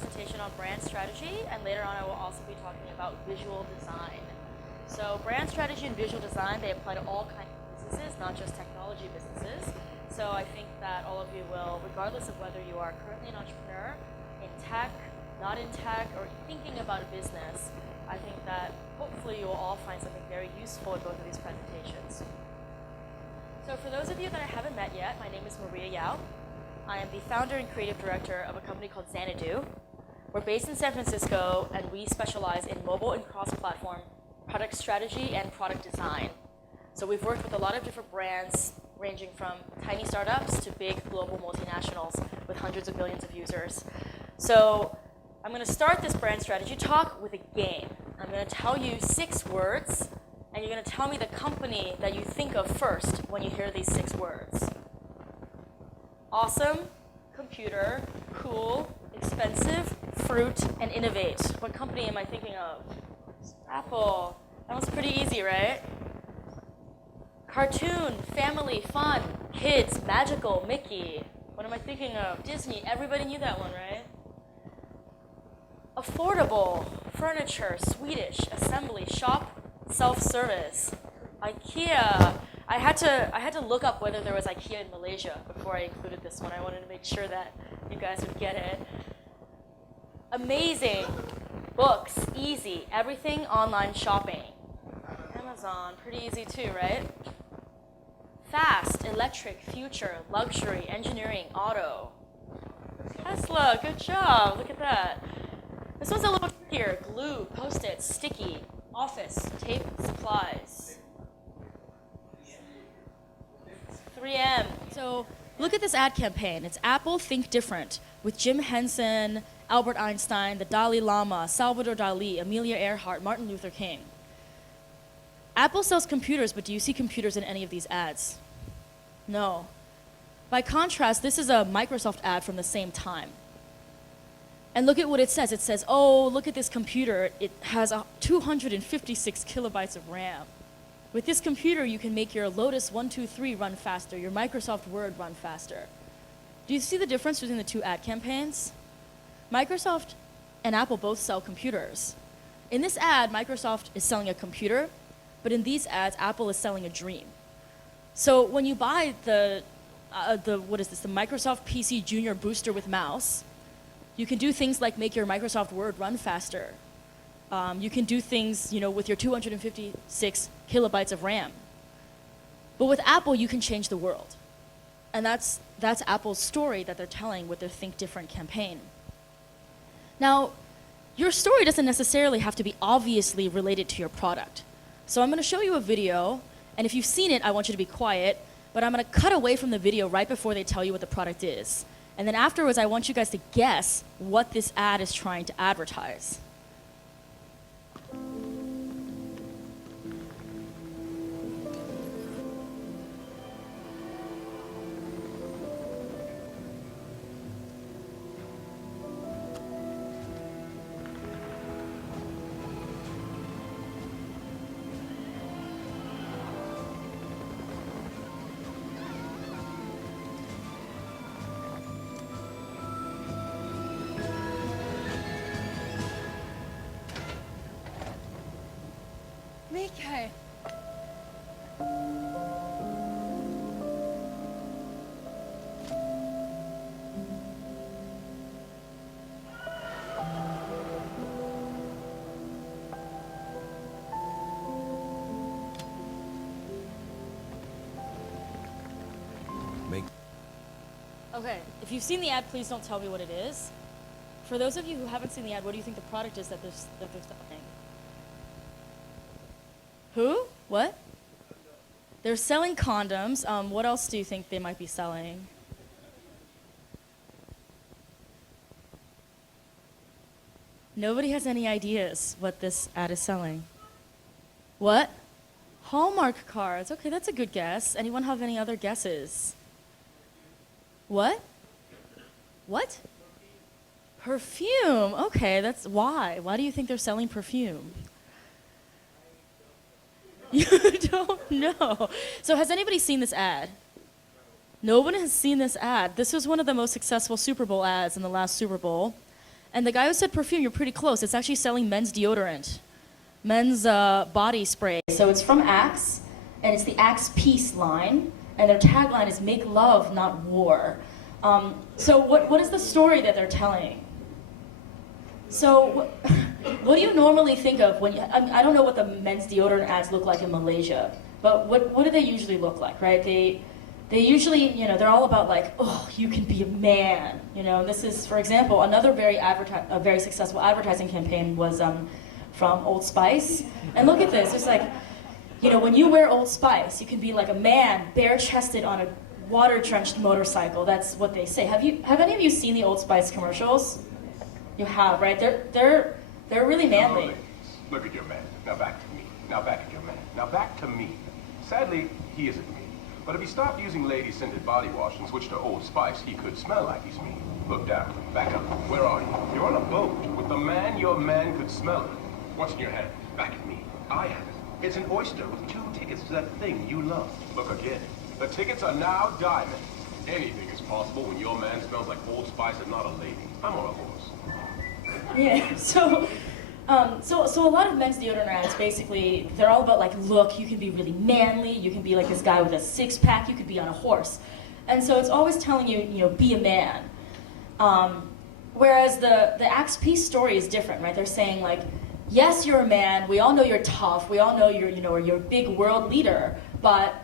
presentation on brand strategy, and later on I will also be talking about visual design. So brand strategy and visual design, they apply to all kinds of businesses, not just technology businesses. So I think that all of you will, regardless of whether you are currently an entrepreneur, in tech, not in tech, or thinking about a business, I think that hopefully you will all find something very useful in both of these presentations. So for those of you that I haven't met yet, my name is Mariya Yao. I am the founder and creative director of a company called Xanadu. We're based in San Francisco, and we specialize in mobile and cross-platform product strategy and product design. So we've worked with a lot of different brands, ranging from tiny startups to big global multinationals with hundreds of millions of users. So I'm going to start this brand strategy talk with a game. I'm going to tell you 6 words, and you're going to tell me the company that you think of first when you hear these 6 words. Awesome, computer, cool, expensive, fruit, and innovate. What company am I thinking of? Apple. That was pretty easy, right? Cartoon, family, fun, kids, magical, Mickey. What am I thinking of? Disney. Everybody knew that one, right? Affordable, furniture, Swedish, assembly, shop, self-service, IKEA. I had to look up whether there was IKEA in Malaysia before I included this one. I wanted to make sure that you guys would get it. Amazing, books, easy, everything online shopping. Amazon, pretty easy too, right? Fast, electric, future, luxury, engineering, auto. Tesla, good job, look at that. This one's a little trickier. Glue, Post-its, sticky, office, tape, supplies. 3M. So look at this ad campaign. It's Apple Think Different with Jim Henson, Albert Einstein, the Dalai Lama, Salvador Dali, Amelia Earhart, Martin Luther King. Apple sells computers, but do you see computers in any of these ads? No. By contrast, this is a Microsoft ad from the same time. And look at what it says. It says, oh, look at this computer. It has 256 kilobytes of RAM. With this computer, you can make your Lotus 123 run faster, your Microsoft Word run faster. Do you see the difference between the 2 ad campaigns? Microsoft and Apple both sell computers. In this ad, Microsoft is selling a computer, but in these ads, Apple is selling a dream. So when you buy the Microsoft PC Junior Booster with mouse, you can do things like make your Microsoft Word run faster. You can do things, with your 256 kilobytes of RAM. But with Apple, you can change the world. And that's Apple's story that they're telling with their Think Different campaign. Now, your story doesn't necessarily have to be obviously related to your product. So I'm going to show you a video, and if you've seen it, I want you to be quiet, but I'm going to cut away from the video right before they tell you what the product is. And then afterwards, I want you guys to guess what this ad is trying to advertise. Okay. Okay, if you've seen the ad, please don't tell me what it is. For those of you who haven't seen the ad, what do you think the product is that they're selling? Who? What? They're selling condoms. What else do you think they might be selling? Nobody has any ideas what this ad is selling. What? Hallmark cards. Okay, that's a good guess. Anyone have any other guesses? What? What? Perfume. Okay, that's why. Why do you think they're selling perfume? You don't know. So has anybody seen this ad? No one has seen this ad. This was one of the most successful Super Bowl ads in the last Super Bowl. And the guy who said perfume, you're pretty close. It's actually selling men's deodorant, men's body spray. So it's from Axe, and it's the Axe Peace line, and their tagline is "Make love, not war." So what is the story that they're telling? So what do you normally think of when I don't know what the men's deodorant ads look like in Malaysia, but what do they usually look like, right? They usually, they're all about like, oh, you can be a man. This is, for example, another very successful advertising campaign was from Old Spice. And look at this, it's like, when you wear Old Spice, you can be like a man, bare-chested on a water-drenched motorcycle. That's what they say. Have any of you seen the Old Spice commercials? You have, right? They're really manly. Ladies, look at your man. Now back to me. Now back at your man. Now back to me. Sadly, he isn't me. But if he stopped using lady-scented body wash and switched to Old Spice, he could smell like he's me. Look down. Back up. Where are you? You're on a boat with the man your man could smell it. What's in your hand? Back at me. I have it. It's an oyster with 2 tickets to that thing you love. Look again. The tickets are now diamond. Anything is possible when your man smells like Old Spice and not a lady. I'm on a horse. Yeah, so a lot of men's deodorant ads, basically, they're all about like, look, you can be really manly, you can be like this guy with a 6-pack, you could be on a horse. And so it's always telling you, be a man. Whereas the Axe Peace story is different, right? They're saying like, yes, you're a man, we all know you're tough, we all know you're a big world leader, but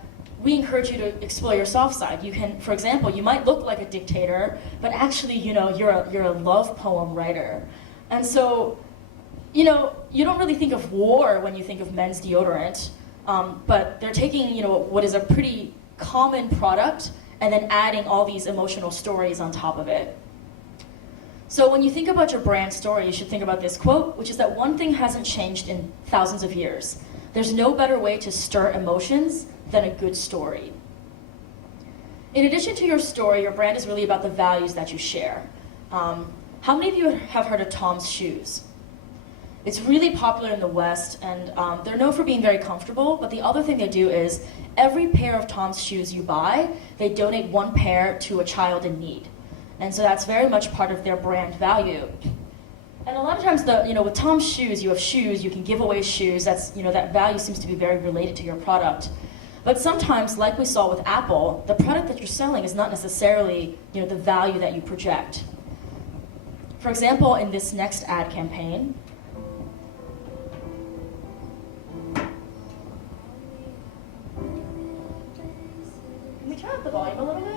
we encourage you to explore your soft side. You can, for example, you might look like a dictator, but actually, you're a love poem writer. And so, you don't really think of war when you think of men's deodorant, but they're taking, what is a pretty common product and then adding all these emotional stories on top of it. So when you think about your brand story, you should think about this quote, which is that one thing hasn't changed in thousands of years. There's no better way to stir emotions than a good story. In addition to your story, your brand is really about the values that you share. How many of you have heard of Tom's Shoes? It's really popular in the West, and they're known for being very comfortable, but the other thing they do is every pair of Tom's shoes you buy, they donate 1 pair to a child in need. And so that's very much part of their brand value. And a lot of times, with Tom's Shoes, you can give away shoes. That's, that value seems to be very related to your product. But sometimes, like we saw with Apple, the product that you're selling is not necessarily, the value that you project. For example, in this next ad campaign, can we turn up the volume a little bit?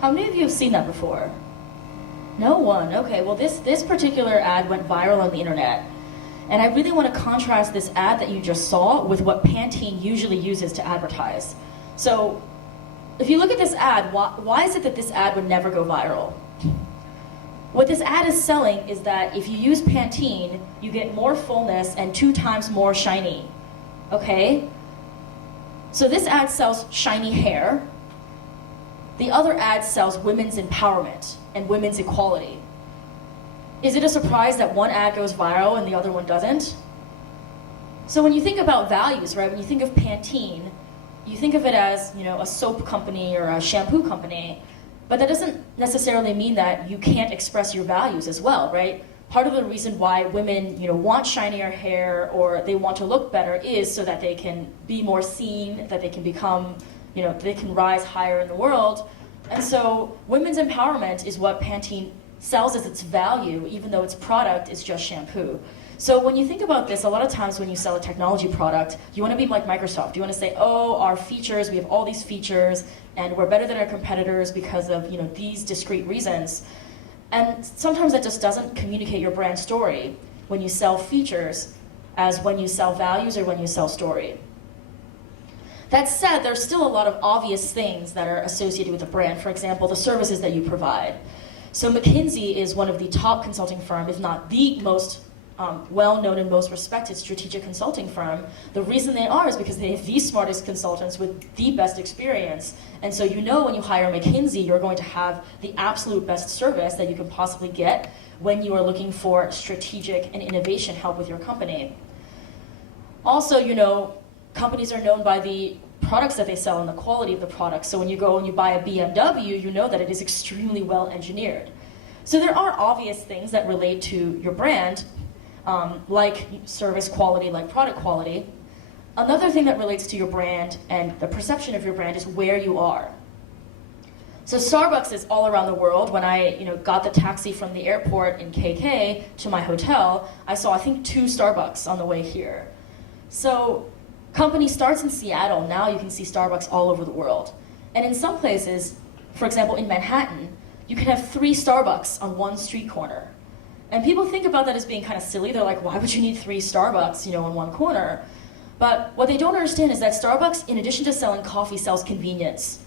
How many of you have seen that before? No one. Okay, well this particular ad went viral on the internet. And I really want to contrast this ad that you just saw with what Pantene usually uses to advertise. So if you look at this ad, why is it that this ad would never go viral? What this ad is selling is that if you use Pantene, you get more fullness and 2 times more shiny. Okay? So this ad sells shiny hair. The other ad sells women's empowerment and women's equality. Is it a surprise that one ad goes viral and the other one doesn't? So when you think about values, right, when you think of Pantene, you think of it as, a soap company or a shampoo company, but that doesn't necessarily mean that you can't express your values as well, right? Part of the reason why women, want shinier hair or they want to look better is so that they can be more seen, that they can become, they can rise higher in the world. And so women's empowerment is what Pantene sells as its value, even though its product is just shampoo. So when you think about this, a lot of times when you sell a technology product, you want to be like Microsoft. You want to say, oh, our features, we have all these features, and we're better than our competitors because of these discrete reasons. And sometimes that just doesn't communicate your brand story when you sell features as when you sell values or when you sell story. That said, there's still a lot of obvious things that are associated with a brand. For example, the services that you provide. So McKinsey is one of the top consulting firm, if not the most well-known and most respected strategic consulting firm. The reason they are is because they have the smartest consultants with the best experience. And so when you hire McKinsey, you're going to have the absolute best service that you can possibly get when you are looking for strategic and innovation help with your company. Also, companies are known by the products that they sell and the quality of the products. So when you go and you buy a BMW, you know that it is extremely well engineered. So there are obvious things that relate to your brand, like service quality, like product quality. Another thing that relates to your brand and the perception of your brand is where you are. So Starbucks is all around the world. When I got the taxi from the airport in KK to my hotel, I saw, I think, 2 Starbucks on the way here. So company starts in Seattle, now you can see Starbucks all over the world. And in some places, for example in Manhattan, you can have 3 Starbucks on one street corner. And people think about that as being kind of silly. They're like, why would you need 3 Starbucks, in one corner? But what they don't understand is that Starbucks, in addition to selling coffee, sells convenience.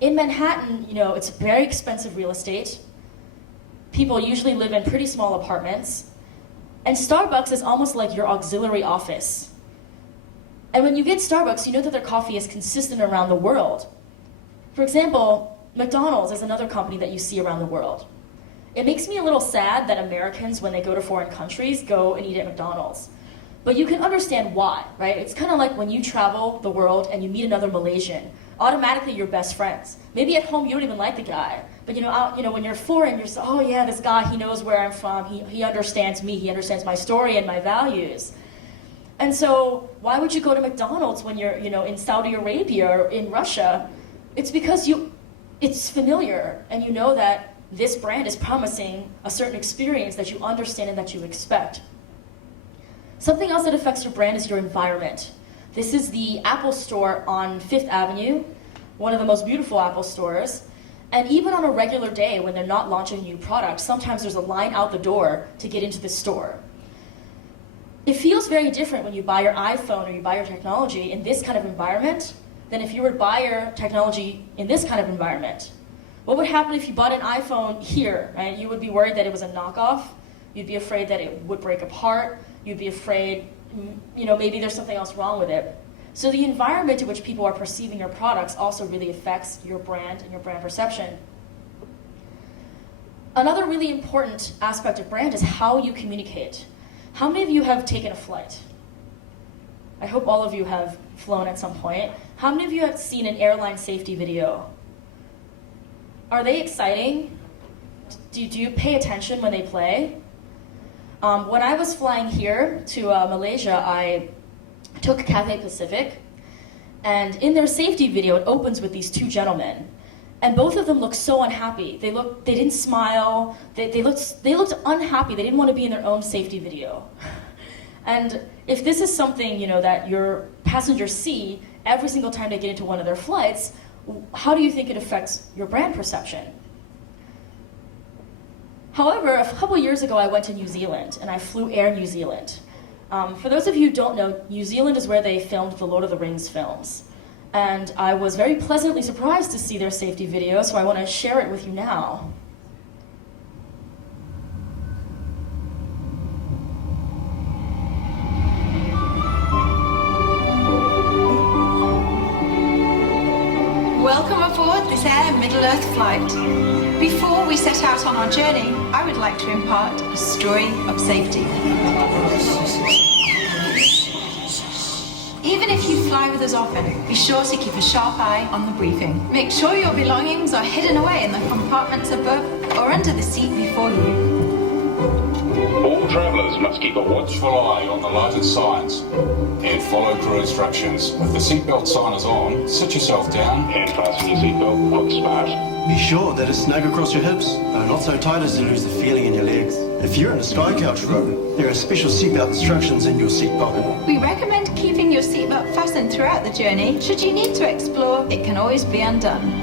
In Manhattan, it's very expensive real estate. People usually live in pretty small apartments. And Starbucks is almost like your auxiliary office. And when you get Starbucks, you know that their coffee is consistent around the world. For example, McDonald's is another company that you see around the world. It makes me a little sad that Americans, when they go to foreign countries, go and eat at McDonald's. But you can understand why, right? It's kind of like when you travel the world and you meet another Malaysian. Automatically, you're best friends. Maybe at home, you don't even like the guy. But when you're foreign, you're so, oh yeah, this guy, he knows where I'm from. He understands me. He understands my story and my values. And so why would you go to McDonald's when you're in Saudi Arabia or in Russia? It's because it's familiar, and you know that this brand is promising a certain experience that you understand and that you expect. Something else that affects your brand is your environment. This is the Apple store on 5th Avenue, one of the most beautiful Apple stores. And even on a regular day when they're not launching a new product, sometimes there's a line out the door to get into the store. It feels very different when you buy your iPhone or you buy your technology in this kind of environment than if you were to buy your technology in this kind of environment. What would happen if you bought an iPhone here, right? You would be worried that it was a knockoff. You'd be afraid that it would break apart. You'd be afraid, maybe there's something else wrong with it. So the environment in which people are perceiving your products also really affects your brand and your brand perception. Another really important aspect of brand is how you communicate. How many of you have taken a flight? I hope all of you have flown at some point. How many of you have seen an airline safety video? Are they exciting? Do you pay attention when they play? When I was flying here to Malaysia, I took Cathay Pacific, and in their safety video, it opens with these 2 gentlemen, and both of them look so unhappy. They didn't smile. They looked unhappy. They didn't want to be in their own safety video. And if this is something that your passengers see every single time they get into one of their flights, how do you think it affects your brand perception? However, a couple years ago, I went to New Zealand, and I flew Air New Zealand. For those of you who don't know, New Zealand is where they filmed the Lord of the Rings films. And I was very pleasantly surprised to see their safety video, so I want to share it with you now. Welcome aboard this Air Middle-earth flight. Before we set out on our journey, I would like to impart a story of safety. Even if you fly with us often, be sure to keep a sharp eye on the briefing. Make sure your belongings are hidden away in the compartments above or under the seat before you. All travellers must keep a watchful eye on the lighted signs and follow crew instructions. If the seatbelt sign is on, sit yourself down and fasten your seatbelt quick smart. Be sure that it's snug across your hips, though not so tight as to lose the feeling in your legs. If you're in a sky couch row, there are special seatbelt instructions in your seat pocket. We recommend keeping your seatbelt fastened throughout the journey. Should you need to explore, it can always be undone.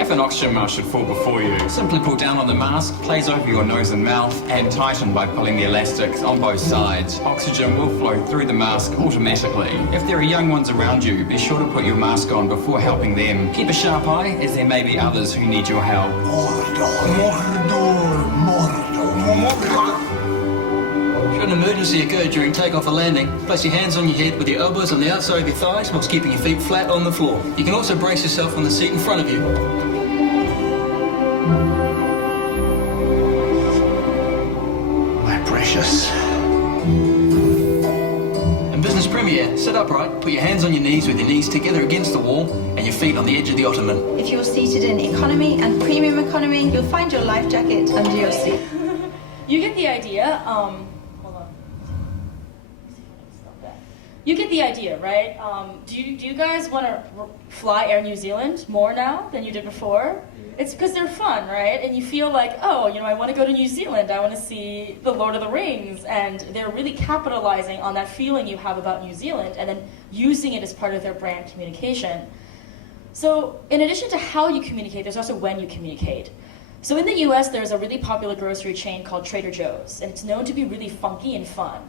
If an oxygen mask should fall before you, simply pull down on the mask, place over your nose and mouth, and tighten by pulling the elastics on both sides. Oxygen will flow through the mask automatically. If there are young ones around you, be sure to put your mask on before helping them. Keep a sharp eye, as there may be others who need your help. Should an emergency occur during takeoff or landing, place your hands on your head with your elbows on the outside of your thighs whilst keeping your feet flat on the floor. You can also brace yourself on the seat in front of you. My precious. In business premier, sit upright, put your hands on your knees with your knees together against the wall and your feet on the edge of the ottoman. If you're seated in economy and premium economy, you'll find your life jacket under your seat. You get the idea. Hold on. Stop that. You get the idea, right? Do you guys want to fly Air New Zealand more now than you did before? It's because they're fun, right? And you feel like, oh, I want to go to New Zealand. I want to see the Lord of the Rings. And they're really capitalizing on that feeling you have about New Zealand and then using it as part of their brand communication. So in addition to how you communicate, there's also when you communicate. So in the US, there's a really popular grocery chain called Trader Joe's, and it's known to be really funky and fun.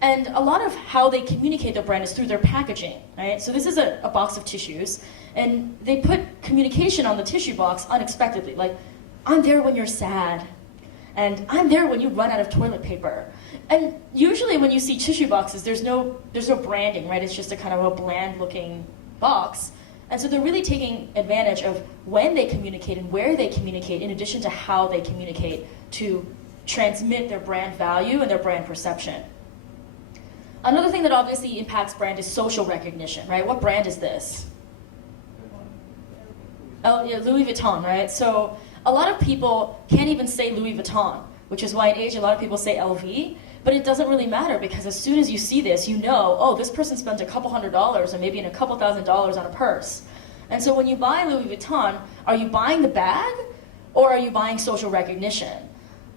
And a lot of how they communicate their brand is through their packaging, right? So this is a box of tissues, and they put communication on the tissue box unexpectedly, like, I'm there when you're sad, and I'm there when you run out of toilet paper. And usually when you see tissue boxes, there's no branding, right? It's just a kind of a bland-looking box. And so they're really taking advantage of when they communicate and where they communicate in addition to how they communicate to transmit their brand value and their brand perception. Another thing that obviously impacts brand is social recognition, right? What brand is this? Oh, yeah, Louis Vuitton, right? So a lot of people can't even say Louis Vuitton, which is why in Asia a lot of people say LV. But it doesn't really matter because as soon as you see this, you know, oh, this person spent a couple $100s or maybe a couple $1,000s on a purse. And so when you buy Louis Vuitton, are you buying the bag or are you buying social recognition?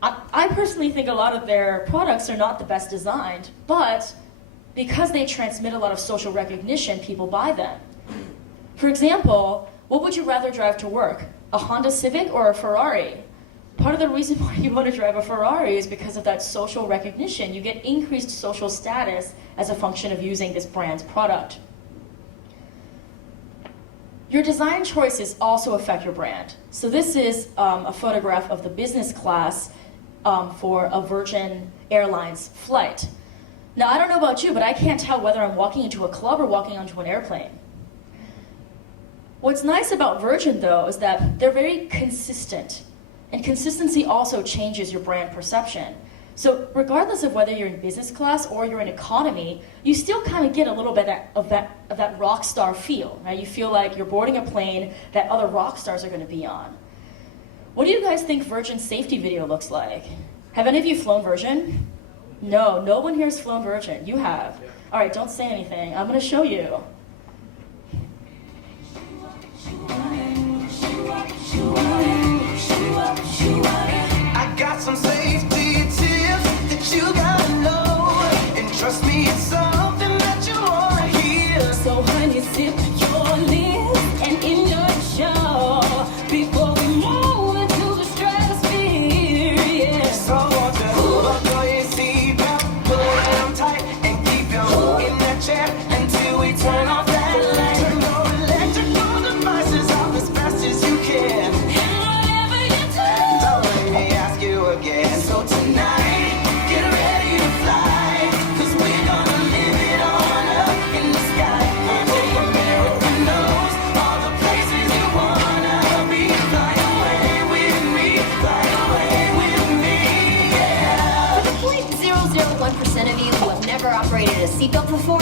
I personally think a lot of their products are not the best designed, but because they transmit a lot of social recognition, people buy them. For example, what would you rather drive to work? A Honda Civic or a Ferrari? Part of the reason why you want to drive a Ferrari is because of that social recognition. You get increased social status as a function of using this brand's product. Your design choices also affect your brand. So this is a photograph of the business class for a Virgin Airlines flight. Now, I don't know about you, but I can't tell whether I'm walking into a club or walking onto an airplane. What's nice about Virgin, though, is that they're very consistent. And consistency also changes your brand perception. So regardless of whether you're in business class or you're in economy, you still kind of get a little bit of that rock star feel, right? You feel like you're boarding a plane that other rock stars are going to be on. What do you guys think Virgin's safety video looks like? Have any of you flown Virgin? No, no one here has flown Virgin. You have. All right, don't say anything. I'm going to show you. I got some safety tips that you gotta know, and trust me, it's something that you wanna hear. So honey, sip your lips and in your jaw before we move into the stratosphere. Yeah. So won't you buckle your seatbelt, pull it down tight, and keep your in that chair until we turn off that light. Turn your electrical devices off as fast as you can. Again. So tonight, get ready to fly, 'cause we're gonna live it on up in the sky. Take America knows all the places you wanna be. Fly away with me, fly away with me, yeah. For the 0.001% of you who have never operated a seatbelt before,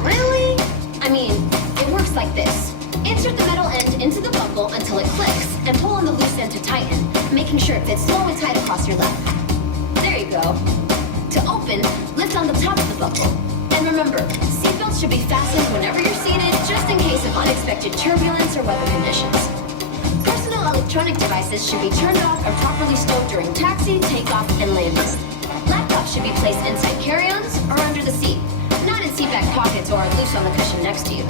really? I mean, it works like this. Insert the metal end into the buckle until it clicks, and pull on the loose end to tighten, making sure it fits slowly tight across your lap. There you go. To open, lift it's on the top of the buckle. And remember, seatbelts should be fastened whenever you're seated, just in case of unexpected turbulence or weather conditions. Personal electronic devices should be turned off or properly stowed during taxi, takeoff, and landing. Laptops should be placed inside carry-ons or under the seat, not in seatback pockets or loose on the cushion next to you.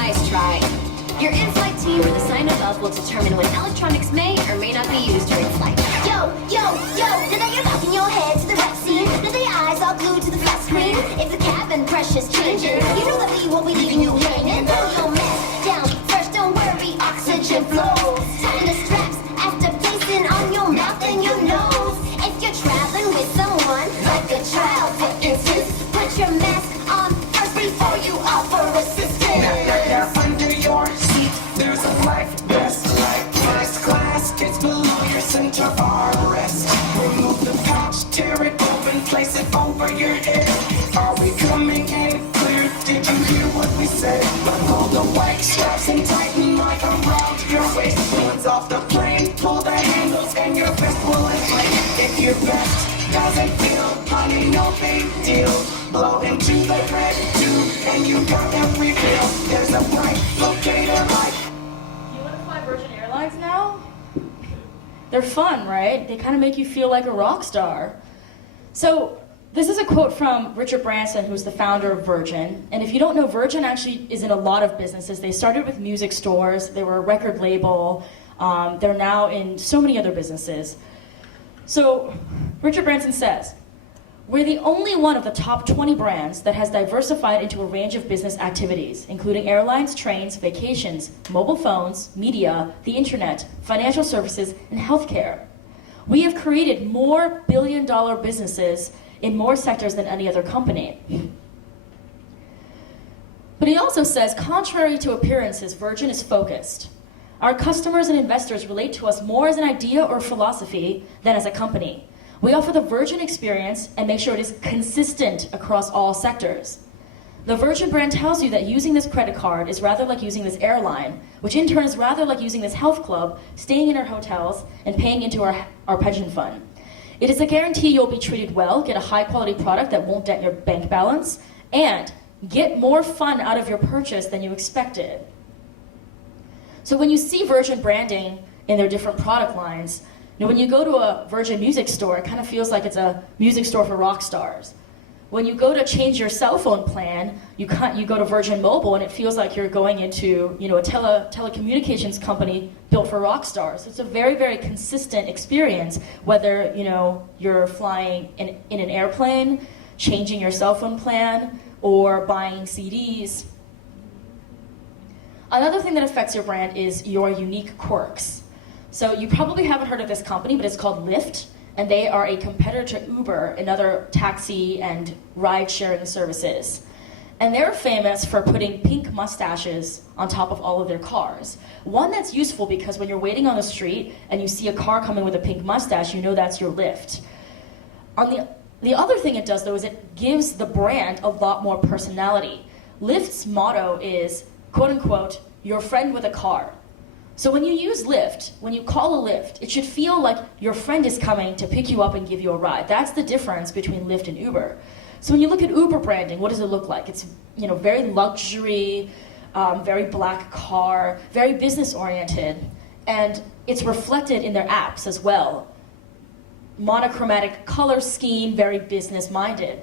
Nice try. Your in-flight team or the sign above will determine when electronics may or may not be used during flight. Yo, yo, yo, did I get rocking your head to the rap scene? Did the eyes all glued to the flat screen? If the cabin pressure's changing, you know that we won't be leaving you hanging. Throw your mask down first, don't worry, oxygen flows. Tighten the straps after placing on your mouth and your nose. If you're traveling with someone, like a child for instance, put your mask on first before you offer assistance. Now, under your seat, there's a life vest. Like first class, it's below your center armrest. Remove the pouch, tear it open, place it over your head. Are we coming in clear? Did you hear what we said? Pull the white straps and tighten like around your waist. Hands off the plane, pull the handles and your vest will inflate. If your vest doesn't feel, honey, no big deal. Blow into the red tube and you got that refill. There's a bright locator light. You want to fly Virgin Airlines now? They're fun, right? They kind of make you feel like a rock star. So this is a quote from Richard Branson, who's the founder of Virgin. And if you don't know, Virgin actually is in a lot of businesses. They started with music stores. They were a record label. They're now in so many other businesses. So Richard Branson says, "We're the only one of the top 20 brands that has diversified into a range of business activities, including airlines, trains, vacations, mobile phones, media, the internet, financial services, and healthcare. We have created more billion-dollar businesses in more sectors than any other company." But he also says, contrary to appearances, Virgin is focused. Our customers and investors relate to us more as an idea or philosophy than as a company. We offer the Virgin experience and make sure it is consistent across all sectors. The Virgin brand tells you that using this credit card is rather like using this airline, which in turn is rather like using this health club, staying in our hotels, and paying into our pension fund. It is a guarantee you'll be treated well, get a high-quality product that won't dent your bank balance, and get more fun out of your purchase than you expected. So when you see Virgin branding in their different product lines, when you go to a Virgin music store, it kind of feels like it's a music store for rock stars. When you go to change your cell phone plan, you go to Virgin Mobile, and it feels like you're going into a telecommunications company built for rock stars. It's a very, very consistent experience, whether you're flying in an airplane, changing your cell phone plan, or buying CDs. Another thing that affects your brand is your unique quirks. So you probably haven't heard of this company, but it's called Lyft, and they are a competitor to Uber and other taxi and ride-sharing services. And they're famous for putting pink mustaches on top of all of their cars. One that's useful because when you're waiting on the street and you see a car coming with a pink mustache, you know that's your Lyft. The other thing it does, though, is it gives the brand a lot more personality. Lyft's motto is, quote-unquote, your friend with a car. So when you use Lyft, when you call a Lyft, it should feel like your friend is coming to pick you up and give you a ride. That's the difference between Lyft and Uber. So when you look at Uber branding, what does it look like? It's very luxury, very black car, very business oriented, and it's reflected in their apps as well. Monochromatic color scheme, very business minded.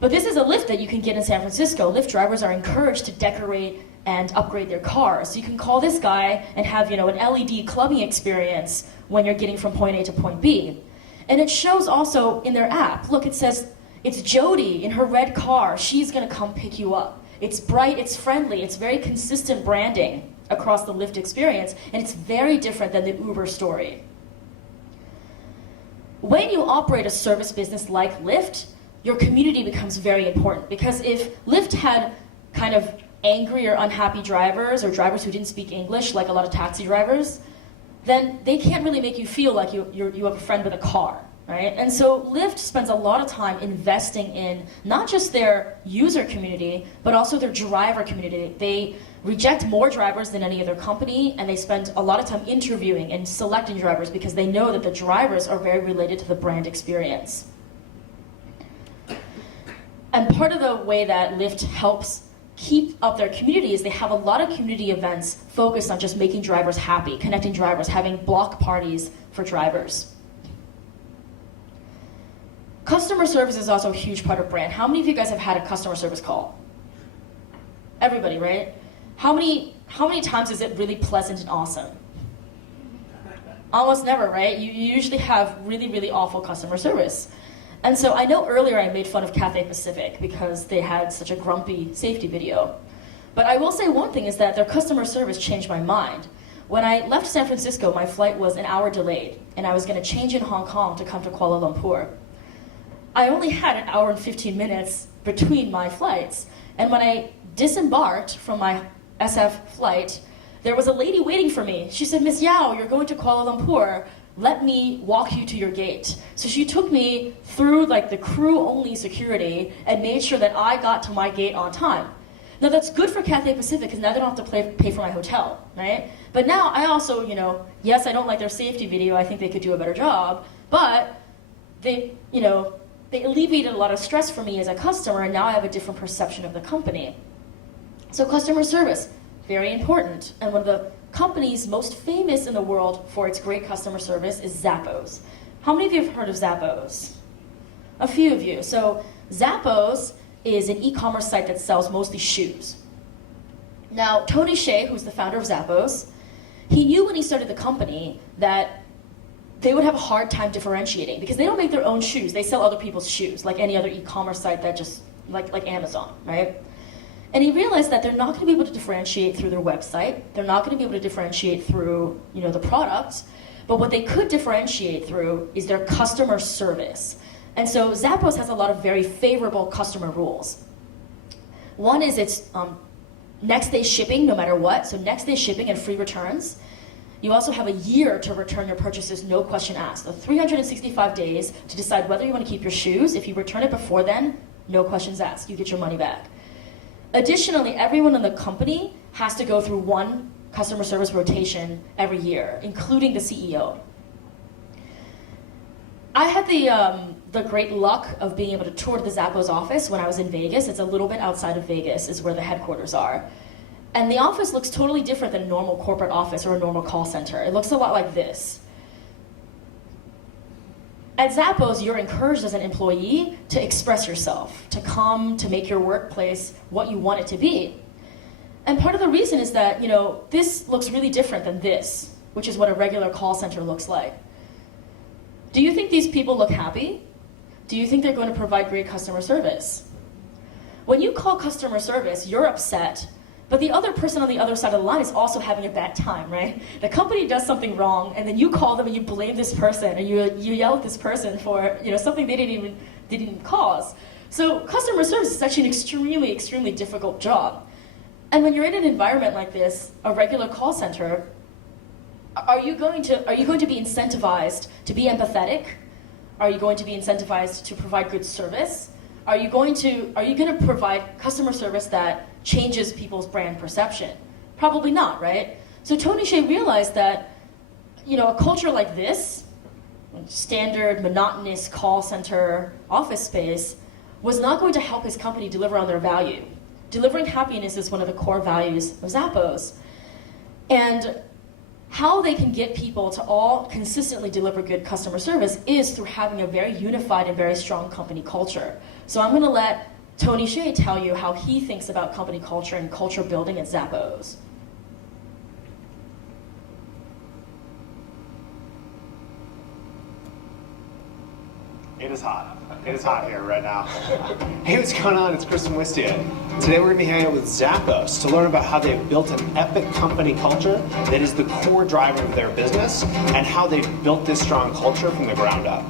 But this is a Lyft that you can get in San Francisco. Lyft drivers are encouraged to decorate and upgrade their cars. So you can call this guy and have an LED clubbing experience when you're getting from point A to point B. And it shows also in their app. Look, it says, it's Jody in her red car. She's gonna come pick you up. It's bright, it's friendly, it's very consistent branding across the Lyft experience, and it's very different than the Uber story. When you operate a service business like Lyft, your community becomes very important, because if Lyft had kind of angry or unhappy drivers, or drivers who didn't speak English, like a lot of taxi drivers, then they can't really make you feel like you have a friend with a car, right? And so Lyft spends a lot of time investing in not just their user community, but also their driver community. They reject more drivers than any other company, and they spend a lot of time interviewing and selecting drivers because they know that the drivers are very related to the brand experience. And part of the way that Lyft helps keep up their community is they have a lot of community events focused on just making drivers happy, connecting drivers, having block parties for drivers. Customer service is also a huge part of brand. How many of you guys have had a customer service call? Everybody, right? How many times is it really pleasant and awesome? Almost never, right? You usually have really, really awful customer service. And so I know earlier I made fun of Cathay Pacific because they had such a grumpy safety video. But I will say one thing is that their customer service changed my mind. When I left San Francisco, my flight was an hour delayed, and I was going to change in Hong Kong to come to Kuala Lumpur. I only had an hour and 15 minutes between my flights, and when I disembarked from my SF flight, there was a lady waiting for me. She said, "Miss Yao, you're going to Kuala Lumpur. Let me walk you to your gate." So she took me through like the crew-only security and made sure that I got to my gate on time. Now that's good for Cathay Pacific because now they don't have to pay for my hotel, right? But now I also, yes, I don't like their safety video. I think they could do a better job, but they alleviated a lot of stress for me as a customer, and now I have a different perception of the company. So customer service, very important. And one of the companies most famous in the world for its great customer service is Zappos. How many of you have heard of Zappos? A few of you. So Zappos is an e-commerce site that sells mostly shoes. Now, Tony Hsieh, who's the founder of Zappos, he knew when he started the company that they would have a hard time differentiating because they don't make their own shoes. They sell other people's shoes, like any other e-commerce site that just, like Amazon, right? And he realized that they're not going to be able to differentiate through their website. They're not going to be able to differentiate through, the product. But what they could differentiate through is their customer service. And so Zappos has a lot of very favorable customer rules. One is it's next day shipping no matter what. So next day shipping and free returns. You also have a year to return your purchases, no question asked. So 365 days to decide whether you want to keep your shoes. If you return it before then, no questions asked. You get your money back. Additionally, everyone in the company has to go through one customer service rotation every year, including the CEO. I had the great luck of being able to tour the Zappos office when I was in Vegas. It's a little bit outside of Vegas is where the headquarters are. And the office looks totally different than a normal corporate office or a normal call center. It looks a lot like this. At Zappos, you're encouraged as an employee to express yourself, to come, to make your workplace what you want it to be. And part of the reason is that, this looks really different than this, which is what a regular call center looks like. Do you think these people look happy? Do you think they're going to provide great customer service? When you call customer service, you're upset, but the other person on the other side of the line is also having a bad time, right? The company does something wrong, and then you call them and you blame this person, and you yell at this person for something they didn't cause. So customer service is actually an extremely, extremely difficult job. And when you're in an environment like this, a regular call center, are you going to be incentivized to be empathetic? Are you going to be incentivized to provide good service? Are you going to provide customer service that changes people's brand perception? Probably not, right? So Tony Hsieh realized that, a culture like this, standard, monotonous call center office space, was not going to help his company deliver on their value. Delivering happiness is one of the core values of Zappos. And how they can get people to all consistently deliver good customer service is through having a very unified and very strong company culture. So I'm going to let Tony Hsieh tell you how he thinks about company culture and culture building at Zappos. It is hot. It is hot here right now. Hey, what's going on? It's Chris from Wistia. Today we're going to be hanging out with Zappos to learn about how they've built an epic company culture that is the core driver of their business and how they've built this strong culture from the ground up.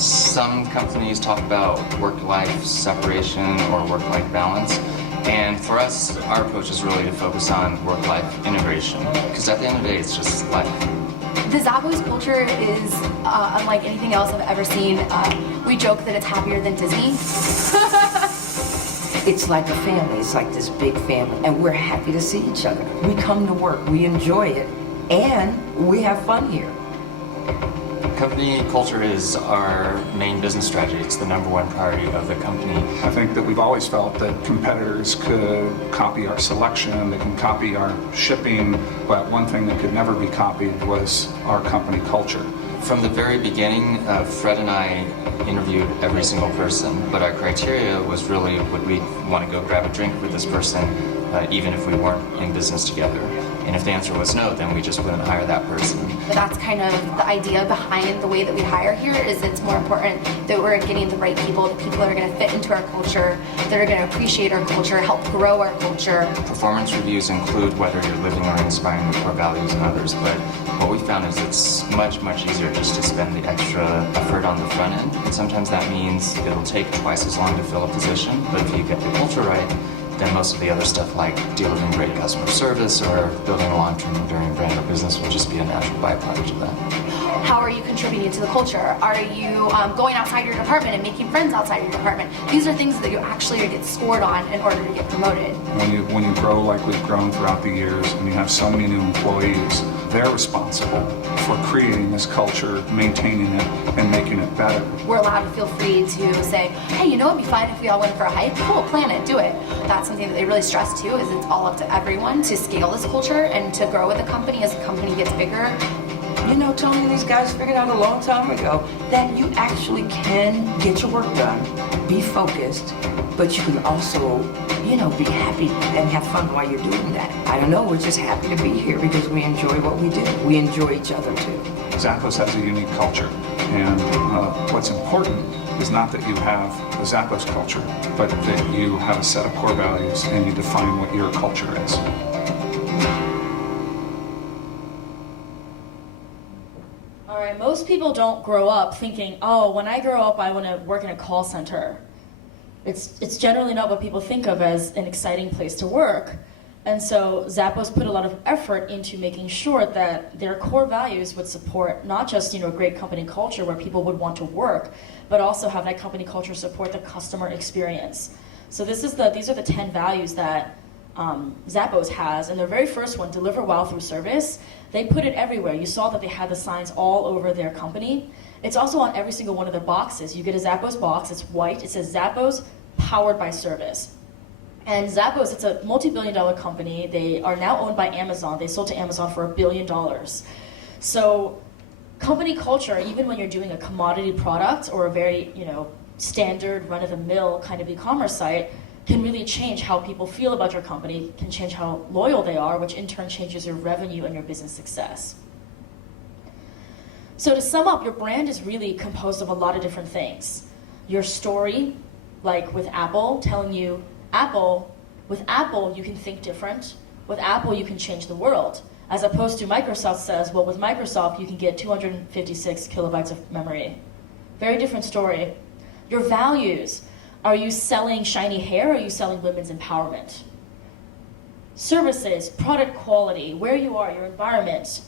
Some companies talk about work-life separation or work-life balance. And for us, our approach is really to focus on work-life integration. Because at the end of the day, it's just life. The Zappos culture is unlike anything else I've ever seen. We joke that it's happier than Disney. It's like a family. It's like this big family. And we're happy to see each other. We come to work. We enjoy it. And we have fun here. Company culture is our main business strategy. It's the number one priority of the company. I think that we've always felt that competitors could copy our selection, they can copy our shipping, but one thing that could never be copied was our company culture. From the very beginning, Fred and I interviewed every single person, but our criteria was really, would we want to go grab a drink with this person, even if we weren't in business together? And if the answer was no, then we just wouldn't hire that person. But that's kind of the idea behind the way that we hire here, is it's more important that we're getting the right people, the people that are going to fit into our culture, that are going to appreciate our culture, help grow our culture. Performance reviews include whether you're living or inspiring the core values in others, but what we found is it's much, much easier just to spend the extra effort on the front end. And sometimes that means it'll take twice as long to fill a position, but if you get the culture right, then most of the other stuff like delivering great customer service or building a long-term enduring brand or business will just be a natural byproduct of that. How are you contributing to the culture? Are you going outside your department and making friends outside your department? These are things that you actually get scored on in order to get promoted. When you grow like we've grown throughout the years and you have so many new employees, they're responsible for creating this culture, maintaining it, and making it better. We're allowed to feel free to say, hey, you know it'd be fine if we all went for a hike? Cool, plan it, do it. That's something that they really stress too, is it's all up to everyone to scale this culture and to grow with the company as the company gets bigger. You know, Tony and these guys figured out a long time ago that you actually can get your work done, be focused, but you can also, you know, be happy and have fun while you're doing that. I don't know, we're just happy to be here because we enjoy what we do. We enjoy each other too. Zappos has a unique culture, and what's important is not that you have the Zappos culture, but that you have a set of core values and you define what your culture is. All right, most people don't grow up thinking, oh, when I grow up, I want to work in a call center. It's generally not what people think of as an exciting place to work. And so Zappos put a lot of effort into making sure that their core values would support not just, you know, a great company culture where people would want to work, but also have that company culture support the customer experience. So these are the 10 values that Zappos has, and their very first one, deliver well through service, they put it everywhere. You saw that they had the signs all over their company. It's also on every single one of their boxes. You get a Zappos box, it's white, it says Zappos powered by service. And Zappos, it's a multi-billion-dollar company. They are now owned by Amazon. They sold to Amazon for $1 billion. So company culture, even when you're doing a commodity product or a very, you know, standard run-of-the-mill kind of e-commerce site, can really change how people feel about your company, can change how loyal they are, which in turn changes your revenue and your business success. So to sum up, your brand is really composed of a lot of different things. Your story, like with Apple, telling you, with Apple you can think different, with Apple you can change the world, as opposed to Microsoft says, well, with Microsoft you can get 256 kilobytes of memory. Very different story. Your values, are you selling shiny hair or are you selling women's empowerment? Services, product quality, where you are, your environment,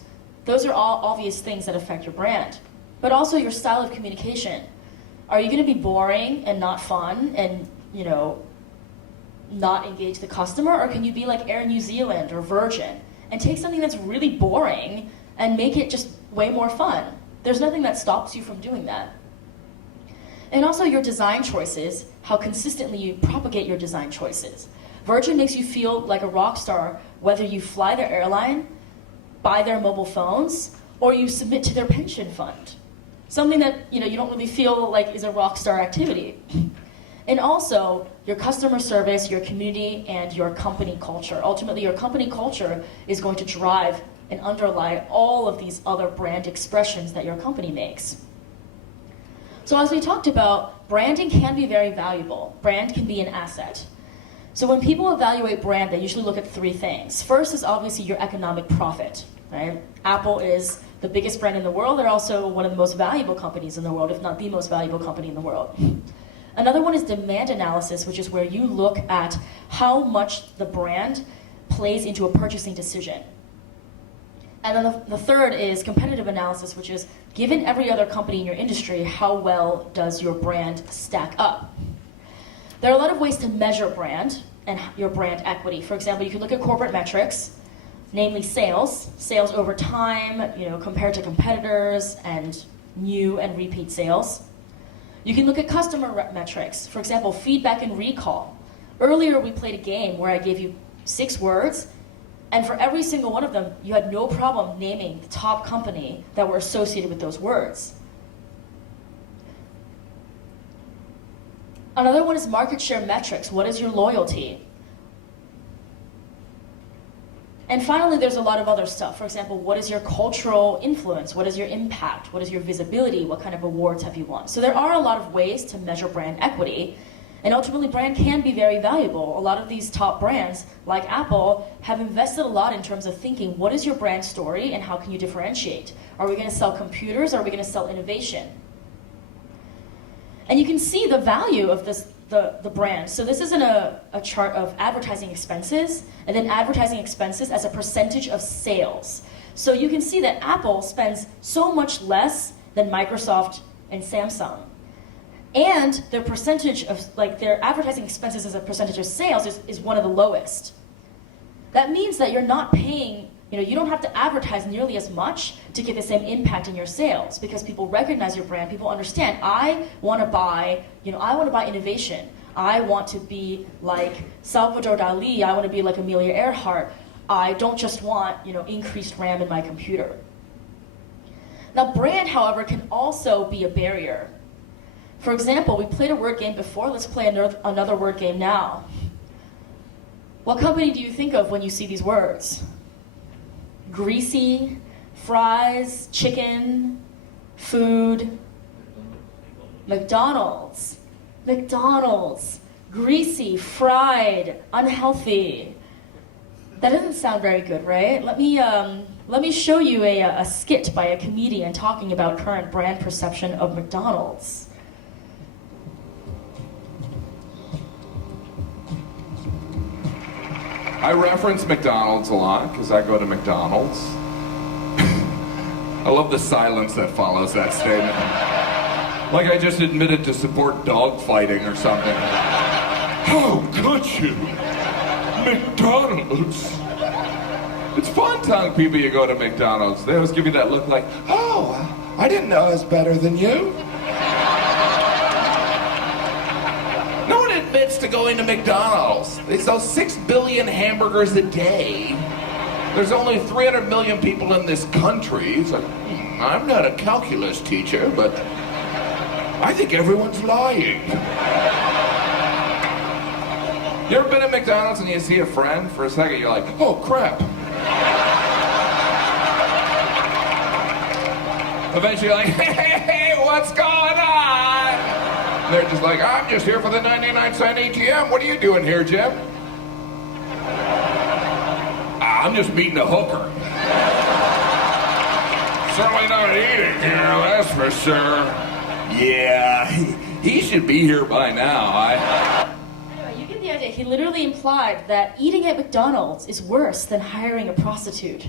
those are all obvious things that affect your brand. But also your style of communication. Are you going to be boring and not fun and, you know, not engage the customer, or can you be like Air New Zealand or Virgin and take something that's really boring and make it just way more fun? There's nothing that stops you from doing that. And also your design choices, how consistently you propagate your design choices. Virgin makes you feel like a rock star whether you fly their airline, buy their mobile phones, or you submit to their pension fund. Something that, you know, you don't really feel like is a rock star activity. And also your customer service, your community, and your company culture. Ultimately, your company culture is going to drive and underlie all of these other brand expressions that your company makes. So as we talked about, branding can be very valuable. Brand can be an asset. So when people evaluate brand, they usually look at three things. First is obviously your economic profit, right? Apple is the biggest brand in the world. They're also one of the most valuable companies in the world, if not the most valuable company in the world. Another one is demand analysis, which is where you look at how much the brand plays into a purchasing decision. And then the third is competitive analysis, which is given every other company in your industry, how well does your brand stack up? There are a lot of ways to measure brand and your brand equity. For example, you can look at corporate metrics, namely sales over time, you know, compared to competitors, and new and repeat sales. You can look at customer metrics. For example, feedback and recall. Earlier we played a game where I gave you 6 words, and for every single one of them, you had no problem naming the top company that were associated with those words. Another one is market share metrics. What is your loyalty? And finally, there's a lot of other stuff. For example, what is your cultural influence? What is your impact? What is your visibility? What kind of awards have you won? So there are a lot of ways to measure brand equity. And ultimately, brand can be very valuable. A lot of these top brands, like Apple, have invested a lot in terms of thinking, what is your brand story and how can you differentiate? Are we going to sell computers? Or are we going to sell innovation? And you can see the value of the brand. So this is a chart of advertising expenses, and then advertising expenses as a percentage of sales. So you can see that Apple spends so much less than Microsoft and Samsung. And their percentage of, their advertising expenses as a percentage of sales is one of the lowest. That means that you're not paying, you don't have to advertise nearly as much to get the same impact in your sales, because people recognize your brand, people understand, I want to buy innovation. I want to be like Salvador Dali, I want to be like Amelia Earhart. I don't just want, increased RAM in my computer. Now, brand, however, can also be a barrier. For example, we played a word game before, let's play another word game now. What company do you think of when you see these words? Greasy, fries, chicken, food. McDonald's. McDonald's. Greasy, fried, unhealthy. That doesn't sound very good, right? Let me show you a skit by a comedian talking about current brand perception of McDonald's. I reference McDonald's a lot because I go to McDonald's. I love the silence that follows that statement. Like I just admitted to support dog fighting or something. How could you? McDonald's? It's fun telling people you go to McDonald's. They always give you that look like, oh, I didn't know I was better than you. No one admits to going to McDonald's. They sell 6 billion hamburgers a day. There's only 300 million people in this country. It's like, I'm not a calculus teacher, but I think everyone's lying. You ever been at McDonald's and you see a friend for a second, you're like, oh crap. Eventually you're like, hey, what's going on? They're just like, I'm just here for the 99-cent ATM. What are you doing here, Jim? I'm just meeting a hooker. Certainly not eating here, that's for sure. Yeah, he should be here by now. Anyway, you get the idea. He literally implied that eating at McDonald's is worse than hiring a prostitute.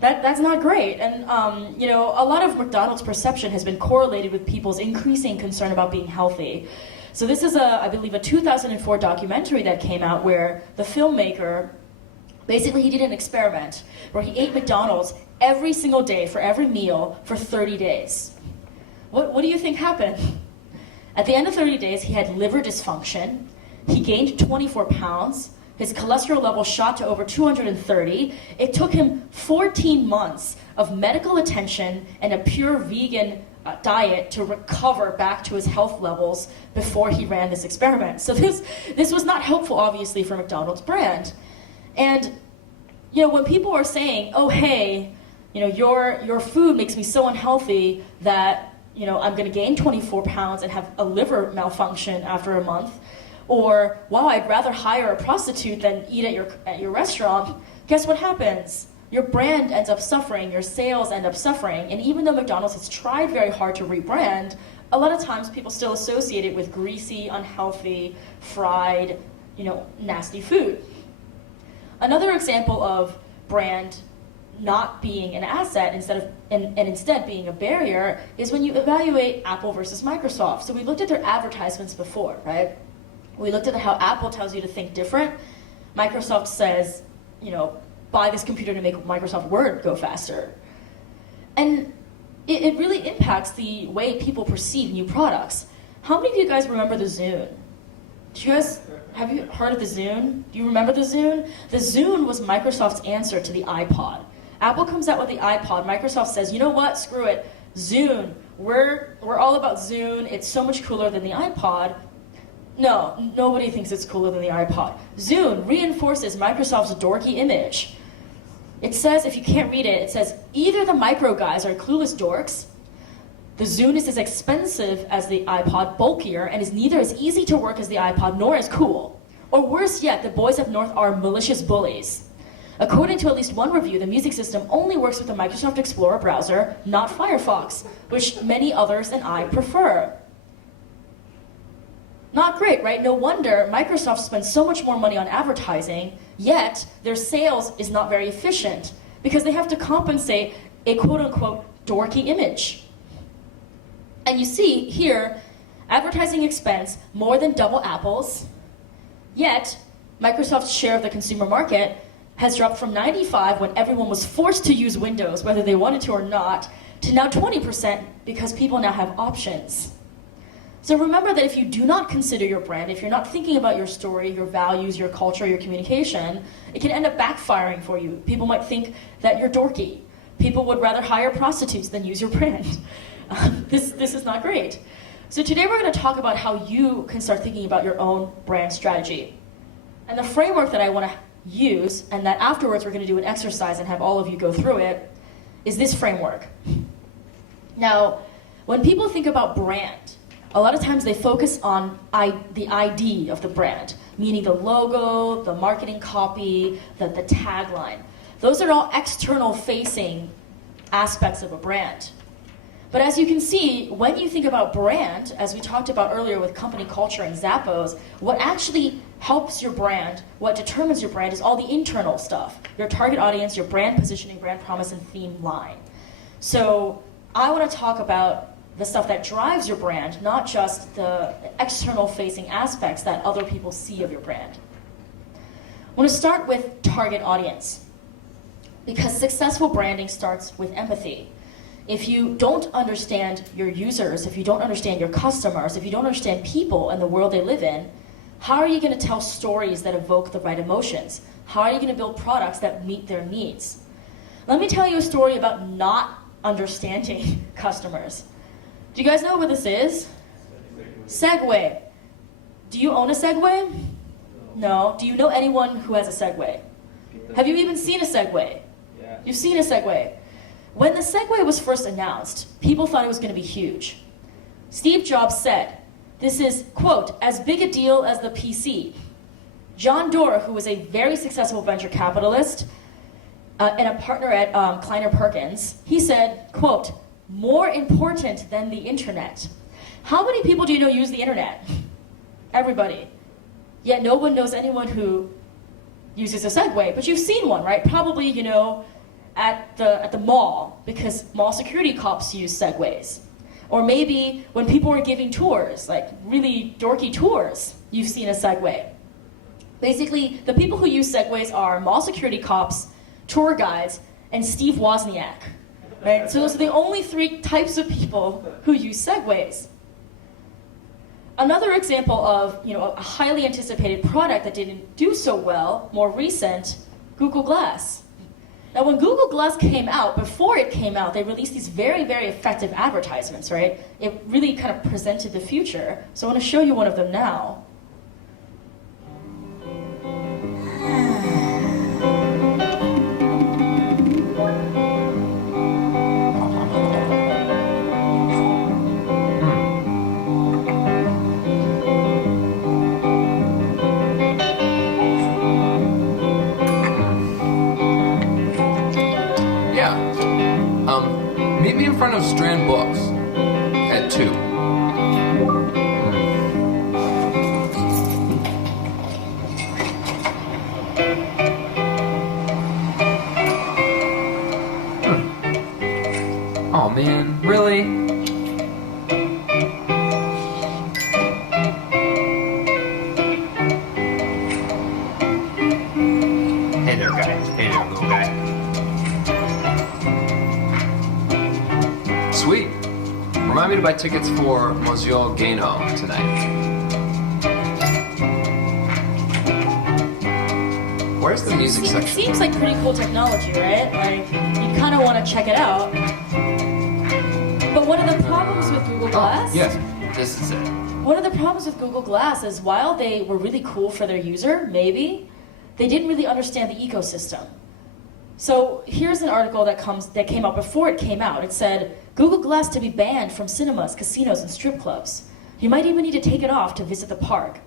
That's not great. And, a lot of McDonald's perception has been correlated with people's increasing concern about being healthy. So this is, I believe, a 2004 documentary that came out where the filmmaker, basically he did an experiment where he ate McDonald's every single day for every meal for 30 days. What do you think happened? At the end of 30 days, he had liver dysfunction, he gained 24 pounds, his cholesterol level shot to over 230. It took him 14 months of medical attention and a pure vegan diet to recover back to his health levels before he ran this experiment. So this was not helpful, obviously, for McDonald's brand. And, when people are saying, oh, hey, your food makes me so unhealthy that, I'm going to gain 24 pounds and have a liver malfunction after a month, or, wow, I'd rather hire a prostitute than eat at your restaurant, guess what happens? Your brand ends up suffering, your sales end up suffering, and even though McDonald's has tried very hard to rebrand, a lot of times people still associate it with greasy, unhealthy, fried, nasty food. Another example of brand not being an asset instead being a barrier is when you evaluate Apple versus Microsoft. So we looked at their advertisements before, right? We looked at how Apple tells you to think different. Microsoft says, buy this computer to make Microsoft Word go faster. And it really impacts the way people perceive new products. How many of you guys remember the Zune? Have you heard of the Zune? Do you remember the Zune? The Zune was Microsoft's answer to the iPod. Apple comes out with the iPod, Microsoft says, you know what, screw it, Zune, we're all about Zune, it's so much cooler than the iPod. No, nobody thinks it's cooler than the iPod. Zune reinforces Microsoft's dorky image. It says, if you can't read it, it says, either the micro guys are clueless dorks, the Zune is as expensive as the iPod, bulkier, and is neither as easy to work as the iPod nor as cool. Or worse yet, the boys up north are malicious bullies. According to at least one review, the music system only works with the Microsoft Explorer browser, not Firefox, which many others and I prefer. Not great, right? No wonder Microsoft spends so much more money on advertising, yet their sales is not very efficient because they have to compensate a quote-unquote dorky image. And you see here, advertising expense more than double Apple's, yet Microsoft's share of the consumer market has dropped from 95 when everyone was forced to use Windows, whether they wanted to or not, to now 20% because people now have options. So remember that if you do not consider your brand, if you're not thinking about your story, your values, your culture, your communication, it can end up backfiring for you. People might think that you're dorky. People would rather hire prostitutes than use your brand. This is not great. So today we're going to talk about how you can start thinking about your own brand strategy. And the framework that I want to use, and that afterwards we're going to do an exercise and have all of you go through it, is this framework. Now, when people think about brand, a lot of times they focus on the ID of the brand, meaning the logo, the marketing copy, the tagline. Those are all external facing aspects of a brand. But as you can see, when you think about brand, as we talked about earlier with company culture and Zappos, what actually helps your brand, what determines your brand is all the internal stuff. Your target audience, your brand positioning, brand promise, and theme line. So I want to talk about the stuff that drives your brand, not just the external facing aspects that other people see of your brand. I want to start with target audience, because successful branding starts with empathy. If you don't understand your users, if you don't understand your customers, if you don't understand people and the world they live in, how are you going to tell stories that evoke the right emotions? How are you going to build products that meet their needs? Let me tell you a story about not understanding customers. Do you guys know what this is? Segway. Do you own a Segway? No. Do you know anyone who has a Segway? Have you even seen a Segway? Yeah. You've seen a Segway. When the Segway was first announced, people thought it was going to be huge. Steve Jobs said, this is, quote, as big a deal as the PC. John Doerr, who was a very successful venture capitalist and a partner at Kleiner Perkins, he said, quote, more important than the internet. How many people do you know use the internet? Everybody. Yet no one knows anyone who uses a Segway, but you've seen one, right? Probably, you know, at the mall, because mall security cops use Segways. Or maybe when people were giving tours, like really dorky tours, you've seen a Segway. Basically, the people who use Segways are mall security cops, tour guides, and Steve Wozniak. Right? So those are the only three types of people who use Segways. Another example of, you know, a highly anticipated product that didn't do so well, more recent, Google Glass. Now when Google Glass came out, before it came out, they released these very, very effective advertisements, right? It really kind of presented the future. So I want to show you one of them now. Meet me in front of Strand Books at 2. Oh man, really? Hey there, guy. Hey there, little guy. Sweet. Remind me to buy tickets for Monsieur Gano tonight. Where's the music It section? seems like pretty cool technology, right? Like, you kind of want to check it out. But one of the problems with Google Glass... Yes, this is it. One of the problems with Google Glass is while they were really cool for their user, maybe, they didn't really understand the ecosystem. So here's an article that came out before it came out. It said, Google Glass to be banned from cinemas, casinos, and strip clubs. You might even need to take it off to visit the park.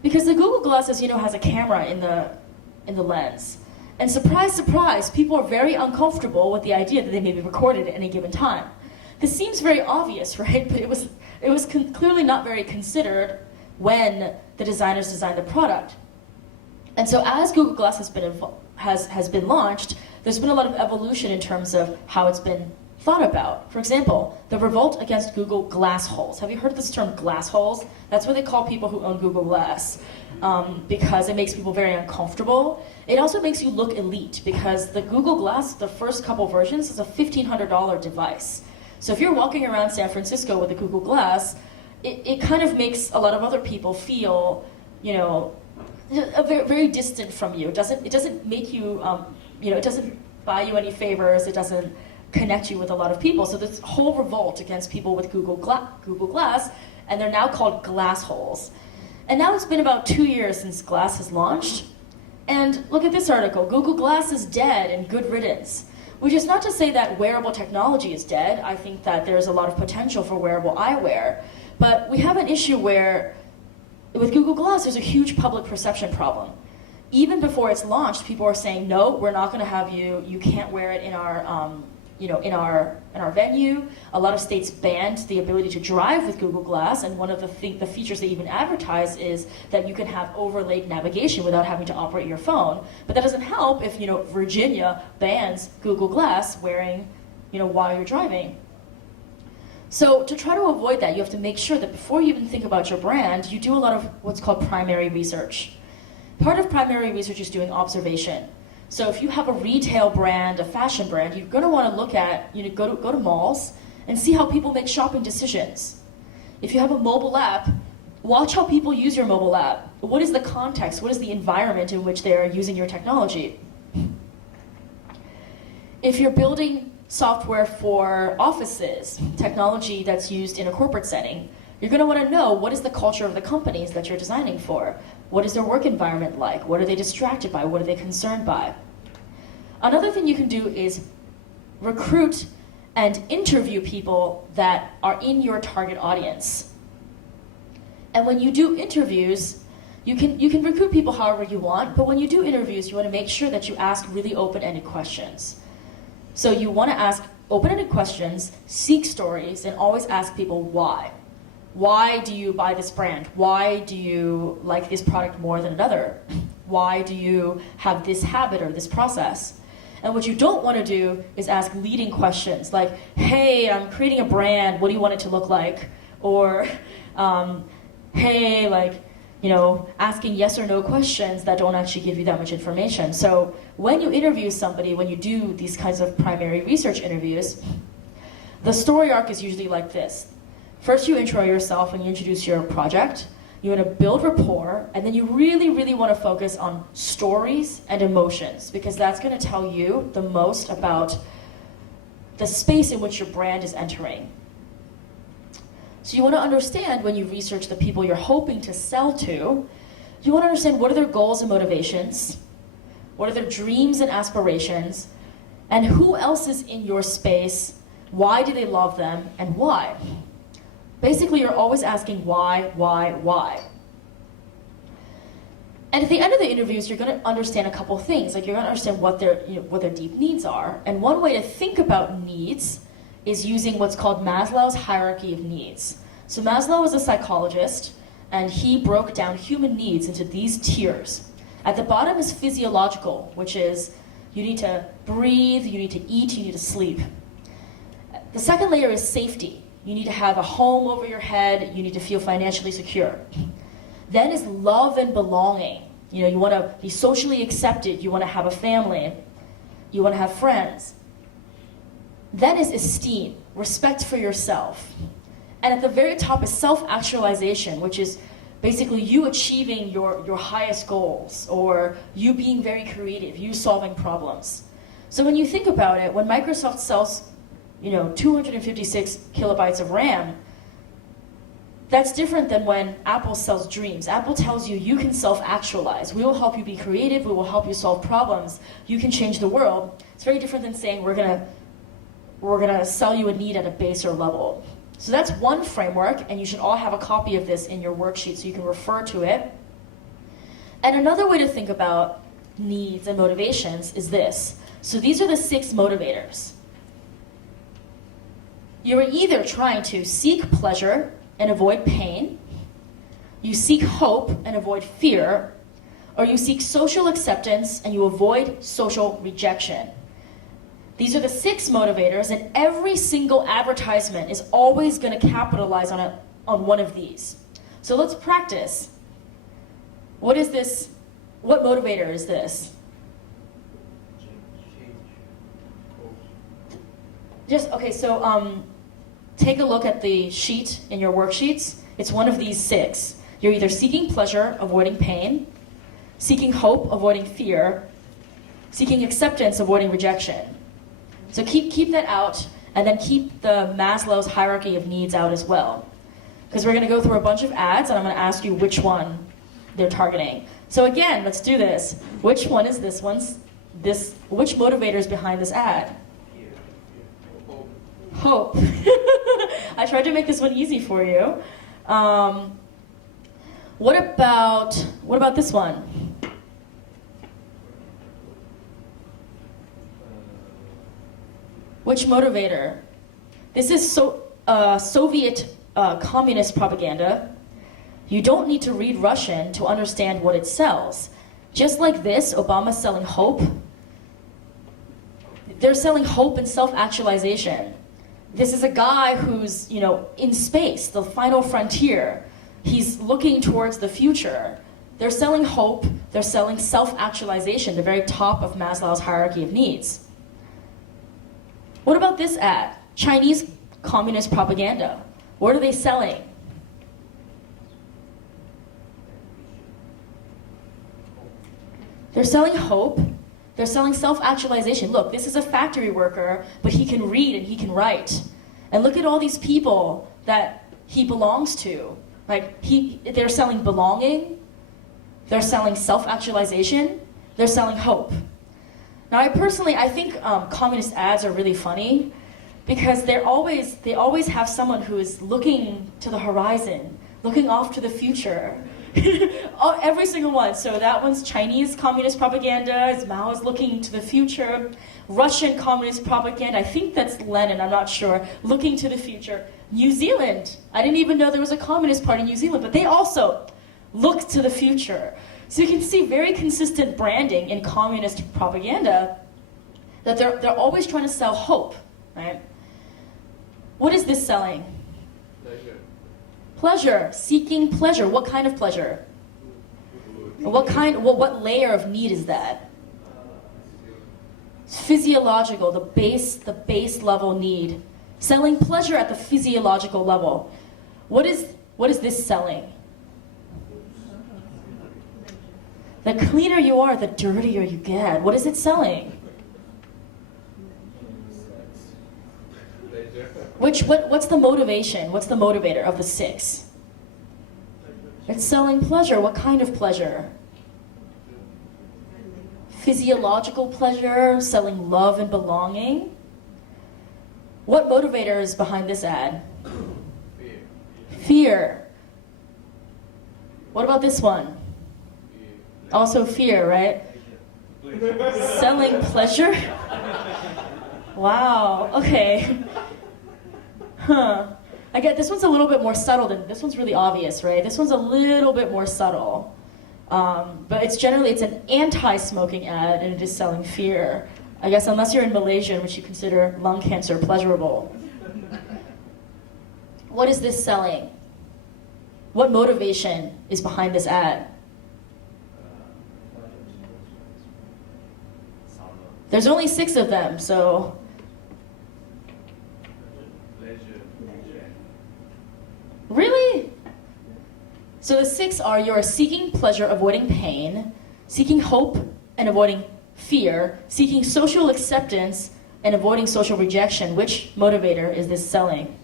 Because the Google Glass, as you know, has a camera in the lens. And surprise, surprise, people are very uncomfortable with the idea that they may be recorded at any given time. This seems very obvious, right? But it was clearly not very considered when the designers designed the product. And so as Google Glass has been launched, there's been a lot of evolution in terms of how it's been thought about. For example, the revolt against Google Glass holes. Have you heard this term, glass holes? That's what they call people who own Google Glass, because it makes people very uncomfortable. It also makes you look elite, because the Google Glass, the first couple versions, is a $1,500 device. So if you're walking around San Francisco with a Google Glass, it kind of makes a lot of other people feel, you know, very, very distant from you. It doesn't make you, you know, it doesn't buy you any favors. It doesn't connect you with a lot of people. So this whole revolt against people with Google Glass, and they're now called glass holes. And now it's been about 2 years since Glass has launched. And look at this article, Google Glass is dead and good riddance. Which is not to say that wearable technology is dead. I think that there's a lot of potential for wearable eyewear. But we have an issue where with Google Glass, there's a huge public perception problem. Even before it's launched, people are saying, no, we're not going to have you. You can't wear it in our, you know, in our venue. A lot of states banned the ability to drive with Google Glass, and one of the features they even advertise is that you can have overlaid navigation without having to operate your phone. But that doesn't help if, you know, Virginia bans Google Glass wearing, you know, while you're driving. So to try to avoid that, you have to make sure that before you even think about your brand, you do a lot of what's called primary research. Part of primary research is doing observation. So if you have a retail brand, a fashion brand, you're going to want to look at, you know, go to malls and see how people make shopping decisions. If you have a mobile app, watch how people use your mobile app. What is the context? What is the environment in which they're using your technology? If you're building software for offices, technology that's used in a corporate setting, you're going to want to know what is the culture of the companies that you're designing for. What is their work environment like? What are they distracted by? What are they concerned by? Another thing you can do is recruit and interview people that are in your target audience. And when you do interviews, you can recruit people however you want, but when you do interviews, you want to make sure that you ask really open-ended questions. So you want to ask open-ended questions, seek stories, and always ask people why. Why do you buy this brand? Why do you like this product more than another? Why do you have this habit or this process? And what you don't want to do is ask leading questions like, hey, I'm creating a brand, what do you want it to look like? Or, hey, like, you know, asking yes or no questions that don't actually give you that much information. So when you interview somebody, when you do these kinds of primary research interviews, the story arc is usually like this. First, you intro yourself and you introduce your project. You want to build rapport, and then you really, really want to focus on stories and emotions, because that's going to tell you the most about the space in which your brand is entering. So you want to understand, when you research the people you're hoping to sell to, you want to understand what are their goals and motivations, what are their dreams and aspirations, and who else is in your space, why do they love them, and why. Basically, you're always asking why. And at the end of the interviews, you're going to understand a couple things. Like, you're going to understand what their deep needs are. And one way to think about needs is using what's called Maslow's hierarchy of needs. So Maslow was a psychologist, and he broke down human needs into these tiers. At the bottom is physiological, which is you need to breathe, you need to eat, you need to sleep. The second layer is safety. You need to have a home over your head. You need to feel financially secure. Then is love and belonging. You know, you want to be socially accepted. You want to have a family. You want to have friends. Then is esteem. respect for yourself. And at the very top is self-actualization, which is basically you achieving your highest goals, or you being very creative, you solving problems. So when you think about it, when Microsoft sells 256 kilobytes of RAM, that's different than when Apple sells dreams. Apple tells you you can self-actualize. We will help you be creative. We will help you solve problems. You can change the world. It's very different than saying we're gonna sell you a need at a baser level. So that's one framework, and you should all have a copy of this in your worksheet so you can refer to it. And another way to think about needs and motivations is this. So these are the 6 motivators. You're either trying to seek pleasure and avoid pain, you seek hope and avoid fear, or you seek social acceptance and you avoid social rejection. These are the 6 motivators, and every single advertisement is always going to capitalize on one of these. So let's practice. What is this? What motivator is this? Take a look at the sheet in your worksheets. It's one of these 6. You're either seeking pleasure, avoiding pain, seeking hope, avoiding fear, seeking acceptance, avoiding rejection. So keep that out, and then keep the Maslow's hierarchy of needs out as well. Because we're going to go through a bunch of ads, and I'm going to ask you which one they're targeting. So again, let's do this. Which one is this one's? Which motivator is behind this ad? Hope. I tried to make this one easy for you. What about this one? Which motivator? This is Soviet communist propaganda. You don't need to read Russian to understand what it sells. Just like this, Obama's selling hope. They're selling hope and self-actualization. This is a guy who's, in space, the final frontier. He's looking towards the future. They're selling hope, they're selling self-actualization, the very top of Maslow's hierarchy of needs. What about this ad? Chinese communist propaganda. What are they selling? They're selling hope. They're selling self-actualization. Look, this is a factory worker, but he can read and he can write. And look at all these people that he belongs to. They're selling belonging. They're selling self-actualization. They're selling hope. Now, I think communist ads are really funny because they always have someone who is looking to the horizon, looking off to the future. Every single one. So that one's Chinese communist propaganda. Mao is looking to the future. Russian communist propaganda. I think that's Lenin. I'm not sure. Looking to the future. New Zealand. I didn't even know there was a communist party in New Zealand, but they also look to the future. So you can see very consistent branding in communist propaganda that they're always trying to sell hope, right? What is this selling? Pleasure, seeking pleasure. What kind of pleasure? What layer of need is that? Physiological, the base level need. Selling pleasure at the physiological level. What is this selling? The cleaner you are, the dirtier you get. What is it selling? What's the motivation? What's the motivator of the 6? It's selling pleasure. What kind of pleasure? Physiological pleasure, selling love and belonging. What motivator is behind this ad? Fear. What about this one? Also fear, right? Selling pleasure? Wow, okay. I get this one's a little bit more subtle than this one's really obvious, right? This one's a little bit more subtle. But it's an anti-smoking ad, and it is selling fear. I guess unless you're in Malaysia, in which you consider lung cancer pleasurable. What is this selling? What motivation is behind this ad? There's only 6 of them, so So the 6 are: you're seeking pleasure, avoiding pain, seeking hope and avoiding fear, seeking social acceptance and avoiding social rejection. Which motivator is this selling?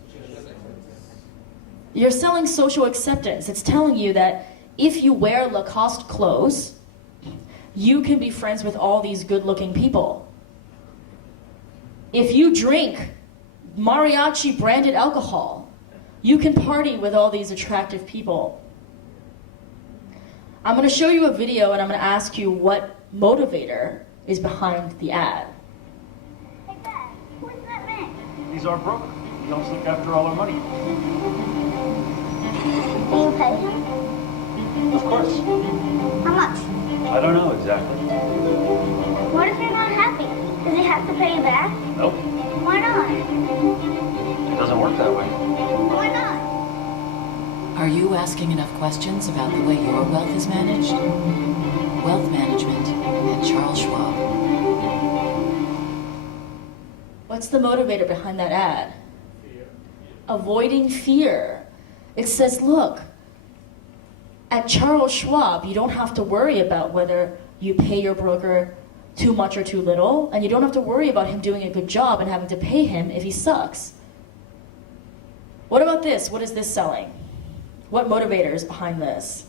You're selling social acceptance. It's telling you that if you wear Lacoste clothes, you can be friends with all these good-looking people. If you drink mariachi branded alcohol, you can party with all these attractive people. I'm going to show you a video and I'm going to ask you what motivator is behind the ad. Hey Dad, who's that man? He's our broker. He helps look after all our money. Do you pay him? Of course. How much? I don't know exactly. What if you're not happy? Does he have to pay you back? Nope. Why not? It doesn't work that way. Why not? Are you asking enough questions about the way your wealth is managed? Wealth management at Charles Schwab. What's the motivator behind that ad? Fear. Avoiding fear. It says, look, at Charles Schwab, you don't have to worry about whether you pay your broker too much or too little, and you don't have to worry about him doing a good job and having to pay him if he sucks. What about this? What is this selling? What motivator is behind this?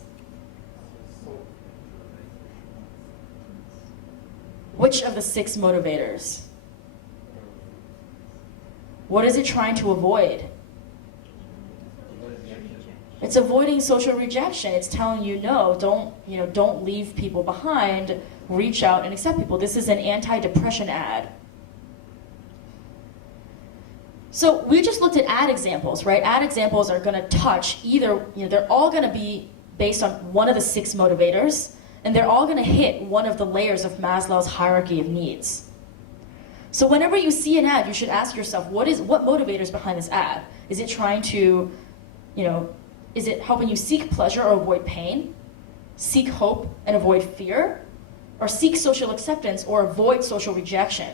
Which of the 6 motivators? What is it trying to avoid? It's avoiding social rejection. It's telling you, no, don't leave people behind. Reach out and accept people. This is an anti-depression ad. So we just looked at ad examples, right? Ad examples are going to touch either, they're all going to be based on one of the 6 motivators, and they're all going to hit one of the layers of Maslow's hierarchy of needs. So whenever you see an ad, you should ask yourself, what motivator is behind this ad? Is it trying to, is it helping you seek pleasure or avoid pain? Seek hope and avoid fear? Or seek social acceptance or avoid social rejection?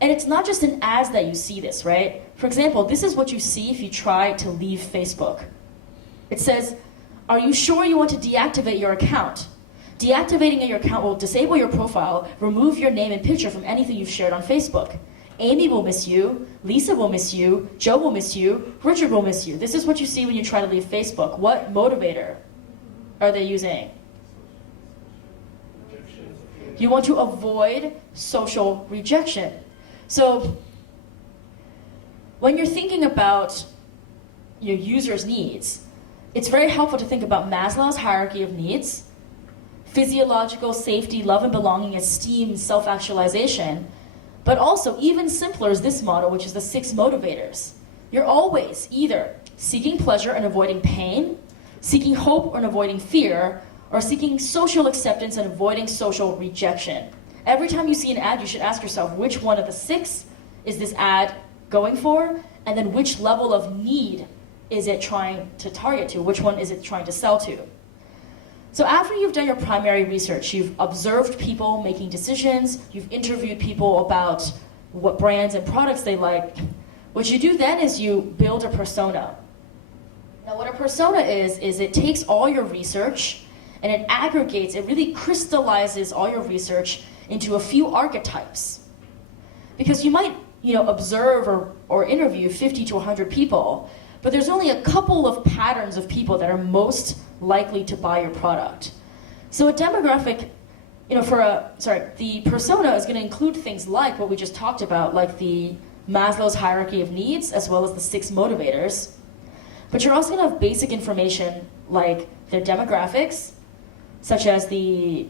And it's not just in ads that you see this, right? For example, this is what you see if you try to leave Facebook. It says, are you sure you want to deactivate your account? Deactivating your account will disable your profile, remove your name and picture from anything you've shared on Facebook. Amy will miss you, Lisa will miss you, Joe will miss you, Richard will miss you. This is what you see when you try to leave Facebook. What motivator are they using? You want to avoid social rejection. So when you're thinking about your user's needs, it's very helpful to think about Maslow's hierarchy of needs, physiological, safety, love and belonging, esteem, self-actualization, but also even simpler is this model, which is the 6 motivators. You're always either seeking pleasure and avoiding pain, seeking hope and avoiding fear, or seeking social acceptance and avoiding social rejection. Every time you see an ad, you should ask yourself, which one of the 6 is this ad going for? And then which level of need is it trying to target to? Which one is it trying to sell to? So after you've done your primary research, you've observed people making decisions, you've interviewed people about what brands and products they like, what you do then is you build a persona. Now what a persona is it takes all your research and it aggregates, it really crystallizes all your research into a few archetypes. Because you might, observe or interview 50 to 100 people, but there's only a couple of patterns of people that are most likely to buy your product. So a demographic, the persona is going to include things like what we just talked about, like the Maslow's hierarchy of needs, as well as the 6 motivators. But you're also going to have basic information like their demographics, such as the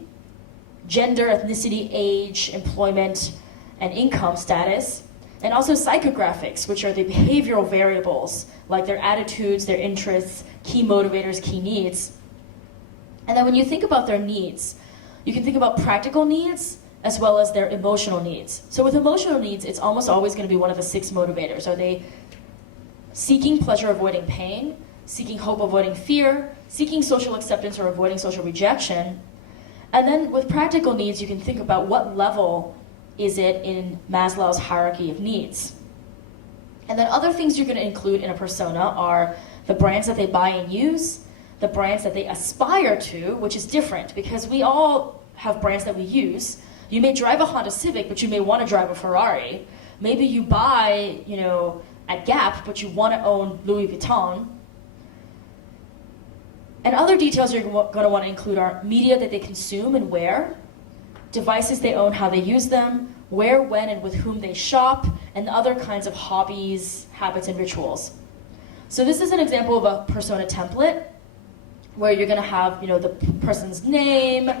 gender, ethnicity, age, employment, and income status, and also psychographics, which are the behavioral variables, like their attitudes, their interests, key motivators, key needs. And then when you think about their needs, you can think about practical needs as well as their emotional needs. So with emotional needs, it's almost always going to be one of the 6 motivators. Are they seeking pleasure, avoiding pain, seeking hope, avoiding fear, seeking social acceptance or avoiding social rejection? And then with practical needs, you can think about what level is it in Maslow's hierarchy of needs. And then other things you're going to include in a persona are the brands that they buy and use, the brands that they aspire to, which is different because we all have brands that we use. You may drive a Honda Civic, but you may want to drive a Ferrari. Maybe you buy, at Gap, but you want to own Louis Vuitton. And other details you're going to want to include are media that they consume and where, devices they own, how they use them, where, when, and with whom they shop, and other kinds of hobbies, habits, and rituals. So this is an example of a persona template where you're going to have, the person's name,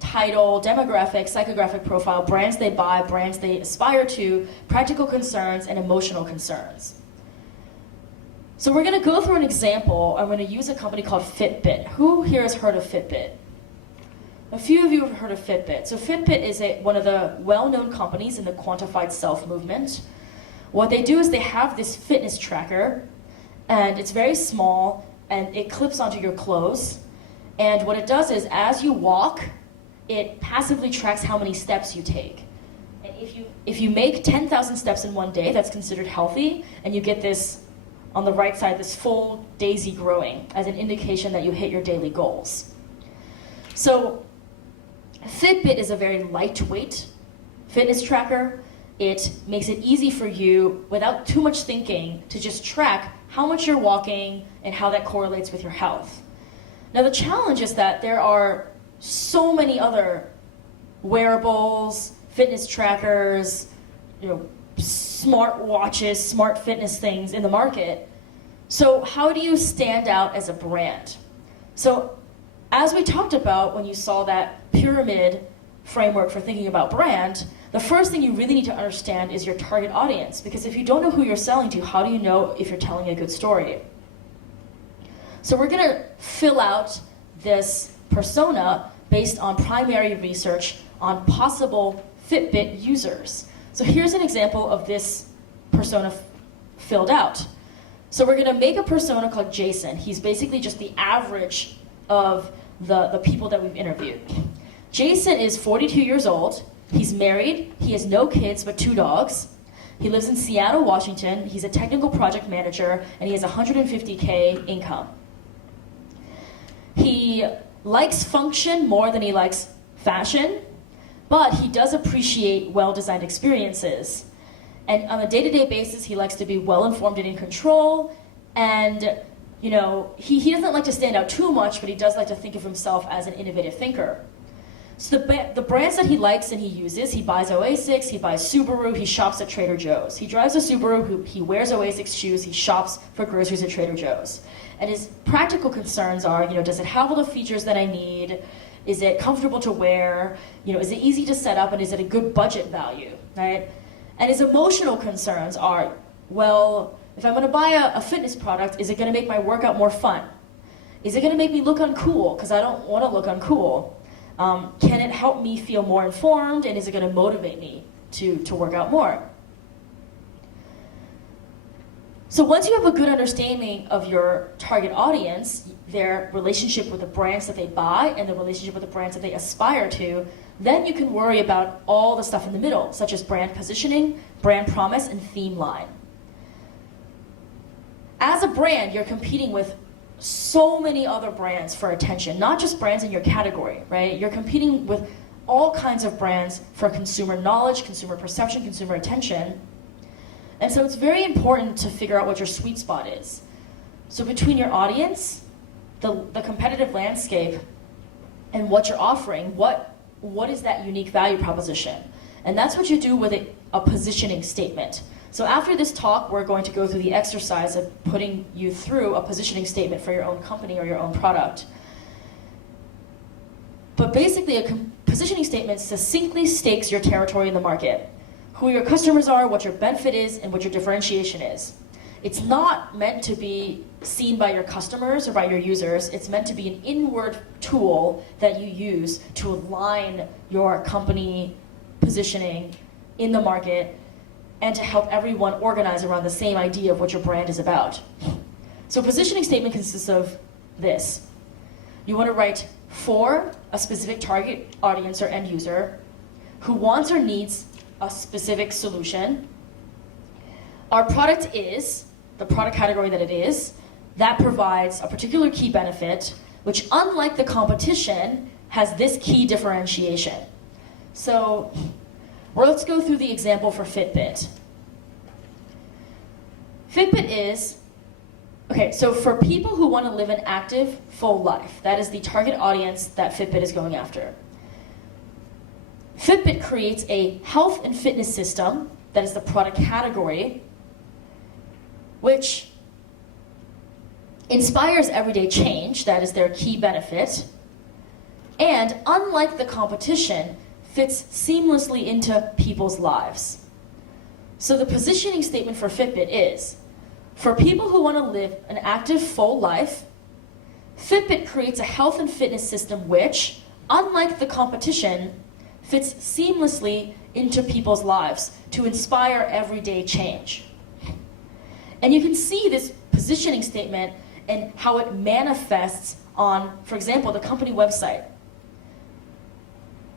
title, demographic, psychographic profile, brands they buy, brands they aspire to, practical concerns, and emotional concerns. So we're going to go through an example. I'm going to use a company called Fitbit. Who here has heard of Fitbit? A few of you have heard of Fitbit. So Fitbit is one of the well-known companies in the quantified self movement. What they do is they have this fitness tracker, and it's very small, and it clips onto your clothes. And what it does is, as you walk, it passively tracks how many steps you take. And if you make 10,000 steps in one day, that's considered healthy, and you get this, on the right side, this full daisy growing as an indication that you hit your daily goals. So Fitbit is a very lightweight fitness tracker. It makes it easy for you, without too much thinking, to just track how much you're walking and how that correlates with your health. Now the challenge is that there are so many other wearables, fitness trackers, smart watches, smart fitness things in the market. So how do you stand out as a brand? So as we talked about when you saw that pyramid framework for thinking about brand, the first thing you really need to understand is your target audience, because if you don't know who you're selling to, how do you know if you're telling a good story? So we're going to fill out this persona based on primary research on possible Fitbit users. So here's an example of this persona filled out. So we're going to make a persona called Jason. He's basically just the average of the people that we've interviewed. Jason is 42 years old. He's married. He has no kids but 2 dogs. He lives in Seattle, Washington. He's a technical project manager, and he has $150K income. He likes function more than he likes fashion, but he does appreciate well-designed experiences. And on a day-to-day basis, he likes to be well-informed and in control. And he doesn't like to stand out too much, but he does like to think of himself as an innovative thinker. So the brands that he likes and he uses, he buys Oasics, he buys Subaru, he shops at Trader Joe's. He drives a Subaru, he wears Oasics shoes, he shops for groceries at Trader Joe's. And his practical concerns are, does it have all the features that I need? Is it comfortable to wear? Is it easy to set up, and is it a good budget value, right? And his emotional concerns are, well, if I'm gonna buy a fitness product, is it gonna make my workout more fun? Is it gonna make me look uncool? Because I don't wanna look uncool. Can it help me feel more informed, and is it going to motivate me to work out more? So once you have a good understanding of your target audience, their relationship with the brands that they buy and the relationship with the brands that they aspire to, then you can worry about all the stuff in the middle, such as brand positioning, brand promise, and theme line. As a brand, you're competing with so many other brands for attention, not just brands in your category, right? You're competing with all kinds of brands for consumer knowledge, consumer perception, consumer attention. And so it's very important to figure out what your sweet spot is. So between your audience, the competitive landscape, and what you're offering, what is that unique value proposition? And that's what you do with a positioning statement. So after this talk, we're going to go through the exercise of putting you through a positioning statement for your own company or your own product. But basically, a positioning statement succinctly stakes your territory in the market, who your customers are, what your benefit is, and what your differentiation is. It's not meant to be seen by your customers or by your users. It's meant to be an inward tool that you use to align your company positioning in the market and to help everyone organize around the same idea of what your brand is about. So a positioning statement consists of this. You want to write for a specific target audience or end user who wants or needs a specific solution. Our product is, the product category that it is, that provides a particular key benefit, which unlike the competition, has this key differentiation. So let's go through the example for Fitbit. Fitbit is, okay, so for people who want to live an active, full life, that is the target audience that Fitbit is going after. Fitbit creates a health and fitness system, that is the product category, which inspires everyday change, that is their key benefit, and unlike the competition, fits seamlessly into people's lives. So the positioning statement for Fitbit is, for people who want to live an active, full life, Fitbit creates a health and fitness system which, unlike the competition, fits seamlessly into people's lives to inspire everyday change. And you can see this positioning statement and how it manifests on, for example, the company website.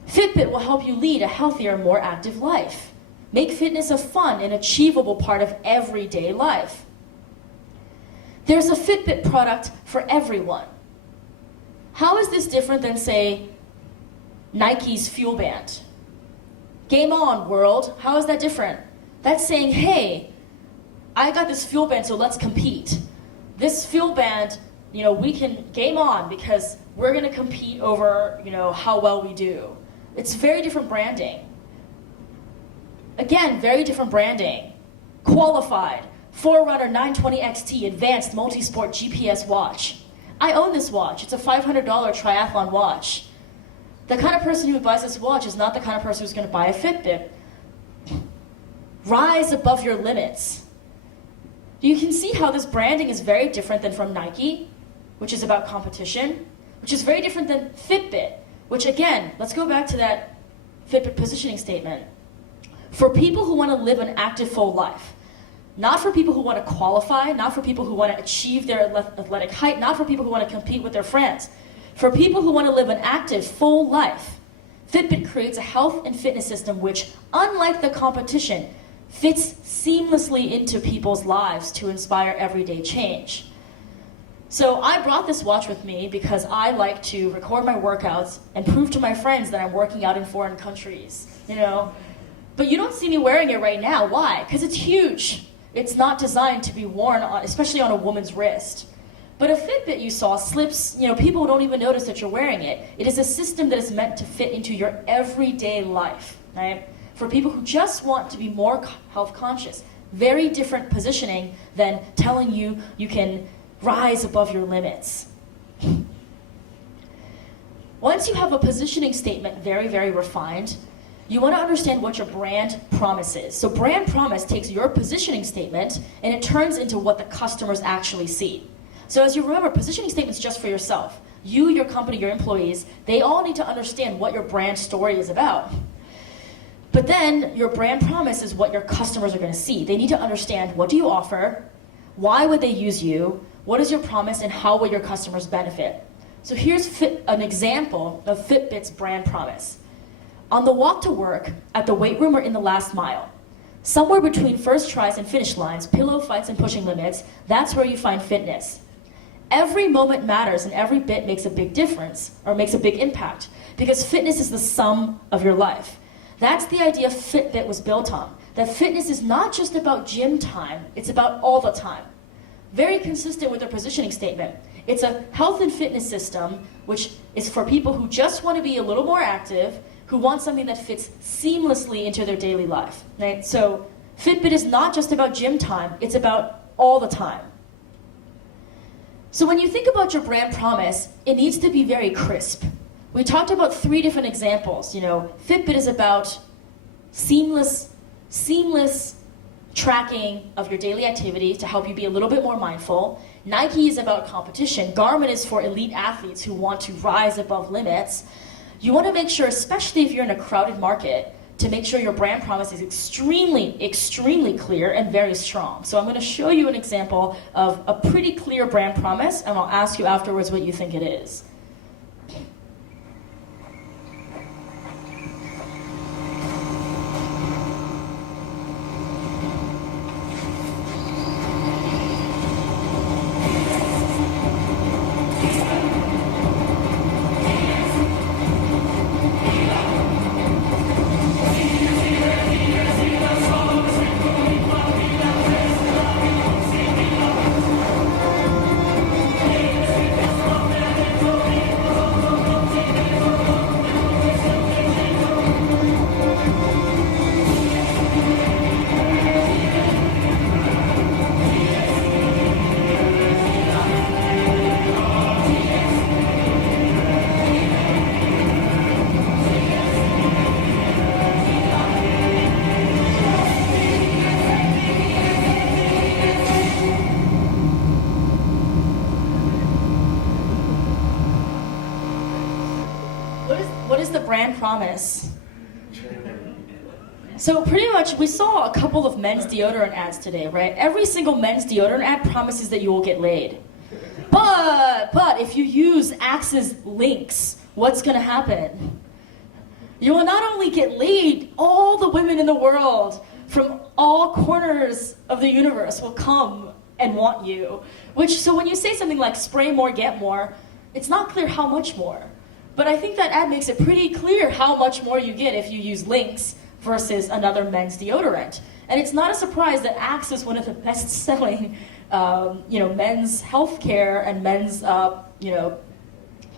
Fitbit will help you lead a healthier, more active life. Make fitness a fun and achievable part of everyday life. There's a Fitbit product for everyone. How is this different than, say, Nike's Fuel Band? Game on, world. How is that different? That's saying, hey, I got this Fuel Band, so let's compete. This Fuel Band, we can game on because we're going to compete over, how well we do. It's very different branding. Again, very different branding. Qualified, Forerunner 920 XT Advanced Multi-Sport GPS watch. I own this watch. It's a $500 triathlon watch. The kind of person who buys this watch is not the kind of person who's going to buy a Fitbit. Rise above your limits. You can see how this branding is very different than from Nike, which is about competition, which is very different than Fitbit, which again, let's go back to that Fitbit positioning statement. For people who want to live an active, full life, not for people who want to qualify, not for people who want to achieve their athletic height, not for people who want to compete with their friends. For people who want to live an active, full life, Fitbit creates a health and fitness system which, unlike the competition, fits seamlessly into people's lives to inspire everyday change. So I brought this watch with me because I like to record my workouts and prove to my friends that I'm working out in foreign countries, But you don't see me wearing it right now. Why? Because it's huge. It's not designed to be worn, especially on a woman's wrist. But a Fitbit you saw slips, people don't even notice that you're wearing it. It is a system that is meant to fit into your everyday life, right? For people who just want to be more health conscious. Very different positioning than telling you you can rise above your limits. Once you have a positioning statement very, very refined, you want to understand what your brand promise is. So brand promise takes your positioning statement and it turns into what the customers actually see. So as you remember, positioning statement's just for yourself. You, your company, your employees, they all need to understand what your brand story is about. But then your brand promise is what your customers are going to see. They need to understand, what do you offer? Why would they use you? What is your promise and how will your customers benefit? So here's an example of Fitbit's brand promise. On the walk to work, at the weight room or in the last mile, somewhere between first tries and finish lines, pillow fights and pushing limits, that's where you find fitness. Every moment matters and every bit makes a big difference, or makes a big impact, because fitness is the sum of your life. That's the idea Fitbit was built on, that fitness is not just about gym time, it's about all the time. Very consistent with their positioning statement. It's a health and fitness system, which is for people who just want to be a little more active, who want something that fits seamlessly into their daily life, right? So Fitbit is not just about gym time, it's about all the time. So when you think about your brand promise, it needs to be very crisp. We talked about 3 different examples. Fitbit is about seamless tracking of your daily activity to help you be a little bit more mindful. Nike is about competition. Garmin is for elite athletes who want to rise above limits. You want to make sure, especially if you're in a crowded market, to make sure your brand promise is extremely, extremely clear and very strong. So I'm going to show you an example of a pretty clear brand promise, and I'll ask you afterwards what you think it is. brand promise. So pretty much we saw a couple of men's deodorant ads today, right? Every single men's deodorant ad promises that you will get laid. But if you use Axe's links, what's gonna happen? You will not only get laid, all the women in the world from all corners of the universe will come and want you. So when you say something like spray more, get more, it's not clear how much more. But I think that ad makes it pretty clear how much more you get if you use links versus another men's deodorant. And it's not a surprise that Axe is one of the best-selling men's healthcare and men's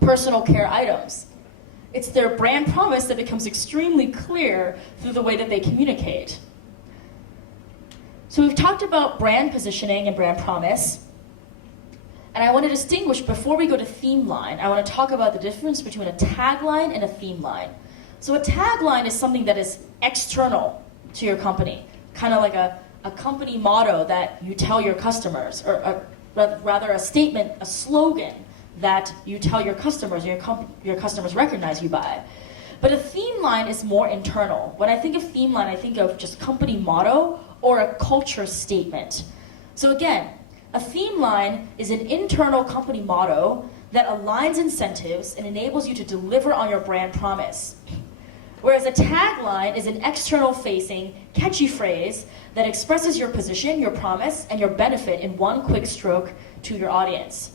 personal care items. It's their brand promise that becomes extremely clear through the way that they communicate. So we've talked about brand positioning and brand promise. And I want to distinguish, before we go to theme line, I want to talk about the difference between a tagline and a theme line. So a tagline is something that is external to your company, kind of like a company motto that you tell your customers, or rather a statement, a slogan that you tell your customers, your customers recognize you by. But a theme line is more internal. When I think of theme line, I think of just company motto or a culture statement. So again, a theme line is an internal company motto that aligns incentives and enables you to deliver on your brand promise. Whereas a tagline is an external-facing, catchy phrase that expresses your position, your promise, and your benefit in one quick stroke to your audience.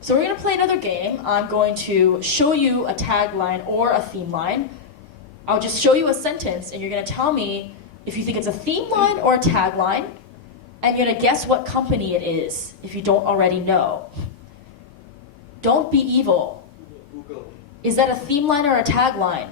So we're going to play another game. I'm going to show you a tagline or a theme line. I'll just show you a sentence, and you're going to tell me if you think it's a theme line or a tagline, and you're going to guess what company it is if you don't already know. Don't be evil. Is that a theme line or a tagline?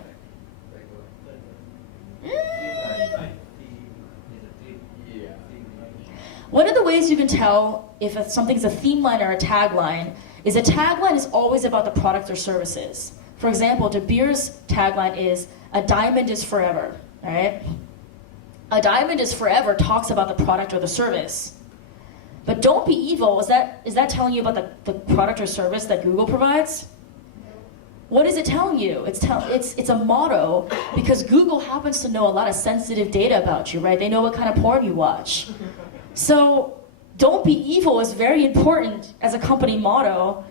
One of the ways you can tell if something's a theme line or a tagline is a tagline is always about the product or services. For example, De Beer's tagline is, "A diamond is forever," all right? A diamond is forever talks about the product or the service. But don't be evil, is that telling you about the product or service that Google provides? What is it telling you? It's a motto because Google happens to know a lot of sensitive data about you, right? They know what kind of porn you watch. So don't be evil is very important as a company motto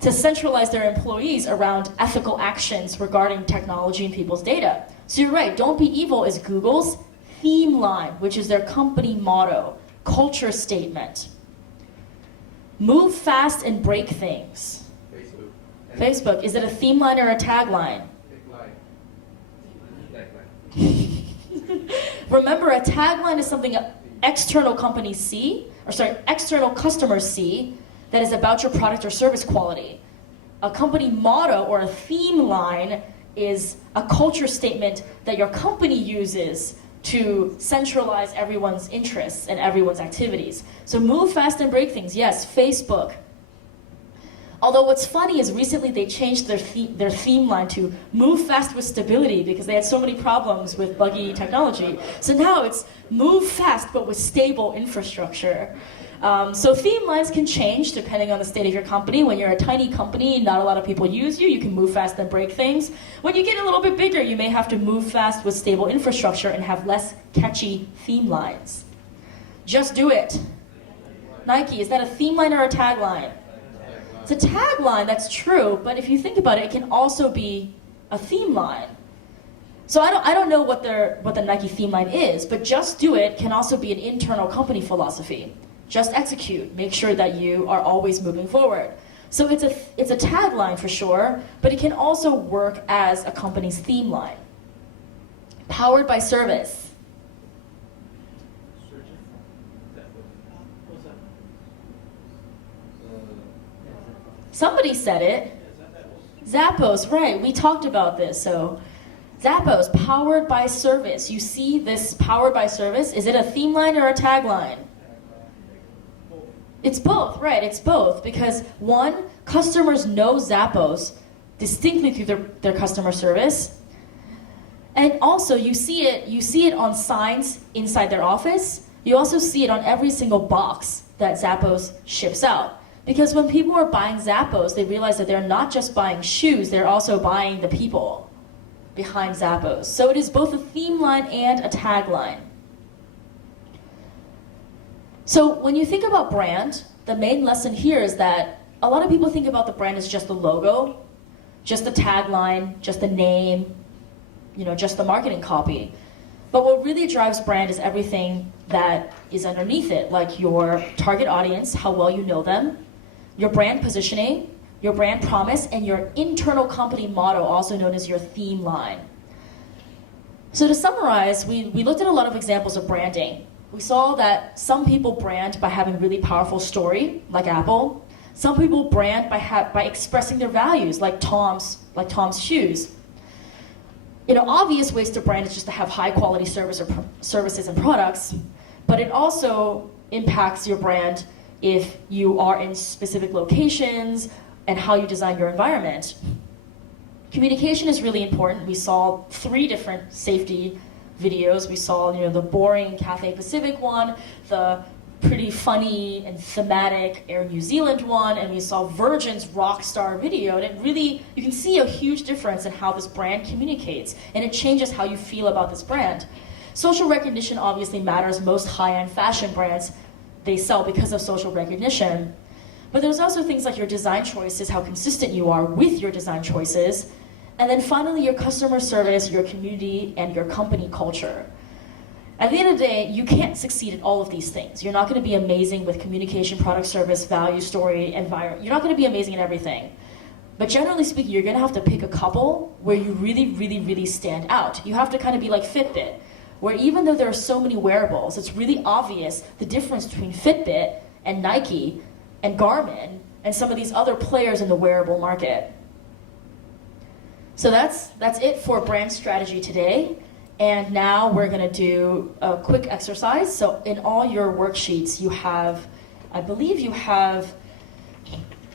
to centralize their employees around ethical actions regarding technology and people's data. So you're right, don't be evil is Google's theme line, which is their company motto, culture statement. Move fast and break things. Facebook, is it a theme line or a tagline? Remember, a tagline is something external companies see, external customers see that is about your product or service quality. A company motto or a theme line is a culture statement that your company uses to centralize everyone's interests and everyone's activities. So move fast and break things. Yes, Facebook. Although what's funny is recently they changed their theme line to move fast with stability because they had so many problems with buggy technology. So now it's move fast but with stable infrastructure. So theme lines can change depending on the state of your company. When you're a tiny company, not a lot of people use you, you can move fast and break things. When you get a little bit bigger, you may have to move fast with stable infrastructure and have less catchy theme lines. Just do it. Nike, is that a theme line or a tagline? It's a tagline, that's true, but if you think about it, it can also be a theme line. So I don't know what the Nike theme line is, but just do it can also be an internal company philosophy. Just execute. Make sure that you are always moving forward. So it's a tagline for sure, but it can also work as a company's theme line. Powered by service. Somebody said it. Zappos, right, we talked about this. So Zappos, powered by service. You see this powered by service? Is it a theme line or a tagline? It's both, right, it's both. Because one, customers know Zappos distinctly through their customer service. And also you see it on signs inside their office. You also see it on every single box that Zappos ships out. Because when people are buying Zappos, they realize that they're not just buying shoes, they're also buying the people. behind Zappos. So it is both a theme line and a tagline. So when you think about brand, the main lesson here is that a lot of people think about the brand as just the logo, just the tagline, just the name, just the marketing copy. But what really drives brand is everything that is underneath it, like your target audience, how well you know them, your brand positioning, your brand promise, and your internal company motto, also known as your theme line. So to summarize, we looked at a lot of examples of branding. We saw that some people brand by having really powerful story, like Apple. Some people brand by expressing their values, like Tom's shoes. Obvious ways to brand is just to have high quality services and products, but it also impacts your brand if you are in specific locations and how you design your environment. Communication is really important. We saw 3 different safety videos. We saw the boring Cathay Pacific one, the pretty funny and thematic Air New Zealand one, and we saw Virgin's Rockstar video, and it really, you can see a huge difference in how this brand communicates, and it changes how you feel about this brand. Social recognition obviously matters. Most high-end fashion brands, they sell because of social recognition. But there's also things like your design choices, how consistent you are with your design choices, and then finally your customer service, your community, and your company culture. At the end of the day, you can't succeed at all of these things. You're not going to be amazing with communication, product, service, value, story, environment. You're not going to be amazing at everything. But generally speaking, you're going to have to pick a couple where you really, really, really stand out. You have to kind of be like Fitbit, where even though there are so many wearables, it's really obvious the difference between Fitbit and Nike and Garmin and some of these other players in the wearable market. So that's it for brand strategy today. And now we're going to do a quick exercise. So in all your worksheets, you have, I believe you have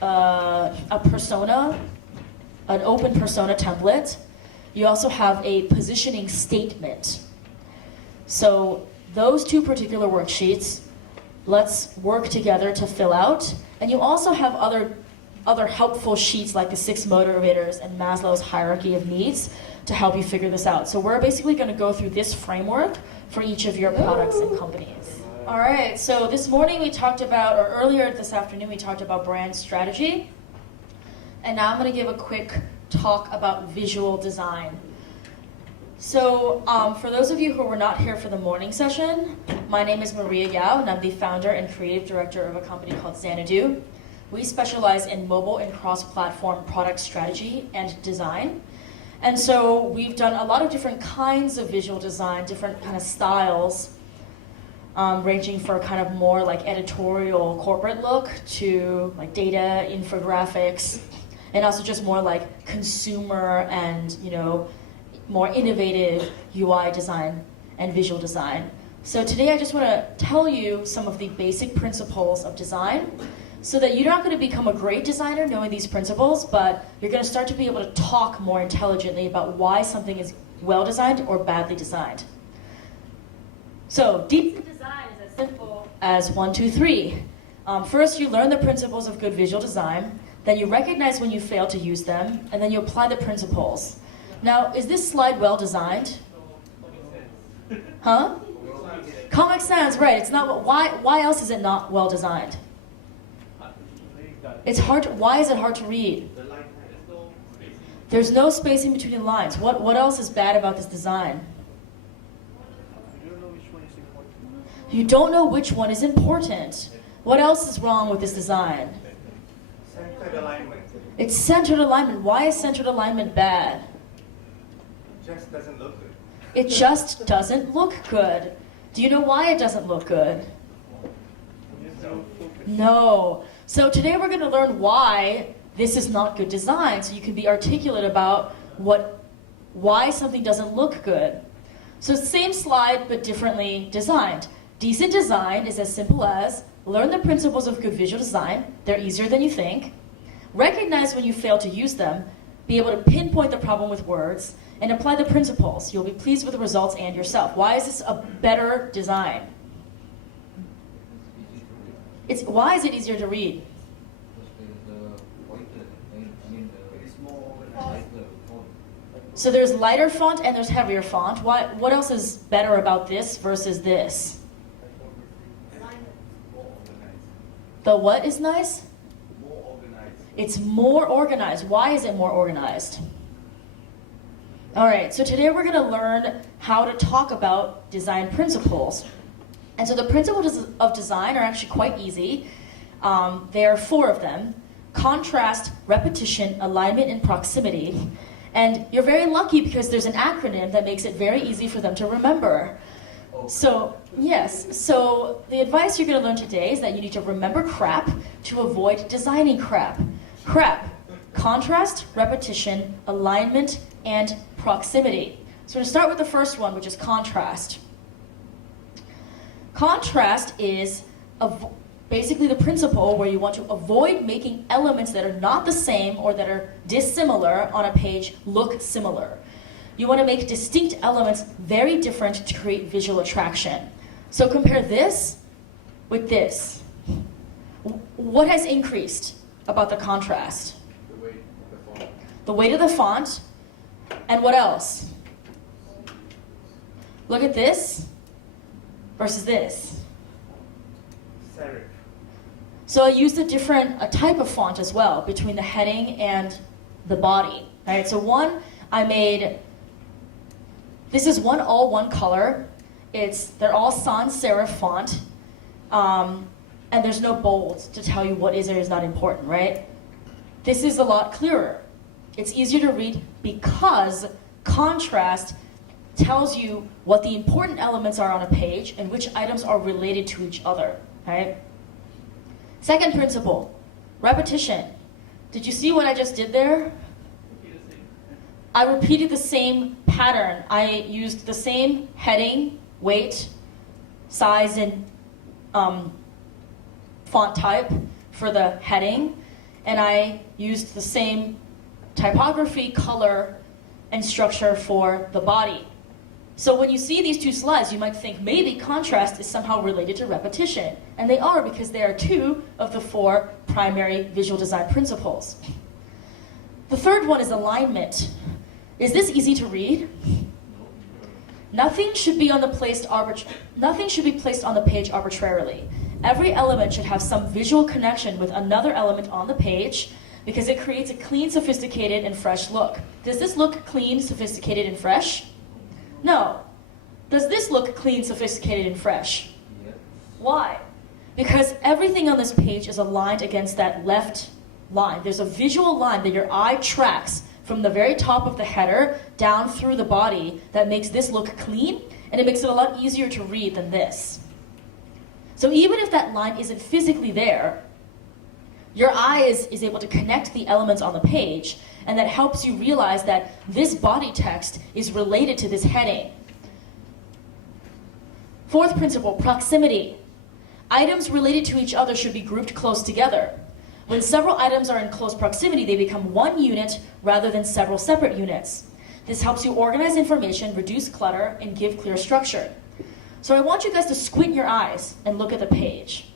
a persona, an open persona template. You also have a positioning statement. So those 2 particular worksheets, let's work together to fill out. And you also have other helpful sheets like the 6 motivators and Maslow's hierarchy of needs to help you figure this out. So we're basically going to go through this framework for each of your products and companies. All right, so this morning we talked about, or earlier this afternoon we talked about brand strategy. And now I'm going to give a quick talk about visual design. So for those of you who were not here for the morning session, my name is Mariya Yao, and I'm the founder and creative director of a company called Xanadu. We specialize in mobile and cross-platform product strategy and design. And so we've done a lot of different kinds of visual design, different kind of styles, ranging for kind of more like editorial corporate look to like data, infographics, and also just more like consumer and more innovative UI design and visual design. So today I just want to tell you some of the basic principles of design, so that you're not going to become a great designer knowing these principles, but you're going to start to be able to talk more intelligently about why something is well designed or badly designed. So deep design is as simple as 1, 2, 3. First, you learn the principles of good visual design, then you recognize when you fail to use them, and then you apply the principles. Now, is this slide well designed? Huh? Comic Sans, right? It's not. Why else is it not well designed? It's hard. Why is it hard to read? There's no spacing between the lines. What else is bad about this design? You don't know which one is important. What else is wrong with this design? Centered alignment. It's centered alignment. Why is centered alignment bad? It just doesn't look good. It just doesn't look good. Do you know why it doesn't look good? No. So today we're going to learn why this is not good design, so you can be articulate about why something doesn't look good. So same slide, but differently designed. Decent design is as simple as learn the principles of good visual design. They're easier than you think. Recognize when you fail to use them. Be able to pinpoint the problem with words and apply the principles. You'll be pleased with the results and yourself. Why is this a better design? Why is it easier to read? So there's lighter font and there's heavier font. What else is better about this versus this? The what is nice? It's more organized. Why is it more organized? All right, so today we're going to learn how to talk about design principles. And so the principles of design are actually quite easy. There are 4 of them: contrast, repetition, alignment, and proximity. And you're very lucky because there's an acronym that makes it very easy for them to remember. So, yes, so the advice you're going to learn today is that you need to remember CRAP to avoid designing crap. CRAP: contrast, repetition, alignment, and proximity. So we're going to start with the first one, which is contrast. Contrast is basically the principle where you want to avoid making elements that are not the same or that are dissimilar on a page look similar. You want to make distinct elements very different to create visual attraction. So compare this with this. What has increased about the contrast? The weight of the font. The weight of the font. And what else? Look at this versus this. Serif. So I used a type of font as well between the heading and the body. All right, so this is all one color. They're all sans serif font, and there's no bold to tell you what is or is not important, right? This is a lot clearer. It's easier to read because contrast tells you what the important elements are on a page and which items are related to each other, right? Second principle, repetition. Did you see what I just did there? I repeated the same pattern. I used the same heading, weight, size, and font type for the heading, and I used the same typography, color, and structure for the body. So when you see these 2 slides, you might think maybe contrast is somehow related to repetition. And they are, because they are 2 of the 4 primary visual design principles. The third one is alignment. Is this easy to read? Nothing should be placed on the page arbitrarily. Every element should have some visual connection with another element on the page because it creates a clean, sophisticated, and fresh look. Does this look clean, sophisticated, and fresh? No. Does this look clean, sophisticated, and fresh? Yes. Why? Because everything on this page is aligned against that left line. There's a visual line that your eye tracks from the very top of the header down through the body that makes this look clean, and it makes it a lot easier to read than this. So even if that line isn't physically there, your eye is able to connect the elements on the page, and that helps you realize that this body text is related to this heading. Fourth principle, proximity. Items related to each other should be grouped close together. When several items are in close proximity, they become one unit rather than several separate units. This helps you organize information, reduce clutter, and give clear structure. So I want you guys to squint your eyes and look at the page.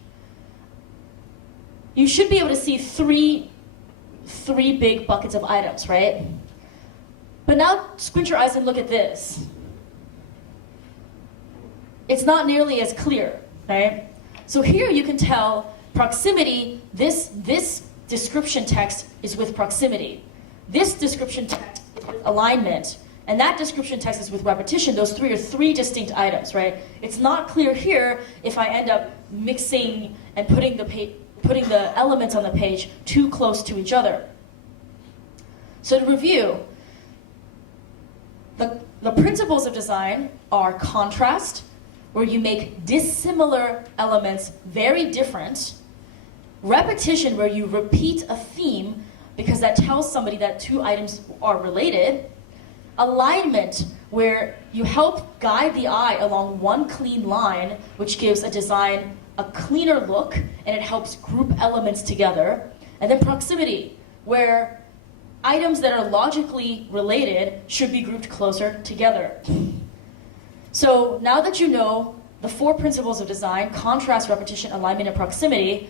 You should be able to see three big buckets of items, right? But now squint your eyes and look at this. It's not nearly as clear, right? So here you can tell proximity, this description text is with proximity. This description text is with alignment. And that description text is with repetition. Those three are three distinct items, right? It's not clear here if I end up mixing and putting the elements on the page too close to each other. So to review, the principles of design are contrast, where you make dissimilar elements very different. Repetition, where you repeat a theme because that tells somebody that two items are related. Alignment, where you help guide the eye along one clean line, which gives a design a cleaner look, and it helps group elements together. And then proximity, where items that are logically related should be grouped closer together. So now that you know the four principles of design, contrast, repetition, alignment, and proximity,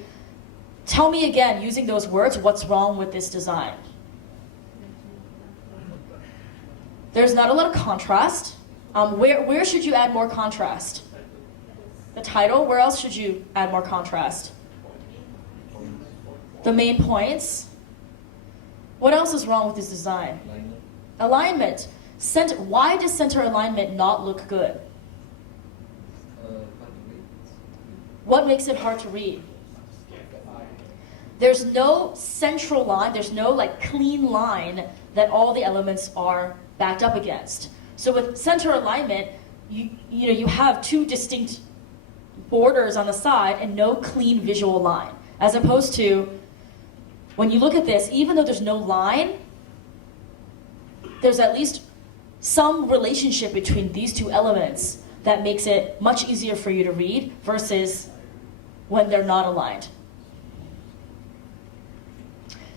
tell me again, using those words, what's wrong with this design? There's not a lot of contrast. Where should you add more contrast? The title. Where else should you add more contrast? The main points. What else is wrong with this design? Alignment. Why does center alignment not look good? What makes it hard to read? There's no central line, there's no like clean line that all the elements are backed up against. So with center alignment, you have two distinct borders on the side and no clean visual line. As opposed to, when you look at this, even though there's no line, there's at least some relationship between these two elements that makes it much easier for you to read versus when they're not aligned.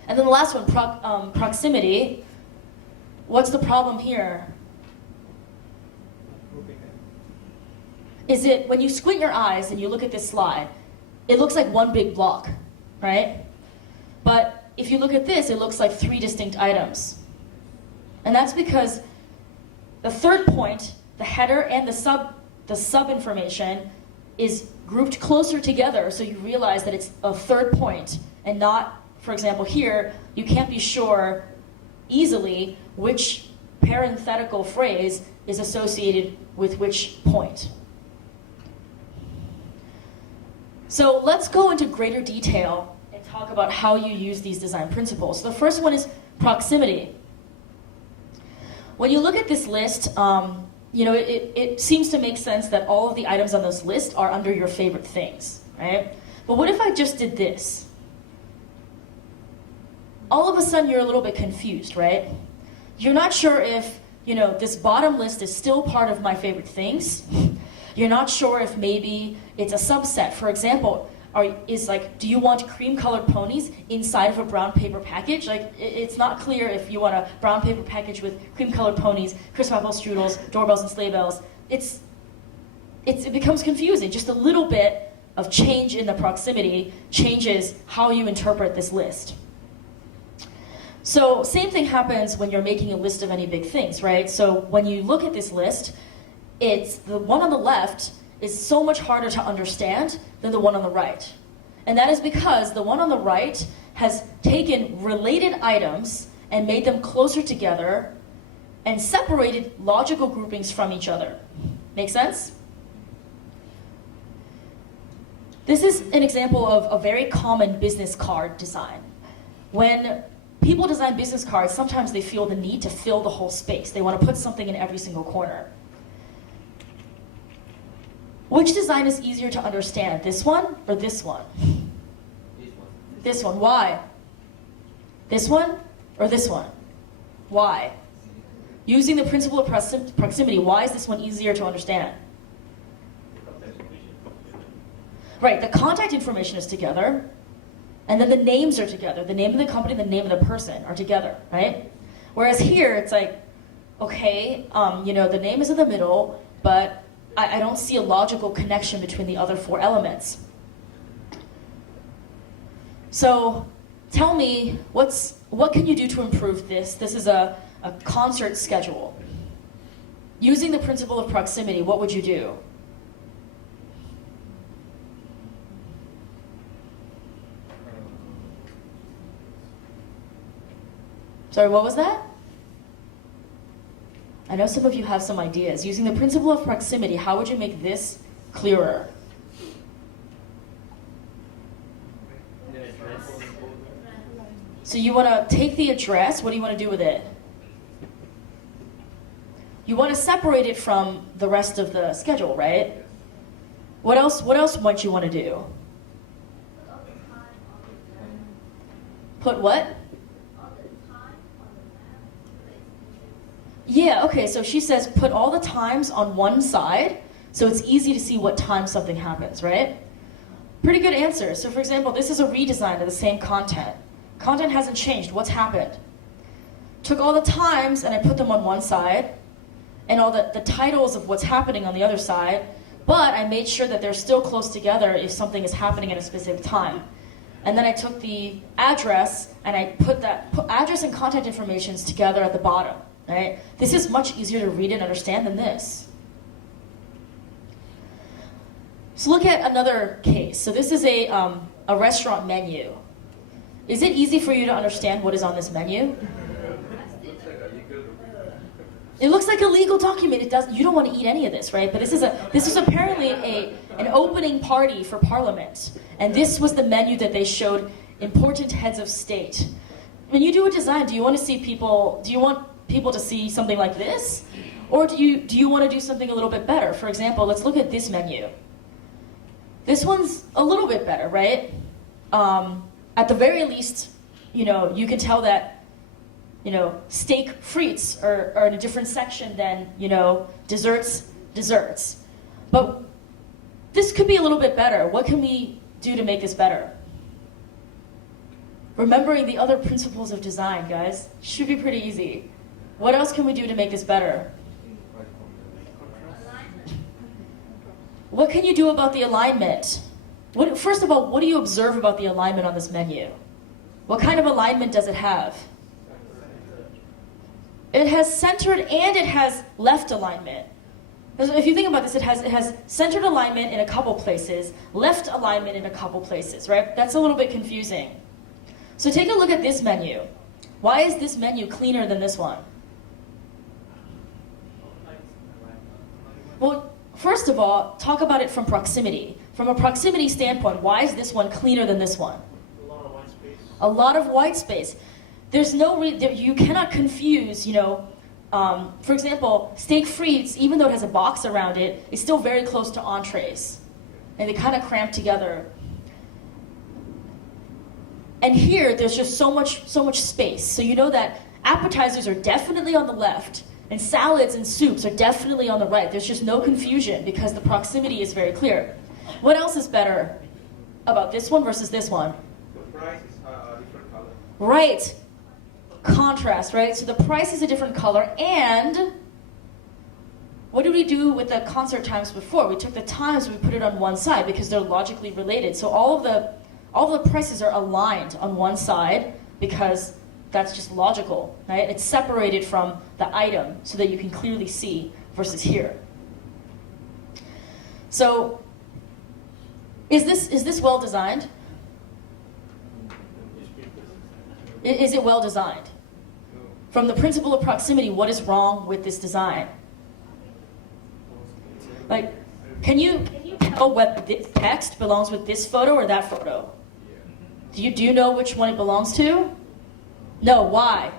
And then the last one, proximity. What's the problem here? Is it, when you squint your eyes and you look at this slide, it looks like one big block, right? But if you look at this, it looks like three distinct items. And that's because the third point, the header and the sub information is grouped closer together, so you realize that it's a third point and not, for example, here, you can't be sure easily which parenthetical phrase is associated with which point. So let's go into greater detail and talk about how you use these design principles. So the first one is proximity. When you look at this list, it seems to make sense that all of the items on this list are under your favorite things, right? But what if I just did this? All of a sudden you're a little bit confused, right? You're not sure if, this bottom list is still part of my favorite things. You're not sure if maybe it's a subset. For example, do you want cream-colored ponies inside of a brown paper package? It's not clear if you want a brown paper package with cream-colored ponies, crisp apple strudels, doorbells, and sleigh bells. It becomes confusing. Just a little bit of change in the proximity changes how you interpret this list. So same thing happens when you're making a list of any big things, right? So when you look at this list, it's the one on the left is so much harder to understand than the one on the right. And that is because the one on the right has taken related items and made them closer together and separated logical groupings from each other. Make sense? This is an example of a very common business card design. When people design business cards, sometimes they feel the need to fill the whole space. They want to put something in every single corner. Which design is easier to understand, this one or this one? This one. Why? This one or this one? Why? Using the principle of proximity, why is this one easier to understand? Right, the contact information is together, and then the names are together. The name of the company, the name of the person are together, right? Whereas here, it's like, okay, the name is in the middle, but I don't see a logical connection between the other four elements. So tell me, what can you do to improve this? This is a concert schedule. Using the principle of proximity, what would you do? Sorry, what was that? I know some of you have some ideas. Using the principle of proximity, how would you make this clearer? So you want to take the address, what do you want to do with it? You want to separate it from the rest of the schedule, right? What else might you want to do? Put what? Yeah, okay, so she says put all the times on one side, so it's easy to see what time something happens, right? Pretty good answer. So for example, this is a redesign of the same content. Content hasn't changed, what's happened? Took all the times and I put them on one side, and all the titles of what's happening on the other side, but I made sure that they're still close together if something is happening at a specific time. And then I took the address and I put address and contact informations together at the bottom. right? This is much easier to read and understand than this. So look at another case. So this is a restaurant menu. Is it easy for you to understand what is on this menu? It looks like a legal document. It does. You don't want to eat any of this, right? But this is apparently an opening party for Parliament, and this was the menu that they showed important heads of state. When you do a design, do you want to see people? Do you want people to see something like this, or do you want to do something a little bit better? For example, let's look at this menu. This one's a little bit better, right? At the very least, you can tell that. Steak frites are in a different section than, desserts. But this could be a little bit better. What can we do to make this better? Remembering the other principles of design, guys. Should be pretty easy. What else can we do to make this better? What can you do about the alignment? First of all, what do you observe about the alignment on this menu? What kind of alignment does it have? It has centered and it has left alignment. If you think about this, it has centered alignment in a couple places, left alignment in a couple places, right? That's a little bit confusing. So take a look at this menu. Why is this menu cleaner than this one? Well, first of all, talk about it from proximity. From a proximity standpoint, why is this one cleaner than this one? A lot of white space. A lot of white space. There's no you cannot confuse, for example, steak frites, even though it has a box around it, is still very close to entrees. And they kind of cramp together. And here, there's just so much space. So you know that appetizers are definitely on the left, and salads and soups are definitely on the right. There's just no confusion because the proximity is very clear. What else is better about this one versus this one? The price is a different color. Right. Contrast, right? So the price is a different color, and what did we do with the concert times before? We took the times, we put it on one side because they're logically related. So all of the prices are aligned on one side because that's just logical, right? It's separated from the item so that you can clearly see versus here. So is this well designed? Is it well designed? From the principle of proximity, what is wrong with this design? Like, can you tell whether this text belongs with this photo or that photo? Do you know which one it belongs to? No, why?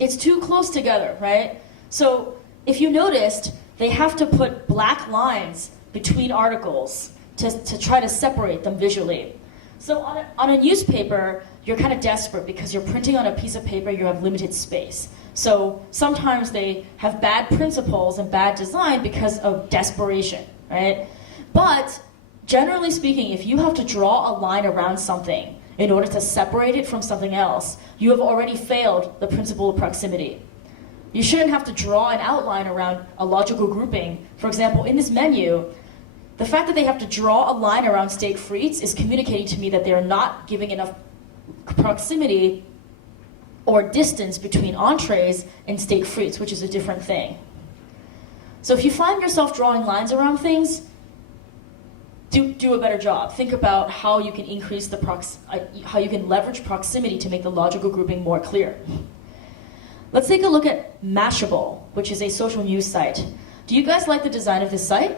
It's too close together, right? So if you noticed, they have to put black lines between articles to try to separate them visually. So on a newspaper, you're kind of desperate because you're printing on a piece of paper, you have limited space. So sometimes they have bad principles and bad design because of desperation, right? But generally speaking, if you have to draw a line around something in order to separate it from something else, you have already failed the principle of proximity. You shouldn't have to draw an outline around a logical grouping. For example, in this menu, the fact that they have to draw a line around steak frites is communicating to me that they're not giving enough proximity or distance between entrees and steak frites, which is a different thing. So if you find yourself drawing lines around things, do a better job. Think about how you can increase how you can leverage proximity to make the logical grouping more clear. Let's take a look at Mashable, which is a social news site. Do you guys like the design of this site?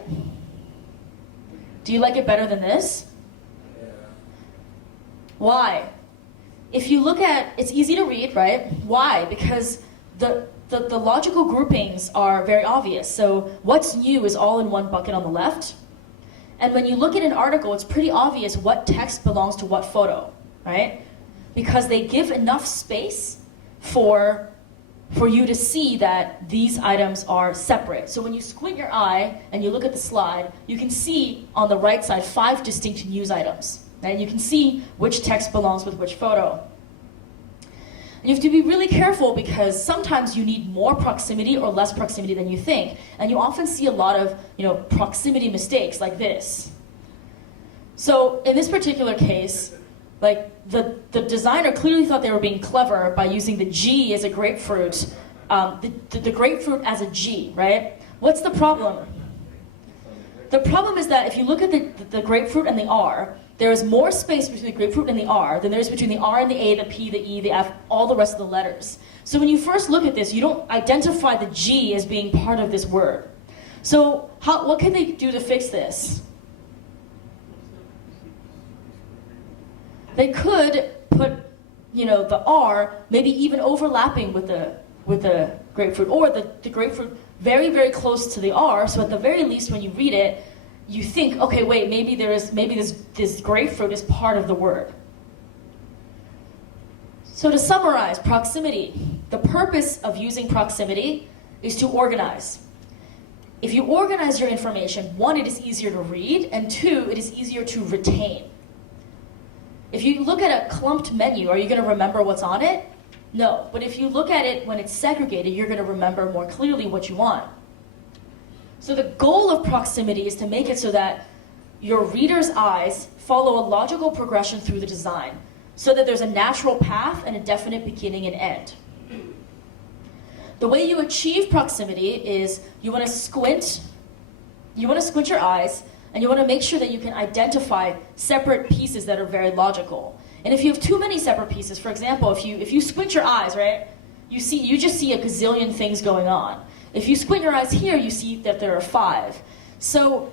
Do you like it better than this? Why? If you look at, it's easy to read, right? Why? Because the logical groupings are very obvious. So what's new is all in one bucket on the left. And when you look at an article, it's pretty obvious what text belongs to what photo, right? Because they give enough space for you to see that these items are separate. So when you squint your eye and you look at the slide, you can see on the right side 5 distinct news items. And you can see which text belongs with which photo. And you have to be really careful because sometimes you need more proximity or less proximity than you think. And you often see a lot of proximity mistakes like this. So in this particular case, Like, the designer clearly thought they were being clever by using the G as a grapefruit, the grapefruit as a G, right? What's the problem? The problem is that if you look at the grapefruit and the R, there is more space between the grapefruit and the R than there is between the R and the A, the P, the E, the F, all the rest of the letters. So when you first look at this, you don't identify the G as being part of this word. So what can they do to fix this? They could put, the R maybe even overlapping with the grapefruit, or the grapefruit very, very close to the R, so at the very least when you read it, you think, okay, wait, maybe this grapefruit is part of the word. So to summarize, proximity. The purpose of using proximity is to organize. If you organize your information, one, it is easier to read, and two, it is easier to retain. If you look at a clumped menu, are you going to remember what's on it? No, but if you look at it when it's segregated, you're going to remember more clearly what you want. So the goal of proximity is to make it so that your reader's eyes follow a logical progression through the design, so that there's a natural path and a definite beginning and end. The way you achieve proximity is you want to squint your eyes, and you want to make sure that you can identify separate pieces that are very logical. And if you have too many separate pieces, for example, if you squint your eyes, right, you just see a gazillion things going on. If you squint your eyes here, you see that there are 5. So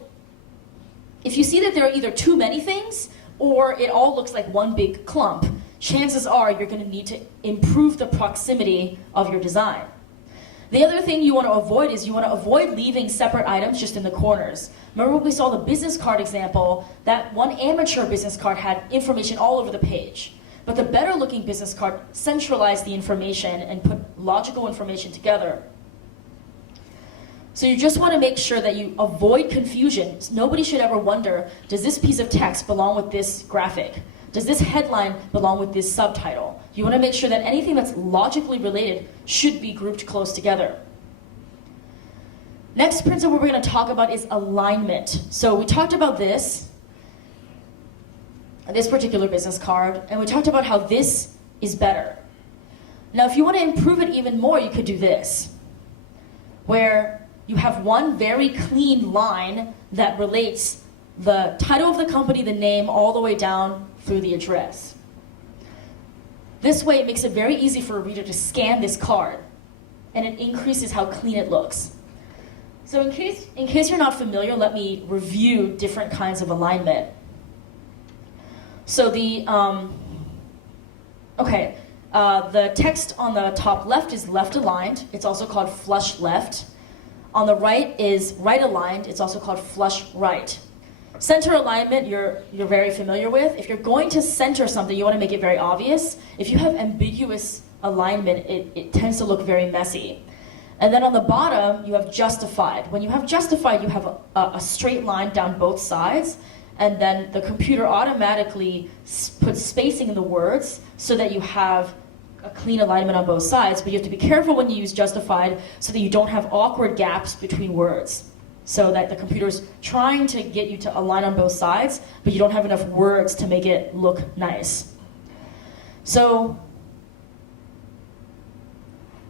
if you see that there are either too many things or it all looks like one big clump, chances are you're going to need to improve the proximity of your design. The other thing you want to avoid is you want to avoid leaving separate items just in the corners. Remember when we saw the business card example, that one amateur business card had information all over the page. But the better looking business card centralized the information and put logical information together. So you just want to make sure that you avoid confusion. Nobody should ever wonder, does this piece of text belong with this graphic? Does this headline belong with this subtitle? You want to make sure that anything that's logically related should be grouped close together. Next principle we're going to talk about is alignment. So we talked about this particular business card, and we talked about how this is better. Now if you want to improve it even more, you could do this, where you have one very clean line that relates the title of the company, the name, all the way down through the address. This way it makes it very easy for a reader to scan this card, and it increases how clean it looks. So in case you're not familiar, let me review different kinds of alignment. So the text on the top left is left aligned. It's also called flush left. On the right is right aligned. It's also called flush right. Center alignment, you're very familiar with. If you're going to center something, you want to make it very obvious. If you have ambiguous alignment, it tends to look very messy. And then on the bottom, you have justified. When you have justified, you have a straight line down both sides, and then the computer automatically puts spacing in the words so that you have a clean alignment on both sides, but you have to be careful when you use justified so that you don't have awkward gaps between words, so that the computer's trying to get you to align on both sides, but you don't have enough words to make it look nice. So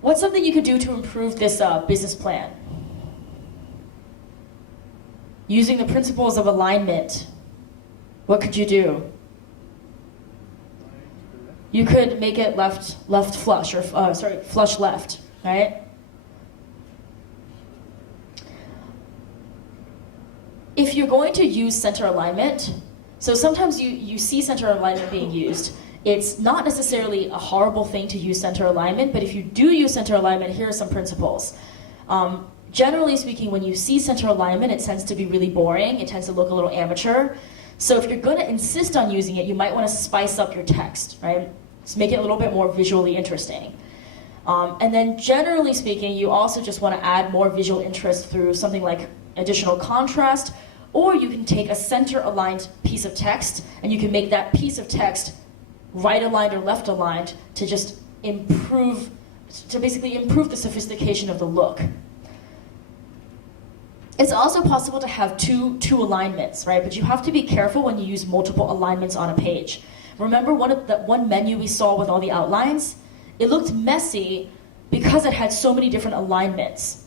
what's something you could do to improve this business plan? Using the principles of alignment, what could you do? You could make it left flush, or flush left, right? If you're going to use center alignment, so sometimes you see center alignment being used. It's not necessarily a horrible thing to use center alignment, but if you do use center alignment, here are some principles. Generally speaking, when you see center alignment, it tends to be really boring. It tends to look a little amateur. So if you're going to insist on using it, you might want to spice up your text, right? Just make it a little bit more visually interesting. And then generally speaking, you also just want to add more visual interest through something like additional contrast, or you can take a center aligned piece of text and you can make that piece of text right aligned or left aligned to just basically improve the sophistication of the look. It's also possible to have two alignments, right? But you have to be careful when you use multiple alignments on a page. Remember one menu we saw with all the outlines? It looked messy because it had so many different alignments.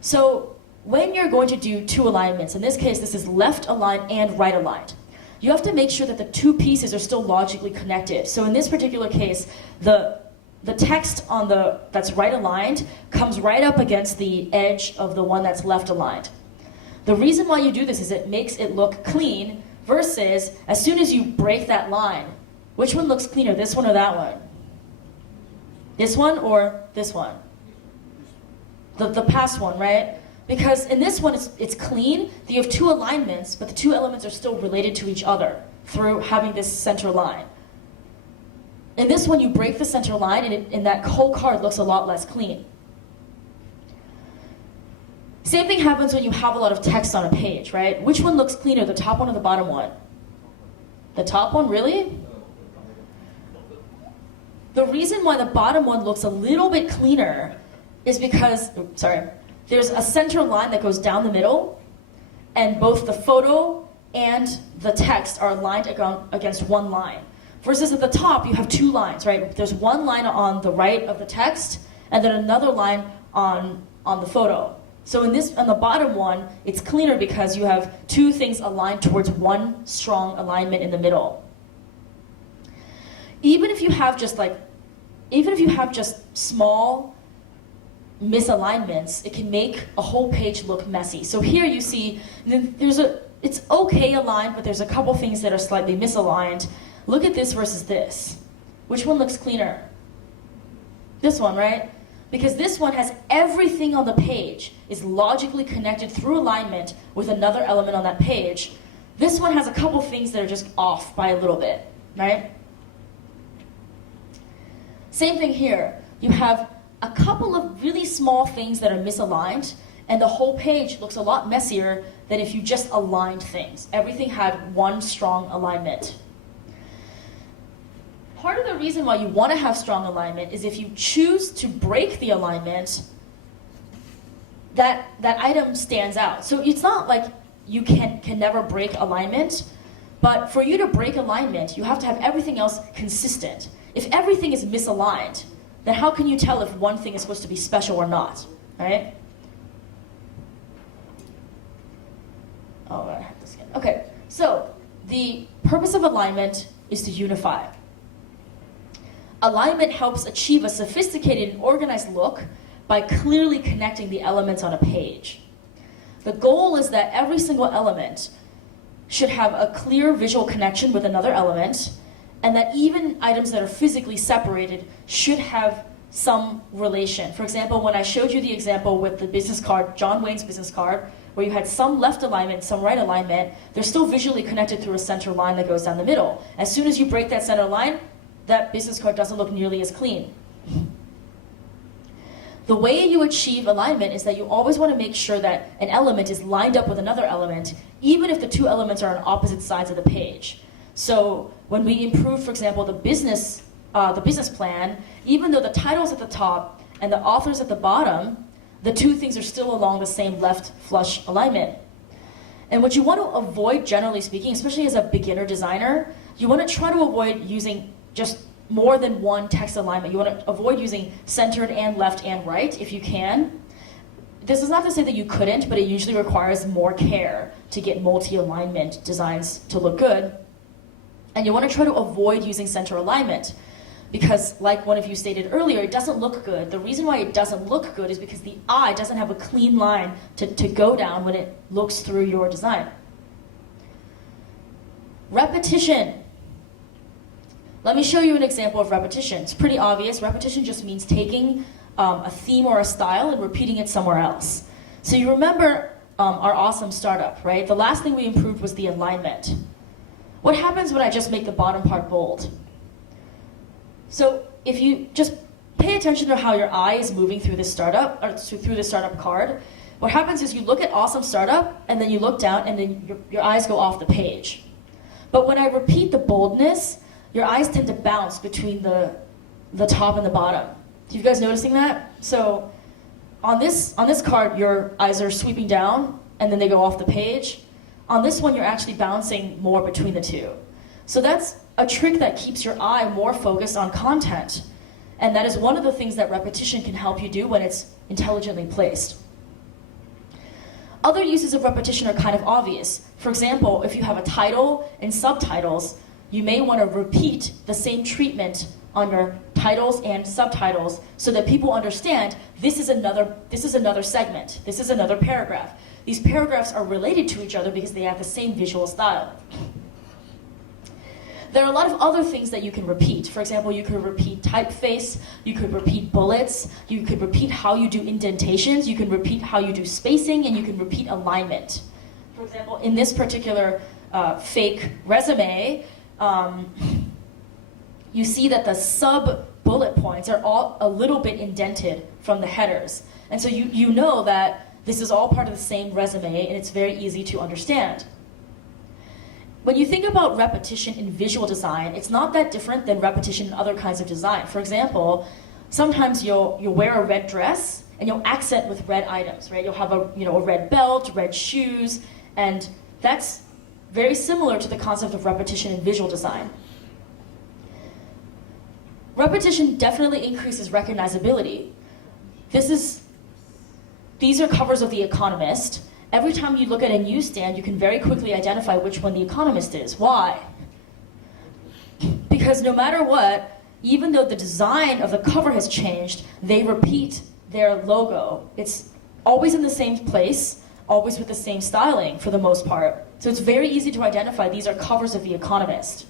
So when you're going to do two alignments, in this case this is left aligned and right aligned, you have to make sure that the two pieces are still logically connected. So in this particular case, the text on that's right aligned comes right up against the edge of the one that's left aligned. The reason why you do this is it makes it look clean versus as soon as you break that line, which one looks cleaner, this one or that one? This one or this one? The past one, right? Because in this one it's clean, you have two alignments, but the two elements are still related to each other through having this center line. In this one you break the center line and that whole card looks a lot less clean. Same thing happens when you have a lot of text on a page, right? Which one looks cleaner, the top one or the bottom one? The top one, really? The reason why the bottom one looks a little bit cleaner is because, there's a center line that goes down the middle, and both the photo and the text are aligned against one line. Versus at the top, you have two lines, right? There's one line on the right of the text, and then another line on the photo. So on the bottom one, it's cleaner because you have two things aligned towards one strong alignment in the middle. Even if you have just small misalignments, it can make a whole page look messy. So here you see, it's okay aligned, but there's a couple things that are slightly misaligned. Look at this versus this. Which one looks cleaner? This one, right? Because this one has everything on the page is logically connected through alignment with another element on that page. This one has a couple things that are just off by a little bit, right? Same thing here. You have a couple of really small things that are misaligned, and the whole page looks a lot messier than if you just aligned things. Everything had one strong alignment. Part of the reason why you want to have strong alignment is if you choose to break the alignment, that item stands out. So it's not like you can never break alignment, but for you to break alignment, you have to have everything else consistent. If everything is misaligned, then how can you tell if one thing is supposed to be special or not, right? Oh, I have this again. Okay, so the purpose of alignment is to unify. Alignment helps achieve a sophisticated and organized look by clearly connecting the elements on a page. The goal is that every single element should have a clear visual connection with another element, and that even items that are physically separated should have some relation. For example, when I showed you the example with the business card, John Wayne's business card, where you had some left alignment, some right alignment, they're still visually connected through a center line that goes down the middle. As soon as you break that center line, that business card doesn't look nearly as clean. The way you achieve alignment is that you always want to make sure that an element is lined up with another element, even if the two elements are on opposite sides of the page. So when we improve, for example, the business plan, even though the title's at the top and the author's at the bottom, the two things are still along the same left flush alignment. And what you want to avoid, generally speaking, especially as a beginner designer, you want to try to avoid using just more than one text alignment. You want to avoid using centered and left and right if you can. This is not to say that you couldn't, but it usually requires more care to get multi-alignment designs to look good. And you want to try to avoid using center alignment because, like one of you stated earlier, it doesn't look good. The reason why it doesn't look good is because the eye doesn't have a clean line to go down when it looks through your design. Repetition. Let me show you an example of repetition. It's pretty obvious. Repetition just means taking a theme or a style and repeating it somewhere else. So you remember our awesome startup, right? The last thing we improved was the alignment. What happens when I just make the bottom part bold? So if you just pay attention to how your eye is moving through the startup, or through the startup card, what happens is you look at awesome startup, and then you look down, and then your eyes go off the page. But when I repeat the boldness, your eyes tend to bounce between the top and the bottom. Do you guys noticing that? So on this card, your eyes are sweeping down, and then they go off the page. On this one, you're actually bouncing more between the two. So that's a trick that keeps your eye more focused on content. And that is one of the things that repetition can help you do when it's intelligently placed. Other uses of repetition are kind of obvious. For example, if you have a title and subtitles, you may want to repeat the same treatment on your titles and subtitles so that people understand this is another segment, this is another paragraph. These paragraphs are related to each other because they have the same visual style. There are a lot of other things that you can repeat. For example, you could repeat typeface, you could repeat bullets, you could repeat how you do indentations, you can repeat how you do spacing, and you can repeat alignment. For example, in this particular fake resume, you see that the sub-bullet points are all a little bit indented from the headers. And so you know that this is all part of the same resume, and it's very easy to understand. When you think about repetition in visual design, it's not that different than repetition in other kinds of design. For example, sometimes you'll wear a red dress and you'll accent with red items, right? You'll have a red belt, red shoes, and that's very similar to the concept of repetition in visual design. Repetition definitely increases recognizability. These are covers of The Economist. Every time you look at a newsstand, you can very quickly identify which one The Economist is. Why? Because no matter what, even though the design of the cover has changed, they repeat their logo. It's always in the same place, always with the same styling for the most part. So it's very easy to identify these are covers of The Economist.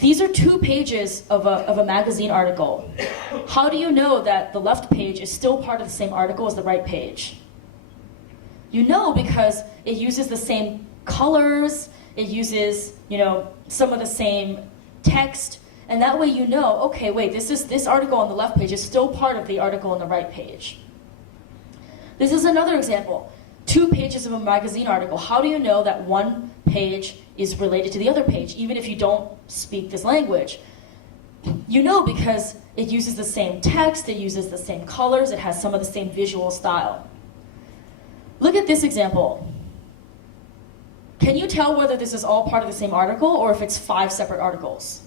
These are 2 pages of a magazine article. How do you know that the left page is still part of the same article as the right page? You know because it uses the same colors, it uses, some of the same text, and that way you know, okay, wait, this article on the left page is still part of the article on the right page. This is another example. 2 pages of a magazine article. How do you know that one page is related to the other page, even if you don't speak this language? You know because it uses the same text, it uses the same colors, it has some of the same visual style. Look at this example. Can you tell whether this is all part of the same article or if it's 5 separate articles?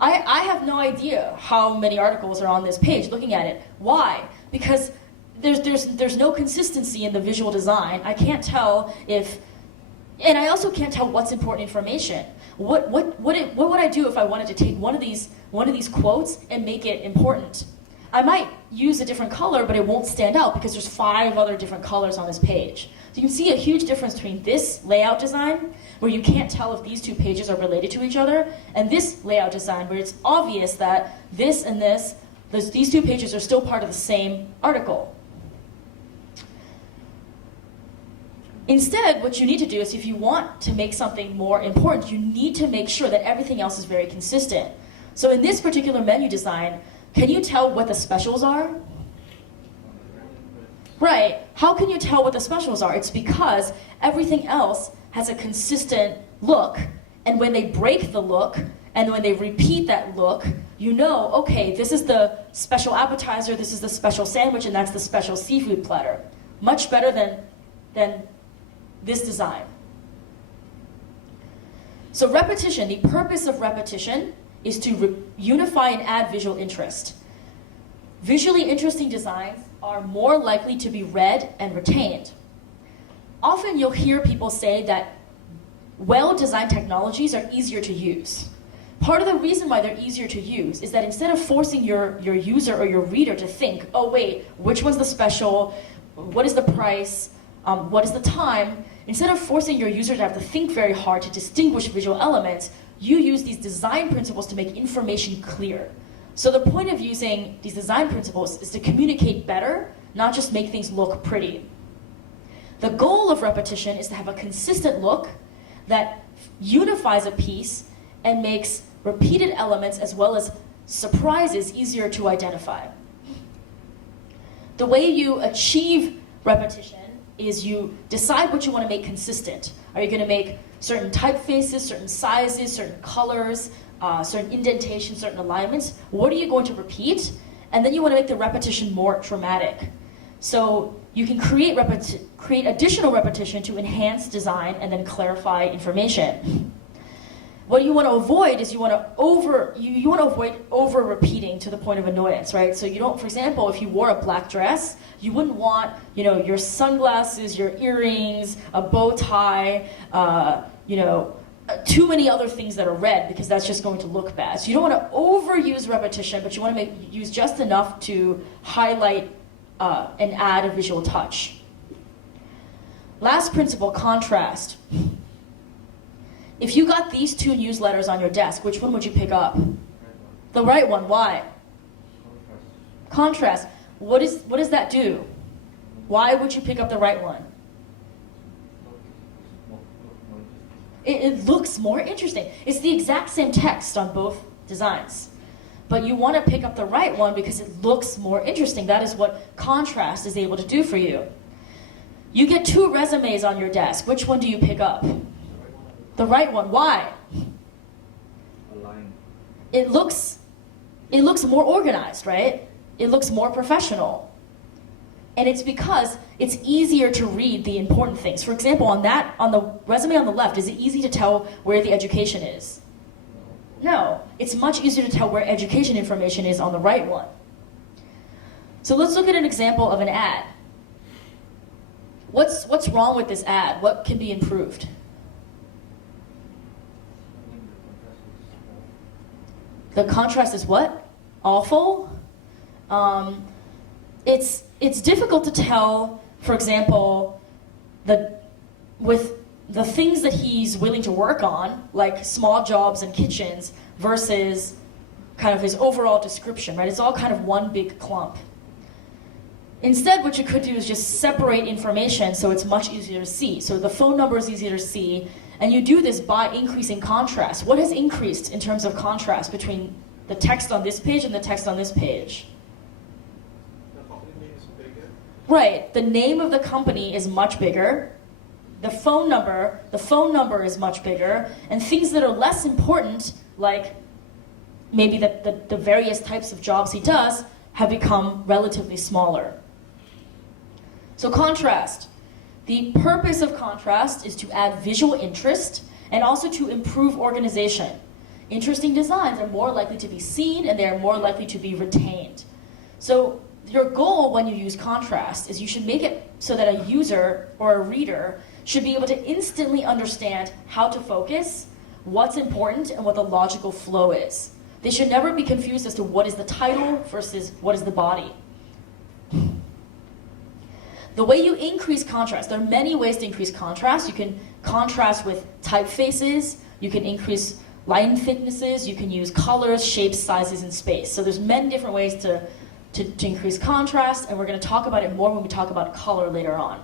I have no idea how many articles are on this page looking at it. Why? Because there's no consistency in the visual design. I can't tell and I also can't tell what's important information. What would I do if I wanted to take one of these quotes and make it important? I might use a different color, but it won't stand out because there's 5 other different colors on this page. So you can see a huge difference between this layout design, where you can't tell if these 2 pages are related to each other, and this layout design, where it's obvious that this and these 2 pages are still part of the same article. Instead, what you need to do is if you want to make something more important, you need to make sure that everything else is very consistent. So in this particular menu design, can you tell what the specials are? Right. How can you tell what the specials are? It's because everything else has a consistent look, and when they break the look, and when they repeat that look, you know, okay, this is the special appetizer, this is the special sandwich, and that's the special seafood platter. Much better than this design. So repetition, the purpose of repetition is to unify and add visual interest. Visually interesting designs are more likely to be read and retained. Often you'll hear people say that well-designed technologies are easier to use. Part of the reason why they're easier to use is that instead of forcing your user or your reader to think, oh wait, which one's the special, what is the price, what is the time, instead of forcing your user to have to think very hard to distinguish visual elements, you use these design principles to make information clear. So the point of using these design principles is to communicate better, not just make things look pretty. The goal of repetition is to have a consistent look that unifies a piece and makes repeated elements as well as surprises easier to identify. The way you achieve repetition is you decide what you want to make consistent. Are you going to make certain typefaces, certain sizes, certain colors, certain indentations, certain alignments? What are you going to repeat? And then you want to make the repetition more dramatic. So you can create additional repetition to enhance design and then clarify information. What you want to avoid is you want to avoid over repeating to the point of annoyance, right? So you don't, for example, if you wore a black dress, you wouldn't want, your sunglasses, your earrings, a bow tie, too many other things that are red, because that's just going to look bad. So you don't want to overuse repetition, but you want to use just enough to highlight and add a visual touch. Last principle, contrast. If you got these two newsletters on your desk, which one would you pick up? The right one. Why? Contrast. What does that do? Why would you pick up the right one? It looks more interesting. It's the exact same text on both designs. But you want to pick up the right one because it looks more interesting. That is what contrast is able to do for you. You get two resumes on your desk. Which one do you pick up? The right one. Why? It looks more organized, right? It looks more professional. And it's because it's easier to read the important things. For example, on the resume on the left, is it easy to tell where the education is? No, it's much easier to tell where education information is on the right one. So let's look at an example of an ad. What's wrong with this ad? What can be improved? The contrast is what? Awful? It's difficult to tell, for example, with the things that he's willing to work on, like small jobs and kitchens, versus kind of his overall description, right? It's all kind of one big clump. Instead, what you could do is just separate information so it's much easier to see. So the phone number is easier to see, and you do this by increasing contrast. What has increased in terms of contrast between the text on this page and the text on this page? Right, the name of the company is much bigger. The phone number is much bigger, and things that are less important, like maybe the various types of jobs he does, have become relatively smaller. So contrast. The purpose of contrast is to add visual interest and also to improve organization. Interesting designs are more likely to be seen and they are more likely to be retained. So your goal when you use contrast is you should make it so that a user or a reader should be able to instantly understand how to focus, what's important, and what the logical flow is. They should never be confused as to what is the title versus what is the body. The way you increase contrast, there are many ways to increase contrast. You can contrast with typefaces, you can increase line thicknesses, you can use colors, shapes, sizes, and space. So there's many different ways to increase contrast, and we're going to talk about it more when we talk about color later on.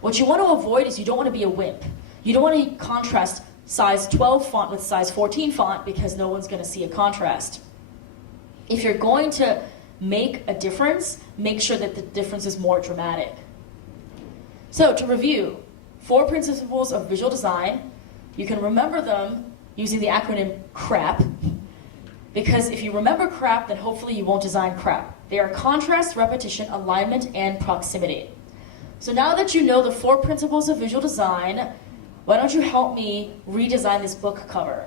What you want to avoid is you don't want to be a wimp. You don't want to contrast size 12 font with size 14 font because no one's going to see a contrast. If you're going to make a difference, make sure that the difference is more dramatic. So to review, 4 principles of visual design. You can remember them using the acronym CRAP, because if you remember CRAP, then hopefully you won't design crap. They are contrast, repetition, alignment, and proximity. So now that you know the 4 principles of visual design, why don't you help me redesign this book cover?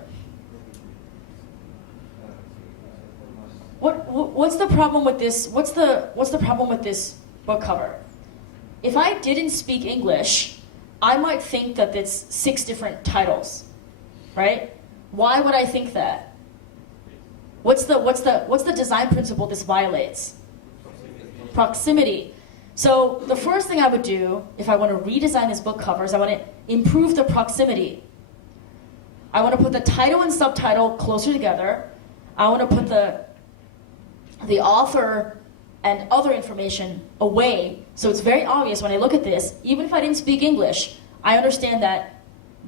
What's the problem with this? What's the problem with this book cover? If I didn't speak English, I might think that it's 6 different titles, right? Why would I think that? What's the design principle this violates? Proximity. So the first thing I would do if I want to redesign this book cover is I want to improve the proximity. I want to put the title and subtitle closer together. I want to put the author and other information away, so it's very obvious when I look at this, even if I didn't speak English, I understand that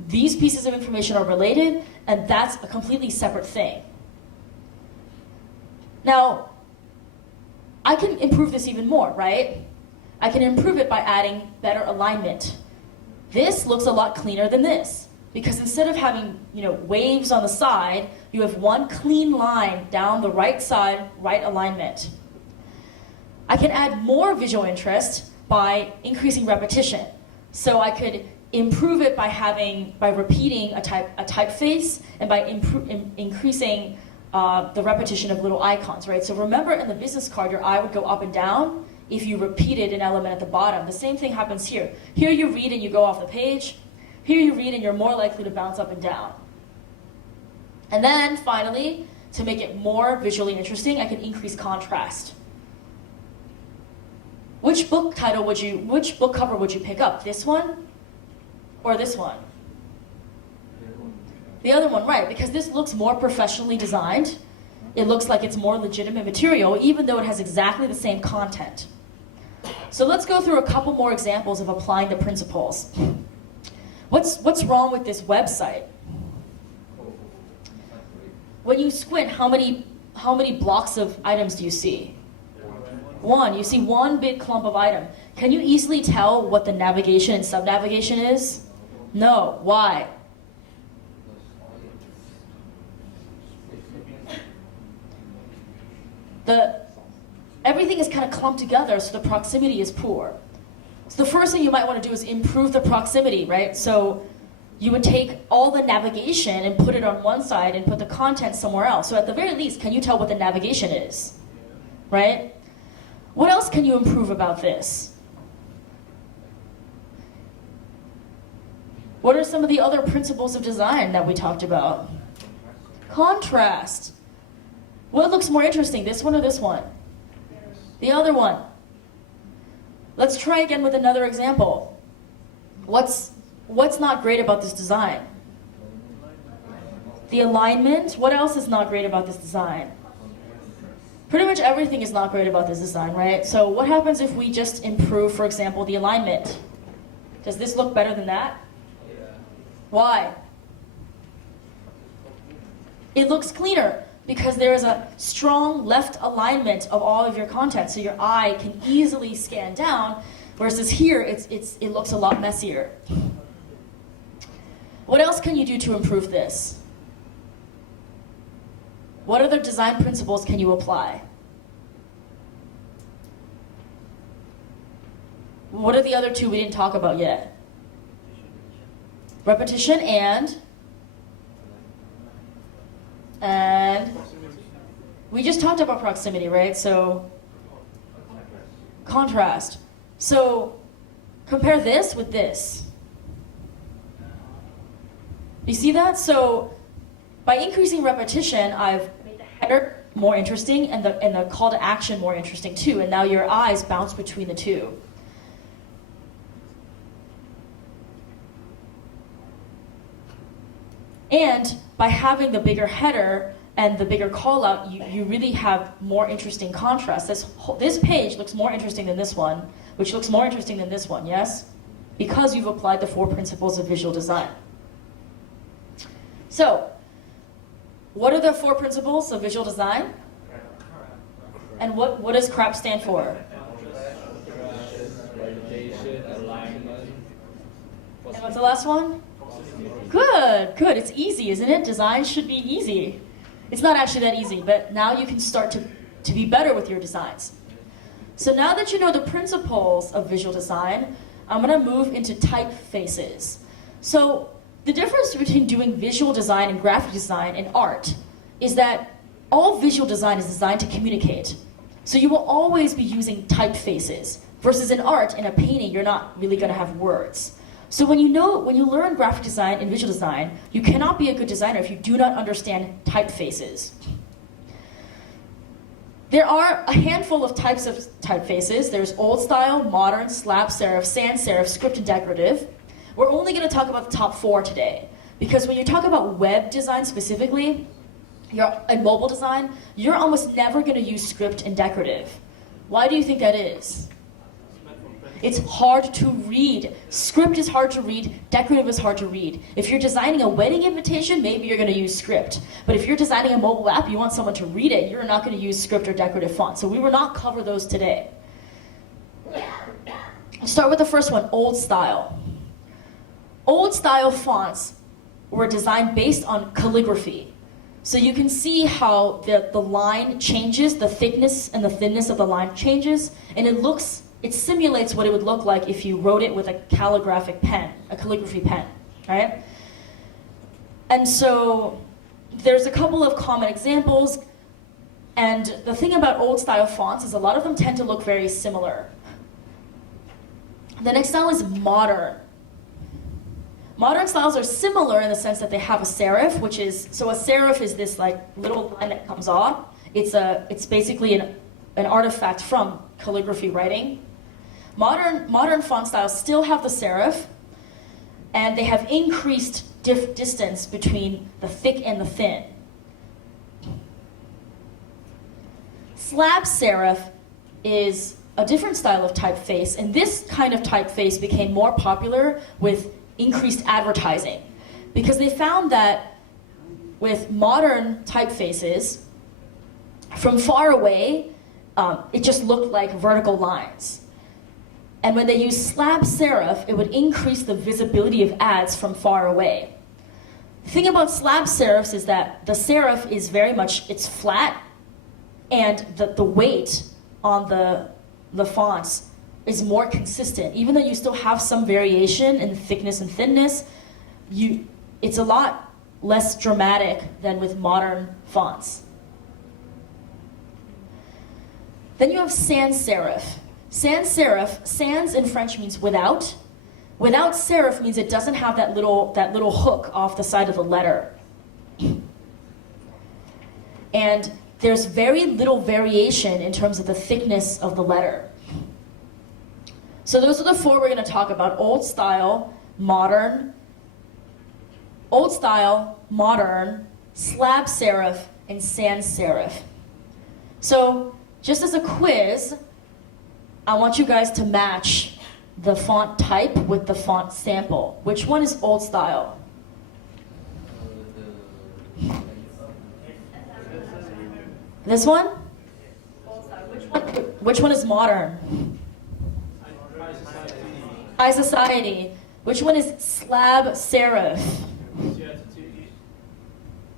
these pieces of information are related, and that's a completely separate thing. Now, I can improve this even more, right? I can improve it by adding better alignment. This looks a lot cleaner than this, because instead of having, waves on the side, you have one clean line down the right side, right alignment. I can add more visual interest by increasing repetition. So I could improve it by repeating a typeface and by increasing the repetition of little icons, right? So remember in the business card, your eye would go up and down if you repeated an element at the bottom. The same thing happens here. Here you read and you go off the page. Here you read and you're more likely to bounce up and down. And then finally, to make it more visually interesting, I can increase contrast. Which book cover would you pick up? This one or this one? The other one, right, because this looks more professionally designed. It looks like it's more legitimate material, even though it has exactly the same content. So let's go through a couple more examples of applying the principles. What's wrong with this website? When you squint, how many blocks of items do you see? One. You see one big clump of item. Can you easily tell what the navigation and sub-navigation is? No. Why? Everything is kind of clumped together, so the proximity is poor. So the first thing you might want to do is improve the proximity, right? So you would take all the navigation and put it on one side and put the content somewhere else. So at the very least, can you tell what the navigation is, right? What else can you improve about this? What are some of the other principles of design that we talked about? Contrast. What looks more interesting, this one or this one? The other one. Let's try again with another example. What's not great about this design? The alignment. What else is not great about this design? Pretty much everything is not great about this design, right? So what happens if we just improve, for example, the alignment? Does this look better than that? Why? It looks cleaner because there is a strong left alignment of all of your content, so your eye can easily scan down, versus here it looks a lot messier. What else can you do to improve this? What other design principles can you apply? What are the other two we didn't talk about yet? Repetition and we just talked about proximity, right? So contrast. So compare this with this. You see that? So by increasing repetition, I've made the header more interesting and the call to action more interesting too, and now your eyes bounce between the two. And by having the bigger header and the bigger call out, you really have more interesting contrast. This page looks more interesting than this one, which looks more interesting than this one, yes? Because you've applied the 4 principles of visual design. So, what are the 4 principles of visual design? And what does CRAP stand for? And what's the last one? Good, good. It's easy, isn't it? Design should be easy. It's not actually that easy, but now you can start to be better with your designs. So now that you know the principles of visual design, I'm going to move into typefaces. So the difference between doing visual design and graphic design and art is that all visual design is designed to communicate. So you will always be using typefaces, versus in art, in a painting, you're not really going to have words. So when you learn graphic design and visual design, you cannot be a good designer if you do not understand typefaces. There are a handful of types of typefaces. There's old style, modern, slab serif, sans serif, script, and decorative. We're only going to talk about the top 4 today, because when you talk about web design specifically, and mobile design, you're almost never going to use script and decorative. Why do you think that is? It's hard to read. Script is hard to read, decorative is hard to read. If you're designing a wedding invitation, maybe you're going to use script. But if you're designing a mobile app, you want someone to read it, you're not going to use script or decorative font. So we will not cover those today. I'll start with the first one, old style. Old style fonts were designed based on calligraphy. So you can see how the line changes, the thickness and the thinness of the line changes, and it simulates what it would look like if you wrote it with a calligraphy pen, right? And so there's a couple of common examples, and the thing about old style fonts is a lot of them tend to look very similar. The next style is modern. Modern styles are similar in the sense that they have a serif, so a serif is this like little line that comes off. It's basically an artifact from calligraphy writing. Modern font styles still have the serif, and they have increased distance between the thick and the thin. Slab serif is a different style of typeface, and this kind of typeface became more popular with increased advertising, because they found that with modern typefaces, from far away, it just looked like vertical lines. And when they used slab serif, it would increase the visibility of ads from far away. The thing about slab serifs is that the serif is it's flat, and the weight on the fonts is more consistent. Even though you still have some variation in thickness and thinness, it's a lot less dramatic than with modern fonts. Then you have sans serif. Sans serif, sans in French means without. Without serif means it doesn't have that little hook off the side of the letter. And there's very little variation in terms of the thickness of the letter. So those are the four we're going to talk about: old style, modern, slab serif, and sans serif. So just as a quiz, I want you guys to match the font type with the font sample. Which one is old style? This one? Which one is modern? High Society. Which one is slab serif?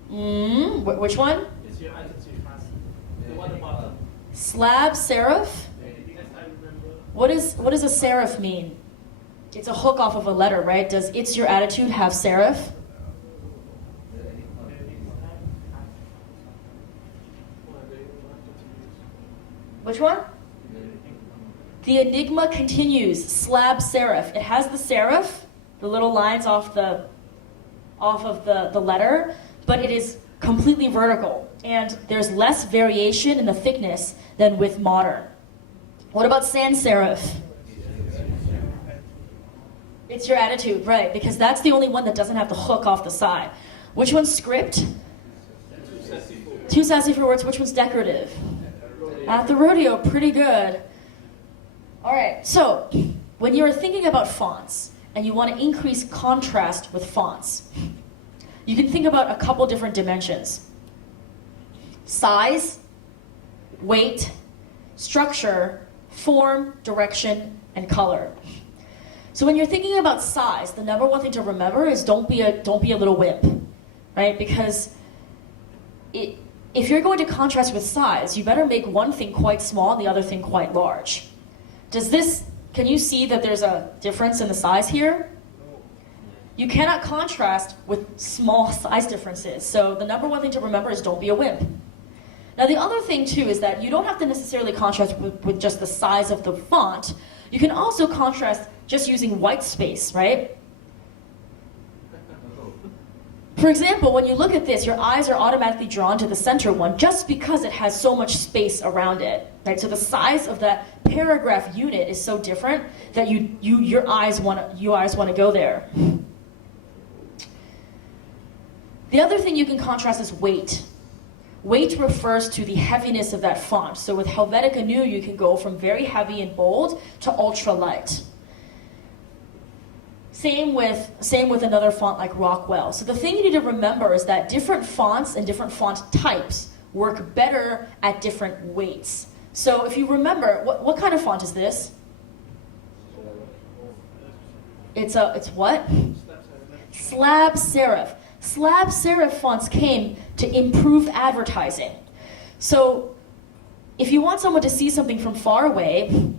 Which one? Slab serif? What does a serif mean? It's a hook off of a letter, right? Does It's Your Attitude have serif? Which one? The Enigma Continues, slab serif. It has the serif, the little lines off of the letter, but it is completely vertical, and there's less variation in the thickness than with modern. What about sans serif? It's Your Attitude, right, because that's the only one that doesn't have the hook off the side. Which one's script? Too sassy for words. Which one's decorative? At the rodeo, pretty good. All right, so when you're thinking about fonts and you want to increase contrast with fonts, you can think about a couple different dimensions: size, weight, structure, form, direction, and color. So when you're thinking about size, the number one thing to remember is don't be a little wimp, right? Because if you're going to contrast with size, you better make one thing quite small and the other thing quite large. Can you see that there's a difference in the size here? You cannot contrast with small size differences. So the number one thing to remember is don't be a wimp. Now the other thing too is that you don't have to necessarily contrast with just the size of the font. You can also contrast just using white space, right? For example, when you look at this, your eyes are automatically drawn to the center one just because it has so much space around it, right? So the size of that paragraph unit is so different that your eyes want to go there. The other thing you can contrast is weight. Weight refers to the heaviness of that font. So with Helvetica Neue, you can go from very heavy and bold to ultra light. Same with another font like Rockwell. So the thing you need to remember is that different fonts and different font types work better at different weights. So if you remember, what kind of font is this? It's what? Slab serif. slab serif fonts came to improve advertising. So if you want someone to see something from far away,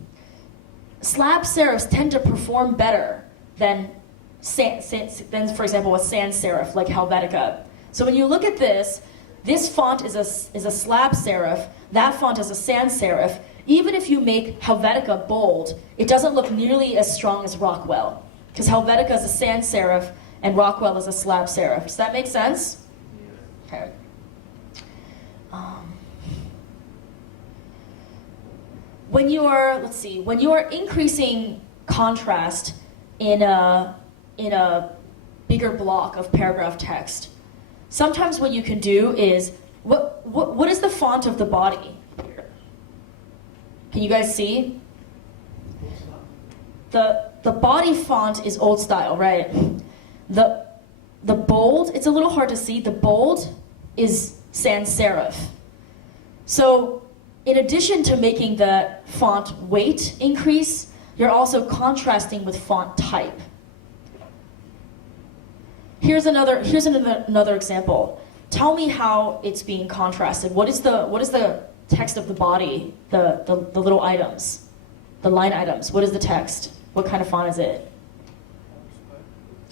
slab serifs tend to perform better than for example, a sans serif like Helvetica. So when you look at this font is a slab serif, that font is a sans serif. Even if you make Helvetica bold, it doesn't look nearly as strong as Rockwell, because Helvetica is a sans serif and Rockwell is a slab serif. Does that make sense? Okay. When you are increasing contrast in a bigger block of paragraph text, sometimes what you can do is, what is the font of the body? Can you guys see? The body font is old style, right? The bold, it's a little hard to see. The bold is sans serif. So in addition to making the font weight increase, you're also contrasting with font type. Here's another example. Tell me how it's being contrasted. What is the text of the body, the little items, the line items? What is the text? What kind of font is it?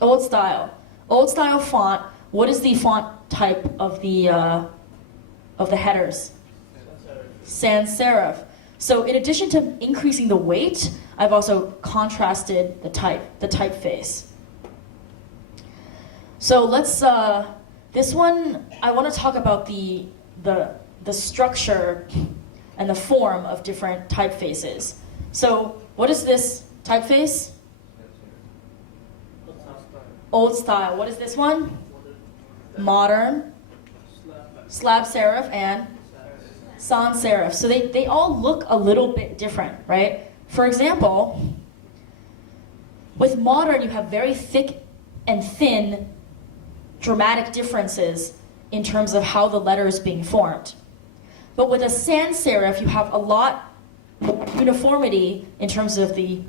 Old style. Old style font. What is the font type of the headers? Sans serif. So in addition to increasing the weight, I've also contrasted the typeface. So let's, this one, I want to talk about the structure and the form of different typefaces. So what is this typeface? Old style. What is this one? Modern, slab serif, and sans serif. So they all look a little bit different, right? For example, with modern you have very thick and thin dramatic differences in terms of how the letter is being formed. But with a sans serif you have a lot more uniformity in terms of the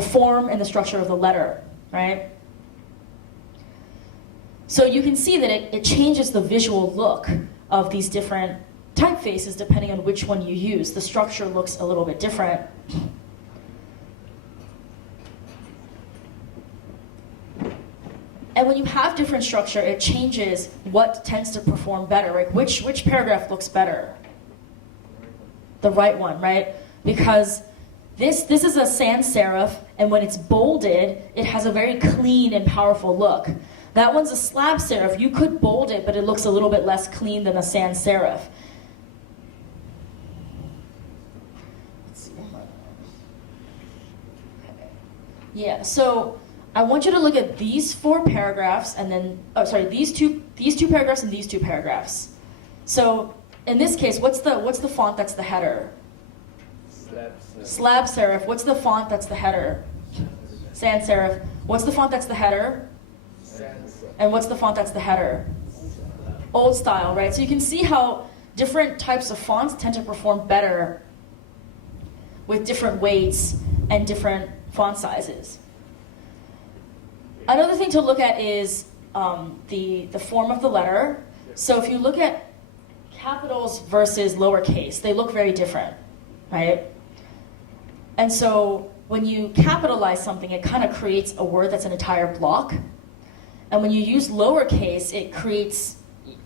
form and the structure of the letter, right? So you can see that it changes the visual look of these different typefaces depending on which one you use. The structure looks a little bit different. And when you have different structure, it changes what tends to perform better, right? Which paragraph looks better? The right one, right? Because this is a sans serif, and when it's bolded, it has a very clean and powerful look. That one's a slab serif. You could bold it, but it looks a little bit less clean than a sans serif. Yeah, so I want you to look at these 4 paragraphs and then, these two paragraphs and these 2 paragraphs. So in this case, what's the font that's the header? Slab serif. What's the font that's the header? Sans serif. What's the font that's the header? And what's the font that's the header? Old style, right? So you can see how different types of fonts tend to perform better with different weights and different font sizes. Another thing to look at is the form of the letter. So if you look at capitals versus lowercase, they look very different, right? And so when you capitalize something, it kind of creates a word that's an entire block. And when you use lowercase, it creates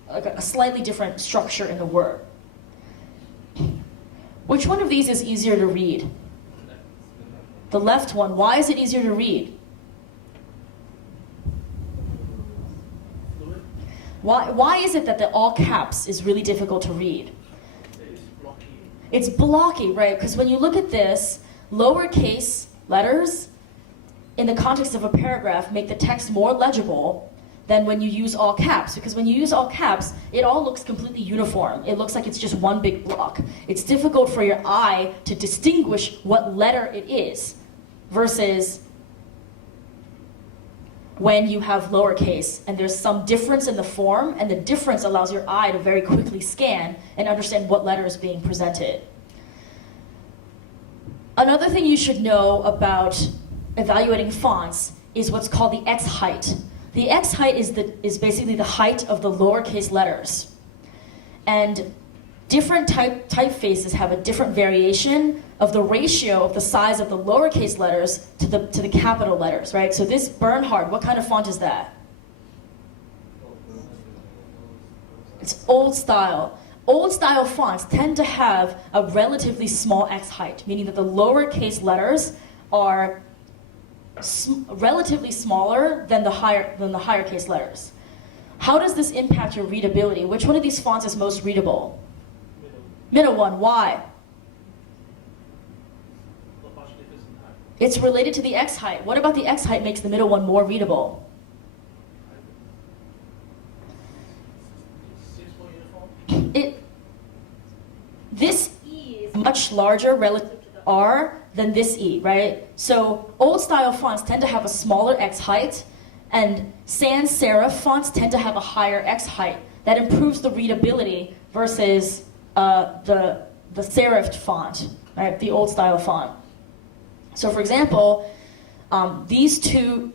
a slightly different structure in the word. Which one of these is easier to read? The left one. Why is it easier to read? Why is it that the all caps is really difficult to read? It's blocky, right? Because when you look at this, lowercase letters in the context of a paragraph make the text more legible than when you use all caps. Because when you use all caps, it all looks completely uniform. It looks like it's just one big block. It's difficult for your eye to distinguish what letter it is versus when you have lowercase and there's some difference in the form, and the difference allows your eye to very quickly scan and understand what letter is being presented. Another thing you should know about evaluating fonts is what's called the X height. The X height is basically the height of the lowercase letters. And different typefaces have a different variation of the ratio of the size of the lowercase letters to the capital letters, right? So this Bernhard, what kind of font is that? It's old style. Old style fonts tend to have a relatively small X height, meaning that the lowercase letters are relatively smaller than the higher case letters. How does this impact your readability? Which one of these fonts is most readable? Middle one. Why? It's related to the X height. What about the X height makes the middle one more readable? This E is much larger relative to the R than this E, right? So old style fonts tend to have a smaller X height, and sans serif fonts tend to have a higher X height. That improves the readability versus the serifed font, right? The old style font. So for example, these two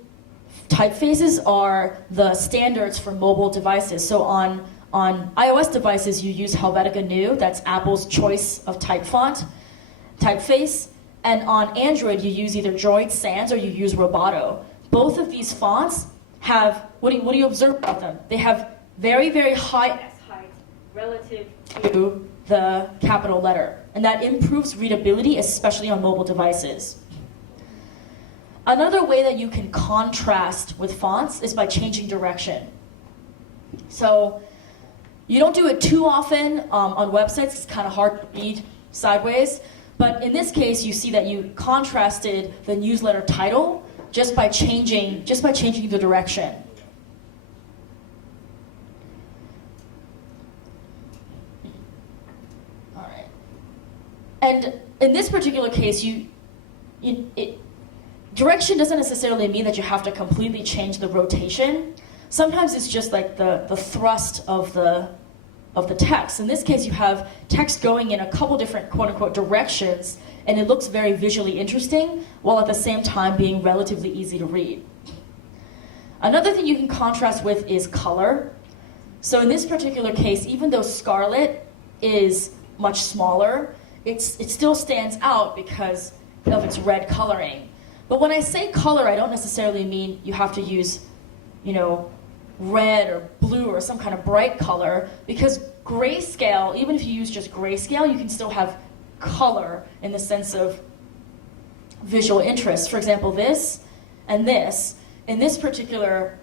typefaces are the standards for mobile devices. So on iOS devices, you use Helvetica Neue, that's Apple's choice of typeface. And on Android, you use either Droid Sans or you use Roboto. Both of these fonts have, what do you observe about them? They have very, very high S height relative to the capital letter. And that improves readability, especially on mobile devices. Another way that you can contrast with fonts is by changing direction. So you don't do it too often on websites. It's kind of hard to read sideways. But in this case, you see that you contrasted the newsletter title just by changing the direction. All right. And in this particular case, direction doesn't necessarily mean that you have to completely change the rotation. Sometimes it's just like the thrust of the text. In this case, you have text going in a couple different quote-unquote directions, and it looks very visually interesting, while at the same time being relatively easy to read. Another thing you can contrast with is color. So in this particular case, even though Scarlet is much smaller, it still stands out because of its red coloring. But when I say color, I don't necessarily mean you have to use, red or blue or some kind of bright color, because grayscale, even if you use just grayscale, you can still have color in the sense of visual interest. For example, this and this. In this particular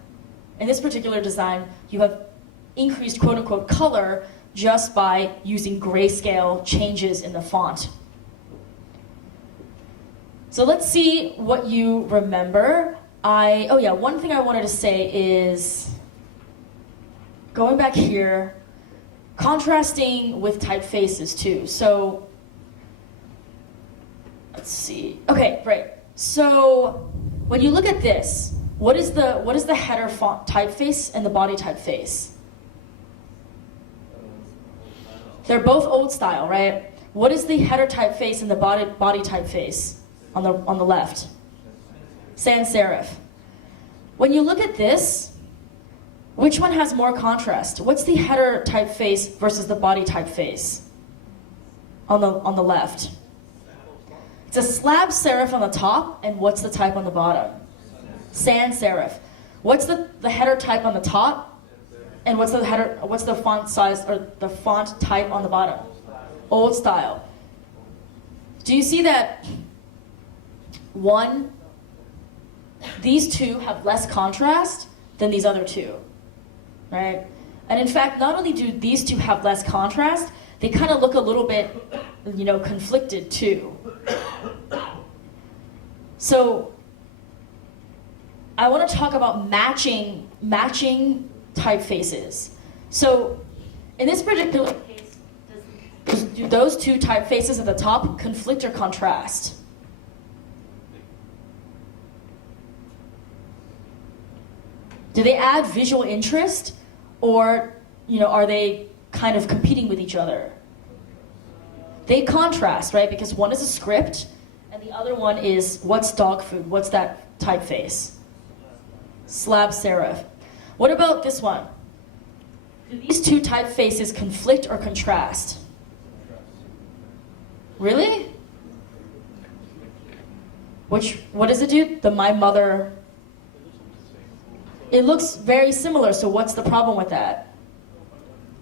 design, you have increased quote-unquote color just by using grayscale changes in the font. So let's see what you remember. One thing I wanted to say is, going back here, contrasting with typefaces too. So, let's see. Okay, right. So, when you look at this, what is the header font typeface and the body typeface? They're both old style, right? What is the header typeface and the body typeface on the left? Sans serif. When you look at this, which one has more contrast? What's the header typeface versus the body typeface on the left? It's a slab serif on the top, and what's the type on the bottom? Sans serif. What's the header type on the top, and what's the font size or the font type on the bottom? Old style. Do you see that these two have less contrast than these other two, right? And in fact, not only do these two have less contrast, they kind of look a little bit, conflicted too. So I want to talk about matching typefaces. So in this particular case, do those two typefaces at the top conflict or contrast? Do they add visual interest, or are they kind of competing with each other? They contrast, right? Because one is a script, and the other one is what's dog food? What's that typeface? slab serif. What about this one? Do these two typefaces conflict or contrast? Really? What does it do? The my mother. It looks very similar, so what's the problem with that?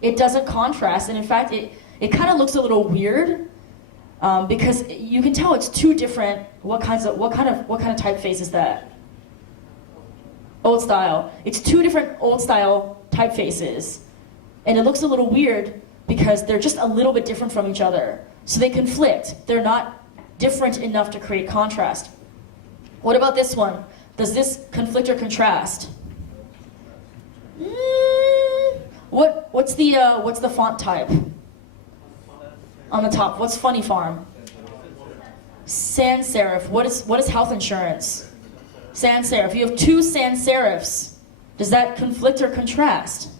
It doesn't contrast, and in fact, it kind of looks a little weird because you can tell it's two different. What kind of typeface is that? Old style. It's two different old style typefaces, and it looks a little weird because they're just a little bit different from each other. So they conflict. They're not different enough to create contrast. What about this one? Does this conflict or contrast? What's the font type? On the top, what's Funny Farm? Sans serif. What is health insurance? Sans serif. You have two sans serifs. Does that conflict or contrast?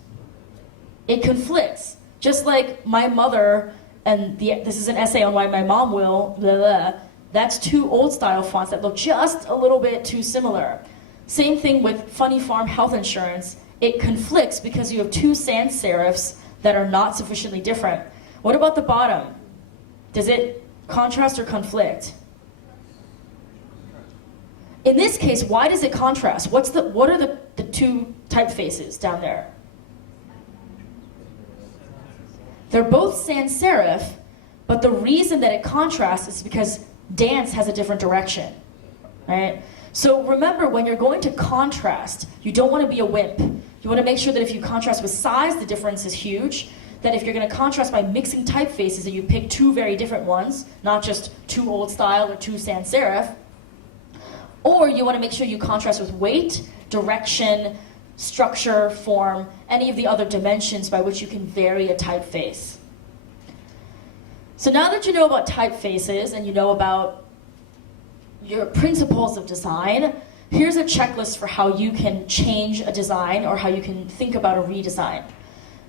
It conflicts. Just like my mother, and this is an essay on why my mom will, blah, blah, that's two old style fonts that look just a little bit too similar. Same thing with Funny Farm health insurance. It conflicts because you have two sans serifs that are not sufficiently different. What about the bottom? Does it contrast or conflict? In this case, why does it contrast? What are the two typefaces down there? They're both sans serif, but the reason that it contrasts is because dance has a different direction, right? So remember, when you're going to contrast, you don't want to be a wimp. You want to make sure that if you contrast with size, the difference is huge. That if you're going to contrast by mixing typefaces, that you pick two very different ones, not just two old style or two sans serif. Or you want to make sure you contrast with weight, direction, structure, form, any of the other dimensions by which you can vary a typeface. So now that you know about typefaces and you know about your principles of design, here's a checklist for how you can change a design or how you can think about a redesign.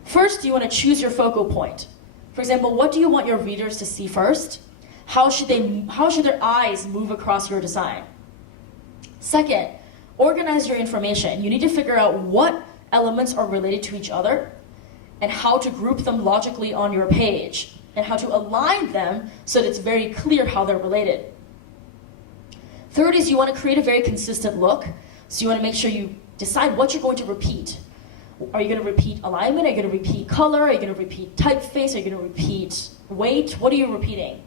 First, you want to choose your focal point. For example, what do you want your readers to see first? How should their eyes move across your design? Second, organize your information. You need to figure out what elements are related to each other and how to group them logically on your page and how to align them so that it's very clear how they're related. Third is you want to create a very consistent look. So you want to make sure you decide what you're going to repeat. Are you going to repeat alignment? Are you going to repeat color? Are you going to repeat typeface? Are you going to repeat weight? What are you repeating?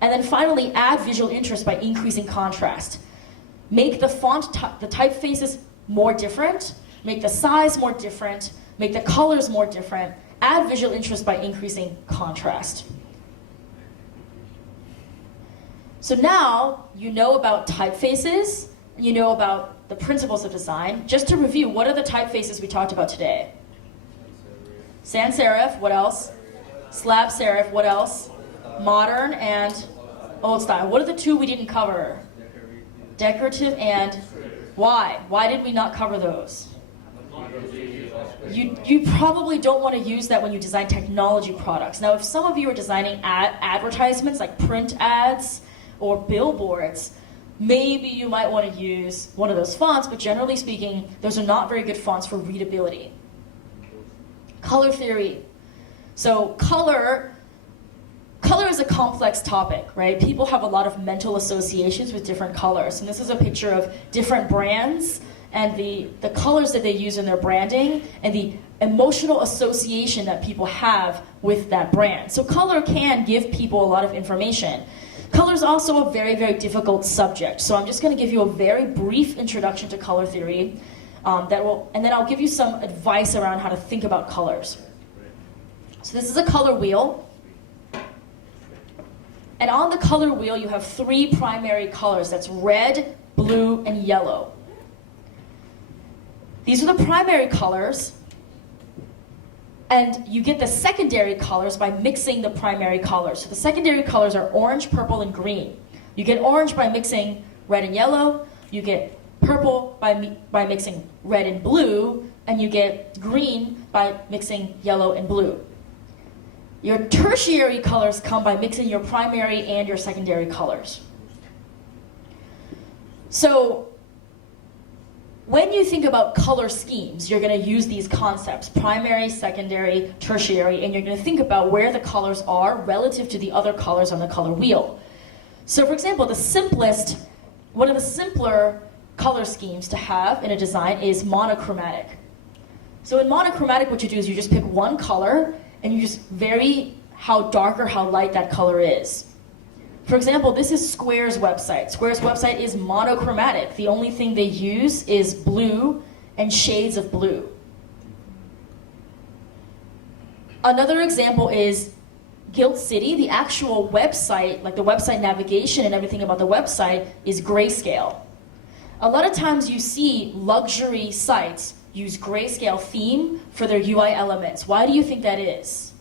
And then finally, add visual interest by increasing contrast. Make the the typefaces more different, make the size more different, make the colors more different, add visual interest by increasing contrast. So now you know about typefaces, you know about the principles of design. Just to review, what are the typefaces we talked about today? Sans serif, what else? Slab serif, what else? Modern and old style. What are the two we didn't cover? Decorative and why? Why did we not cover those? You probably don't want to use that when you design technology products. Now, if some of you are designing advertisements like print ads or billboards, maybe you might want to use one of those fonts, but generally speaking, those are not very good fonts for readability. Color theory. So color is a complex topic, right? People have a lot of mental associations with different colors. And this is a picture of different brands and the colors that they use in their branding and the emotional association that people have with that brand. So color can give people a lot of information. Color is also a very, very difficult subject. So I'm just going to give you a very brief introduction to color theory, and then I'll give you some advice around how to think about colors. So this is a color wheel. And on the color wheel, you have three primary colors. That's red, blue, and yellow. These are the primary colors. And you get the secondary colors by mixing the primary colors. So the secondary colors are orange, purple, and green. You get orange by mixing red and yellow. You get purple by mixing red and blue. And you get green by mixing yellow and blue. Your tertiary colors come by mixing your primary and your secondary colors. So when you think about color schemes, you're going to use these concepts, primary, secondary, tertiary, and you're going to think about where the colors are relative to the other colors on the color wheel. So for example, one of the simpler color schemes to have in a design is monochromatic. So in monochromatic, what you do is you just pick one color and you just vary how dark or how light that color is. For example, this is Square's website. Square's website is monochromatic. The only thing they use is blue and shades of blue. Another example is Guild City. The actual website, like the website navigation and everything about the website, is grayscale. A lot of times you see luxury sites use grayscale theme for their UI elements. Why do you think that is?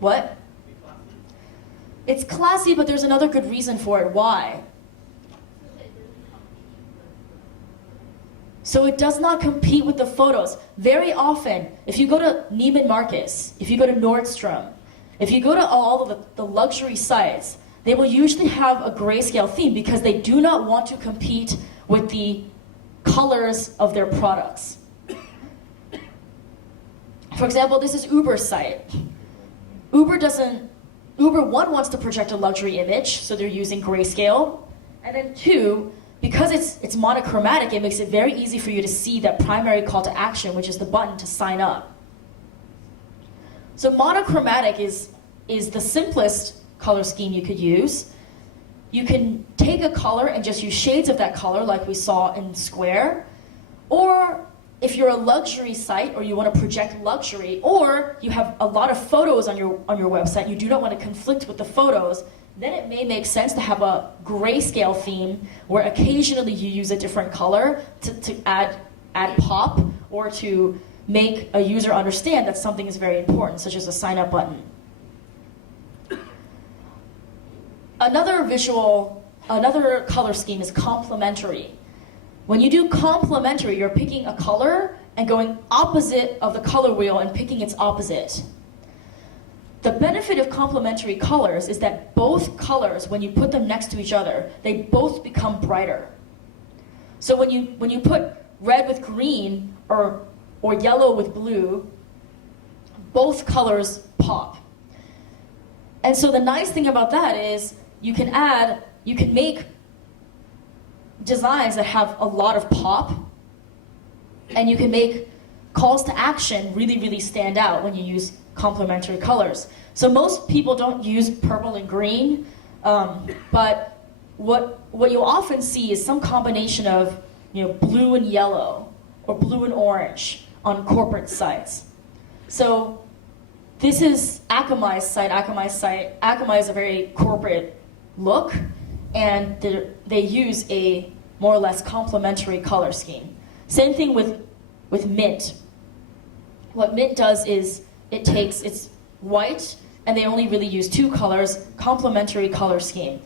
What? It's classy, but there's another good reason for it. Why? So it does not compete with the photos. Very often, if you go to Neiman Marcus, if you go to Nordstrom, if you go to all of the luxury sites, they will usually have a grayscale theme because they do not want to compete with the colors of their products. For example, this is Uber's site. Uber, one, wants to project a luxury image, so they're using grayscale. And then two, because it's monochromatic, it makes it very easy for you to see that primary call to action, which is the button to sign up. So monochromatic is the simplest color scheme you could use. You can take a color and just use shades of that color like we saw in Square. Or if you're a luxury site or you want to project luxury, or you have a lot of photos on your website, you do not want to conflict with the photos, then it may make sense to have a grayscale theme where occasionally you use a different color to add pop or to make a user understand that something is very important, such as a sign up button. Another color scheme is complementary. When you do complementary, you're picking a color and going opposite of the color wheel and picking its opposite. The benefit of complementary colors is that both colors, when you put them next to each other, they both become brighter. So when you put red with green or yellow with blue, both colors pop. And so the nice thing about that is you can make designs that have a lot of pop, and you can make calls to action really, really stand out when you use complementary colors. So most people don't use purple and green, but what you'll often see is some combination of blue and yellow or blue and orange on corporate sites. So this is Akamai's site. Akamai is a very corporate look, and they use a more or less complementary color scheme. Same thing with Mint. What Mint does is it's white, and they only really use two colors, complementary color scheme.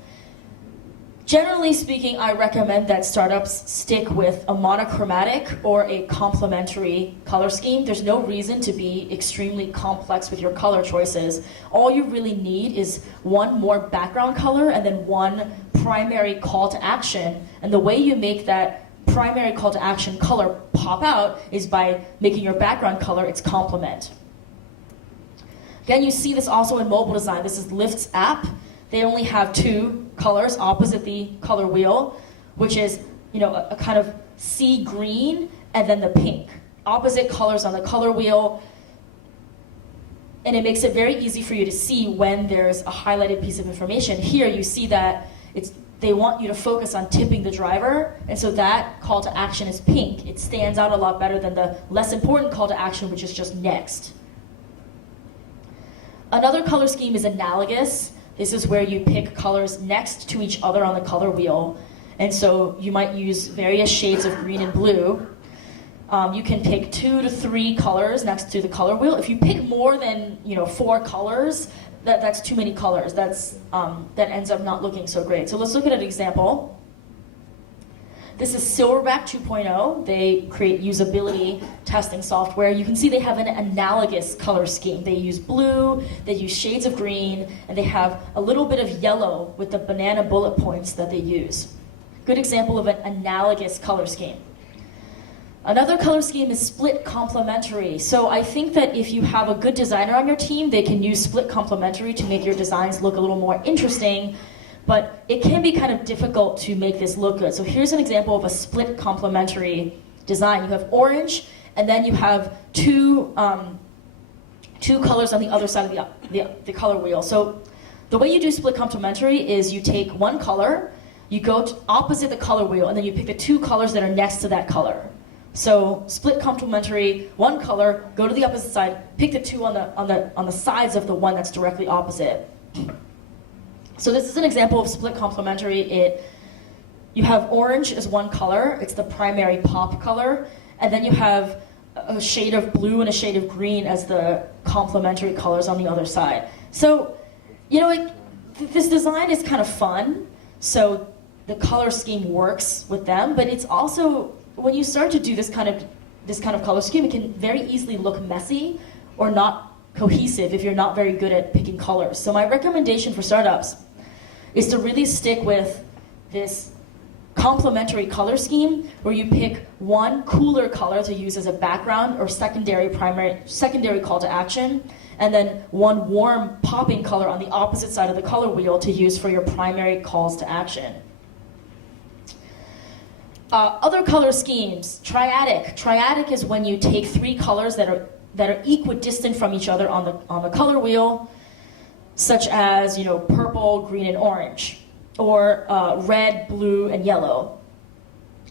Generally speaking, I recommend that startups stick with a monochromatic or a complementary color scheme. There's no reason to be extremely complex with your color choices. All you really need is one more background color and then one primary call to action. And the way you make that primary call to action color pop out is by making your background color its complement. Again, you see this also in mobile design. This is Lyft's app. They only have two colors opposite the color wheel, which is a kind of sea green and then the pink. Opposite colors on the color wheel. And it makes it very easy for you to see when there's a highlighted piece of information. Here you see that they want you to focus on tipping the driver, and so that call to action is pink. It stands out a lot better than the less important call to action, which is just next. Another color scheme is analogous. This is where you pick colors next to each other on the color wheel. And so you might use various shades of green and blue. You can pick 2 to 3 colors next to the color wheel. If you pick more than 4 colors, that's too many colors. That ends up not looking so great. So let's look at an example. This is Silverback 2.0. They create usability testing software. You can see they have an analogous color scheme. They use blue, they use shades of green, and they have a little bit of yellow with the banana bullet points that they use. good example of an analogous color scheme. Another color scheme is split complementary. So I think that if you have a good designer on your team, they can use split complementary to make your designs look a little more interesting, but it can be kind of difficult to make this look good. So here's an example of a split complementary design. You have orange, and then you have two colors on the other side of the color wheel. So the way you do split complementary is you take one color, you go to opposite the color wheel, and then you pick the two colors that are next to that color. So split complementary, one color, go to the opposite side, pick the two on the sides of the one that's directly opposite. So this is an example of split complementary. You have orange as one color, it's the primary pop color, and then you have a shade of blue and a shade of green as the complementary colors on the other side. So, you know, this design is kind of fun, so the color scheme works with them, but it's also, when you start to do this kind of color scheme, it can very easily look messy or not cohesive if you're not very good at picking colors. So my recommendation for startups is to really stick with this complementary color scheme where you pick one cooler color to use as a background or secondary call to action, and then one warm popping color on the opposite side of the color wheel to use for your primary calls to action. Other color schemes, triadic. Triadic is when you take three colors that are equidistant from each other on the color wheel, such as, you know, purple, green, and orange, or red, blue, and yellow.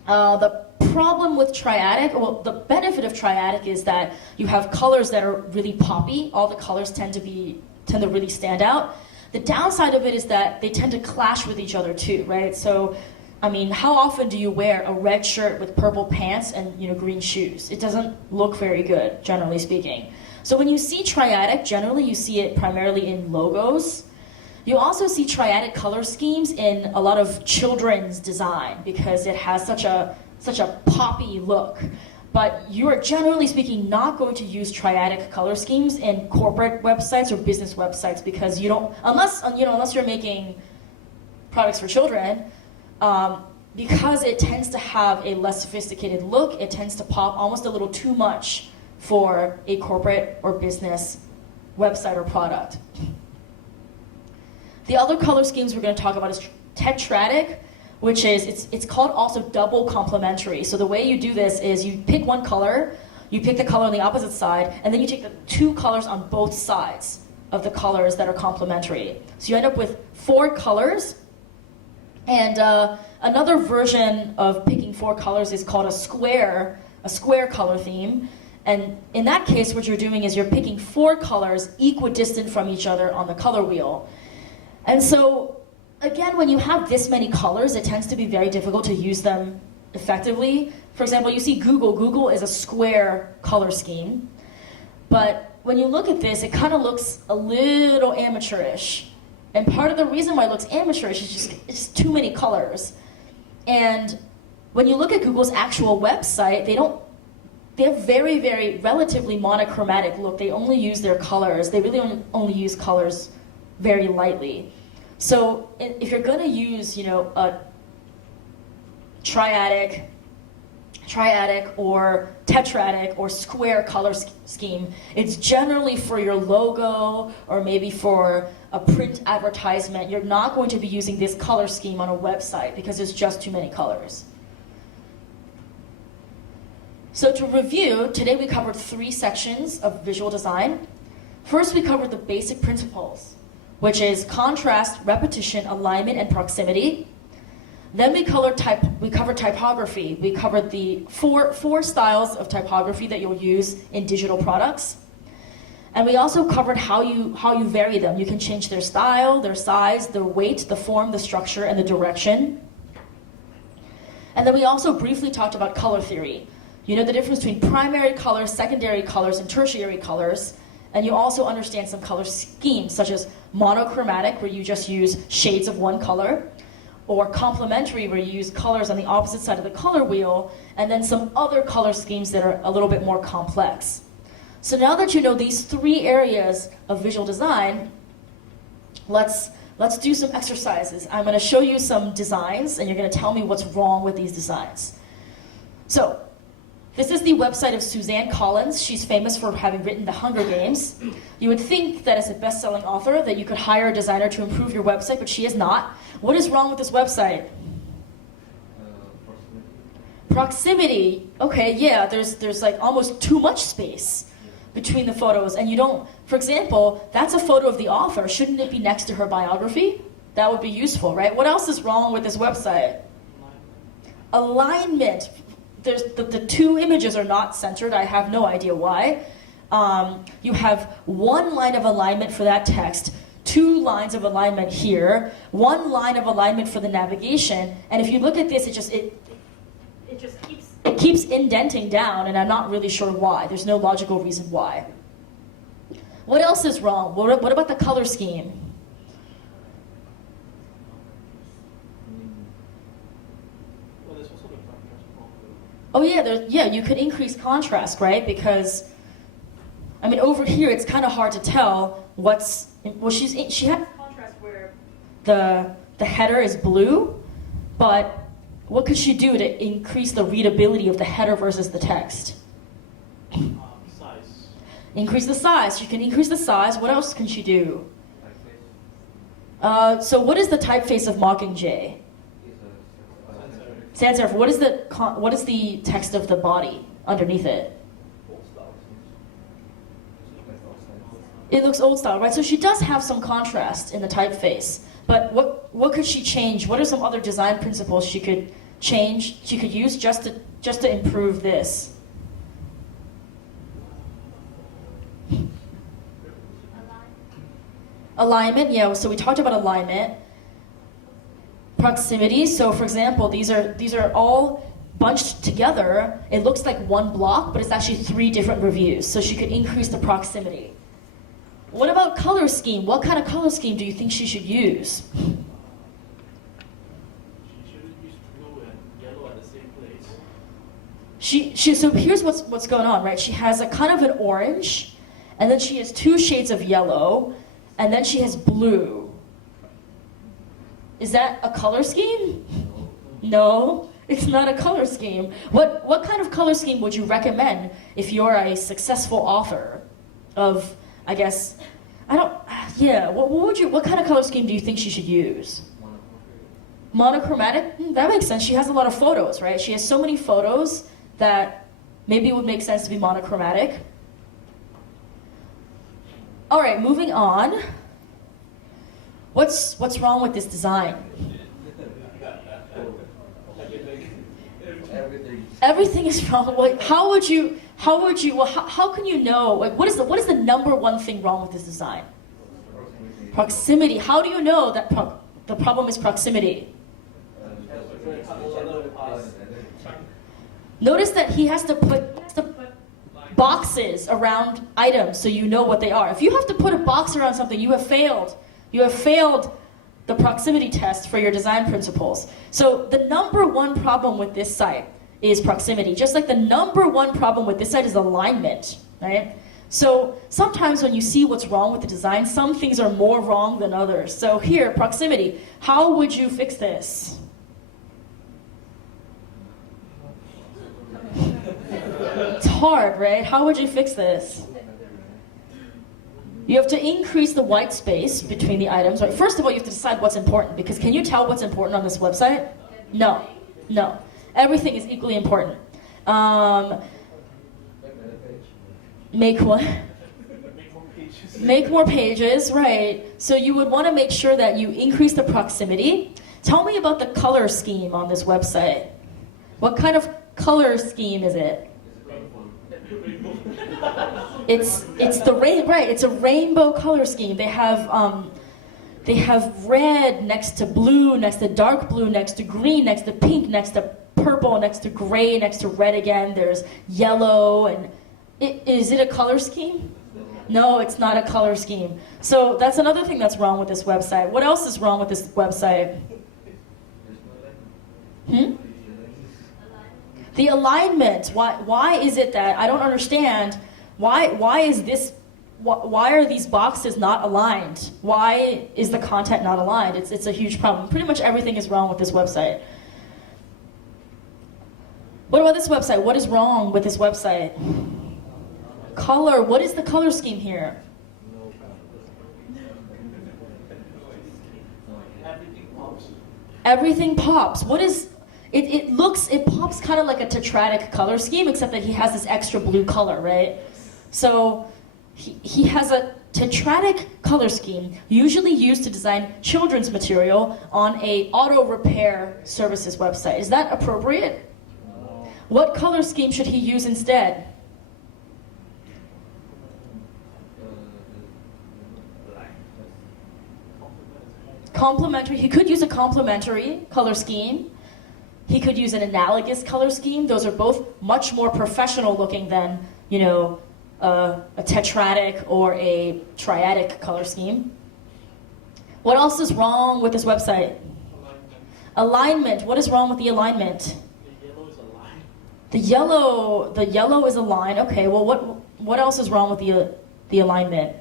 The problem with triadic, well, the benefit of triadic is that you have colors that are really poppy. All the colors tend to really stand out. The downside of it is that they tend to clash with each other too, right? So, I mean, how often do you wear a red shirt with purple pants and, you know, green shoes? It doesn't look very good, generally speaking. So when you see triadic, generally you see it primarily in logos. You also see triadic color schemes in a lot of children's design because it has such a poppy look. But you are generally speaking not going to use triadic color schemes in corporate websites or business websites because you don't, unless you're making products for children, because it tends to have a less sophisticated look, it tends to pop almost a little too much for a corporate or business website or product. The other color schemes we're going to talk about is tetradic, which is, it's called also double complementary. So the way you do this is you pick one color, you pick the color on the opposite side, and then you take the two colors on both sides of the colors that are complementary. So you end up with 4 colors. And another version of picking 4 colors is called a square color theme. And in that case, what you're doing is you're picking 4 colors equidistant from each other on the color wheel. And so, again, when you have this many colors, it tends to be very difficult to use them effectively. For example, you see Google. Google is a square color scheme. But when you look at this, it kind of looks a little amateurish. And part of the reason why it looks amateurish is it's too many colors. And when you look at Google's actual website, they have very, very relatively monochromatic look. They only use their colors. They really only use colors very lightly. So if you're going to use, you know, a triadic or tetradic or square color scheme, it's generally for your logo or maybe for a print advertisement. You're not going to be using this color scheme on a website because there's just too many colors. So to review, today we covered 3 sections of visual design. First, we covered the basic principles, which is contrast, repetition, alignment, and proximity. Then we covered typography. We covered the four styles of typography that you'll use in digital products. And we also covered how you vary them. You can change their style, their size, their weight, the form, the structure, and the direction. And then we also briefly talked about color theory. You know the difference between primary colors, secondary colors, and tertiary colors. And you also understand some color schemes, such as monochromatic, where you just use shades of one color, or complementary, where you use colors on the opposite side of the color wheel, and then some other color schemes that are a little bit more complex. So now that you know these 3 areas of visual design, let's Let's do some exercises. I'm going to show you some designs, and you're going to tell me what's wrong with these designs. So, this is the website of Suzanne Collins. She's famous for having written The Hunger Games. You would think that as a best-selling author that you could hire a designer to improve your website, but she is not. What is wrong with this website? Proximity. Okay, yeah, there's like almost too much space between the photos, and you don't, for example, that's a photo of the author. Shouldn't it be next to her biography? That would be useful, right? What else is wrong with this website? Alignment. There's the two images are not centered. I have no idea why. You have one line of alignment for that text, 2 lines of alignment here, 1 line of alignment for the navigation, and if you look at this, it keeps indenting down, and I'm not really sure why. There's no logical reason why. What else is wrong? What about the color scheme? Oh yeah, you could increase contrast, right? Because, I mean, over here it's kind of hard to tell what's, well, she has contrast where the header is blue, but what could she do to increase the readability of the header versus the text? Size. Increase the size. She can increase the size. What else can she do? So what is the typeface of Mockingjay? Sans serif. What is the text of the body underneath it? It looks old style, right? So she does have some contrast in the typeface. But what could she change? What are some other design principles she could change? She could use just to improve this. Alignment, yeah. So we talked about alignment. Proximity. So for example, these are all bunched together. It looks like one block, but it's actually 3 different reviews. So she could increase the proximity. What about color scheme? What kind of color scheme do you think she should use? So here's what's going on, right? She has a kind of an orange, and then she has 2 shades of yellow, and then she has blue. Is that a color scheme? No, it's not a color scheme. What kind of color scheme would you recommend if you're a successful author of, I guess, what kind of color scheme do you think she should use? Monochromatic? That makes sense. She has a lot of photos, right? She has so many photos that maybe it would make sense to be monochromatic. All right, moving on. What's wrong with this design? Everything is wrong. Like, how can you know? Like, what is the number one thing wrong with this design? Proximity. How do you know that the problem is proximity? Notice that he has to put boxes around items so you know what they are. If you have to put a box around something, you have failed. You have failed the proximity test for your design principles. So the number one problem with this site is proximity. Just like the number one problem with this site is alignment, right? So sometimes when you see what's wrong with the design, some things are more wrong than others. So here, proximity. How would you fix this? It's hard, right? How would you fix this? You have to increase the white space between the items. Right? First of all, you have to decide what's important, because can you tell what's important on this website? No. Everything is equally important. Make what? Make more pages, right. So you would want to make sure that you increase the proximity. Tell me about the color scheme on this website. What kind of color scheme is it? It's a rainbow color scheme. They have red next to blue, next to dark blue, next to green, next to pink, next to purple, next to gray, next to red again. There's yellow, and is it a color scheme? No, it's not a color scheme. So that's another thing that's wrong with this website. What else is wrong with this website? The alignment. Why is it that I don't understand? Why is this why are these boxes not aligned? Why is the content not aligned? It's a huge problem. Pretty much everything is wrong with this website. What about this website? What is wrong with this website? Color, what is the color scheme here? Everything pops. What is, it pops kind of like a tetradic color scheme, except that he has this extra blue color, right? So he has a tetradic color scheme, usually used to design children's material on a auto repair services website. Is that appropriate? What color scheme should he use instead? Complementary. He could use a complementary color scheme. He could use an analogous color scheme. Those are both much more professional looking than, you know, a tetradic or a triadic color scheme. What else is wrong with this website? Alignment. What is wrong with the alignment? The yellow is aligned. Okay, well, what else is wrong with the alignment?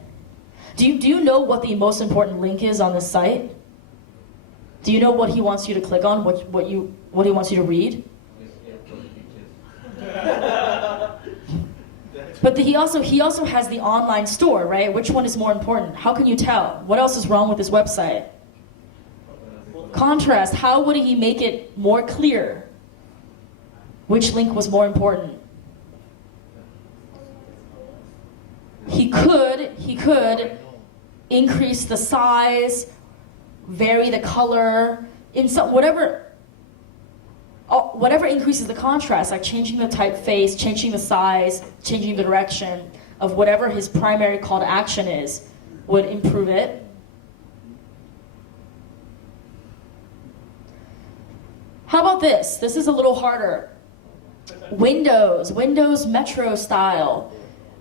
Do you know what the most important link is on this site? Do you know what he wants you to click on? What he wants you to read? But he also has the online store, right? Which one is more important? How can you tell? What else is wrong with this website? Contrast. How would he make it more clear? Which link was more important? He could increase the size, vary the color, in some whatever increases the contrast, like changing the typeface, changing the size, changing the direction of whatever his primary call to action is, would improve it. How about this? This is a little harder. Windows Metro style.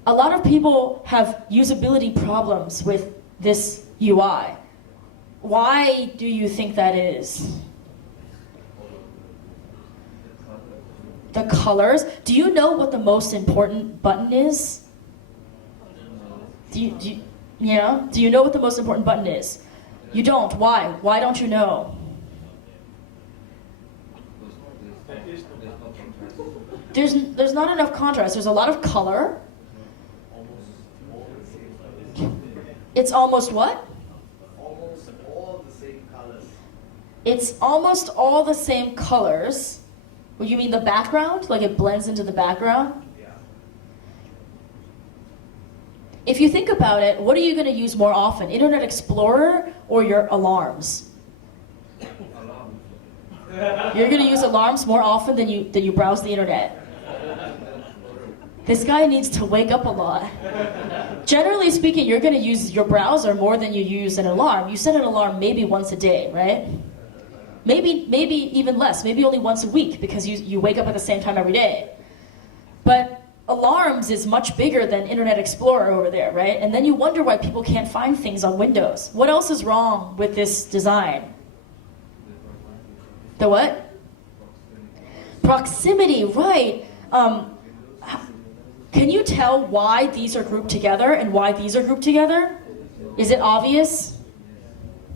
A lot of people have usability problems with this UI. Why do you think that is? The colors. Do you know what the most important button is? Do you know what the most important button is? You don't. Why? Why don't you know? There's not enough contrast. There's a lot of color. It's almost what? Almost all the same colors. It's almost all the same colors. Well, you mean the background? Like it blends into the background? Yeah. If you think about it, what are you going to use more often? Internet Explorer or your alarms? You're going to use alarms more often than you browse the internet. This guy needs to wake up a lot. Generally speaking, you're going to use your browser more than you use an alarm. You set an alarm maybe once a day, right? Maybe even less, maybe only once a week, because you wake up at the same time every day. But alarms is much bigger than Internet Explorer over there, right? And then you wonder why people can't find things on Windows. What else is wrong with this design? The what? Proximity, right. Can you tell why these are grouped together and why these are grouped together? Is it obvious?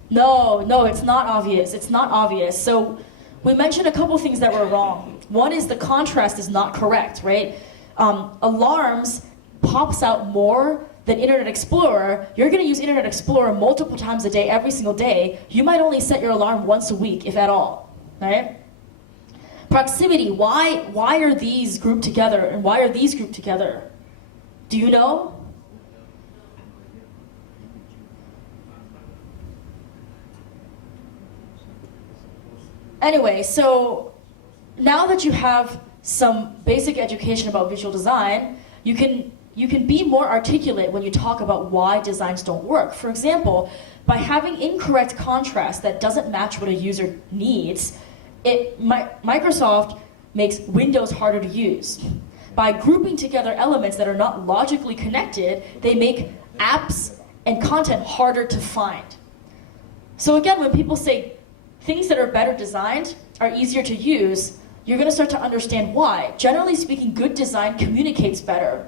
No, it's not obvious. It's not obvious. So we mentioned a couple things that were wrong. One is the contrast is not correct, right? Alarms pops out more than Internet Explorer. You're going to use Internet Explorer multiple times a day, every single day. You might only set your alarm once a week, if at all, right? Proximity, why are these grouped together and why are these grouped together? Do you know? Anyway, so now that you have some basic education about visual design, you can be more articulate when you talk about why designs don't work. For example, by having incorrect contrast that doesn't match what a user needs, Microsoft makes Windows harder to use. By grouping together elements that are not logically connected, they make apps and content harder to find. So again, when people say things that are better designed are easier to use, you're going to start to understand why. Generally speaking, good design communicates better.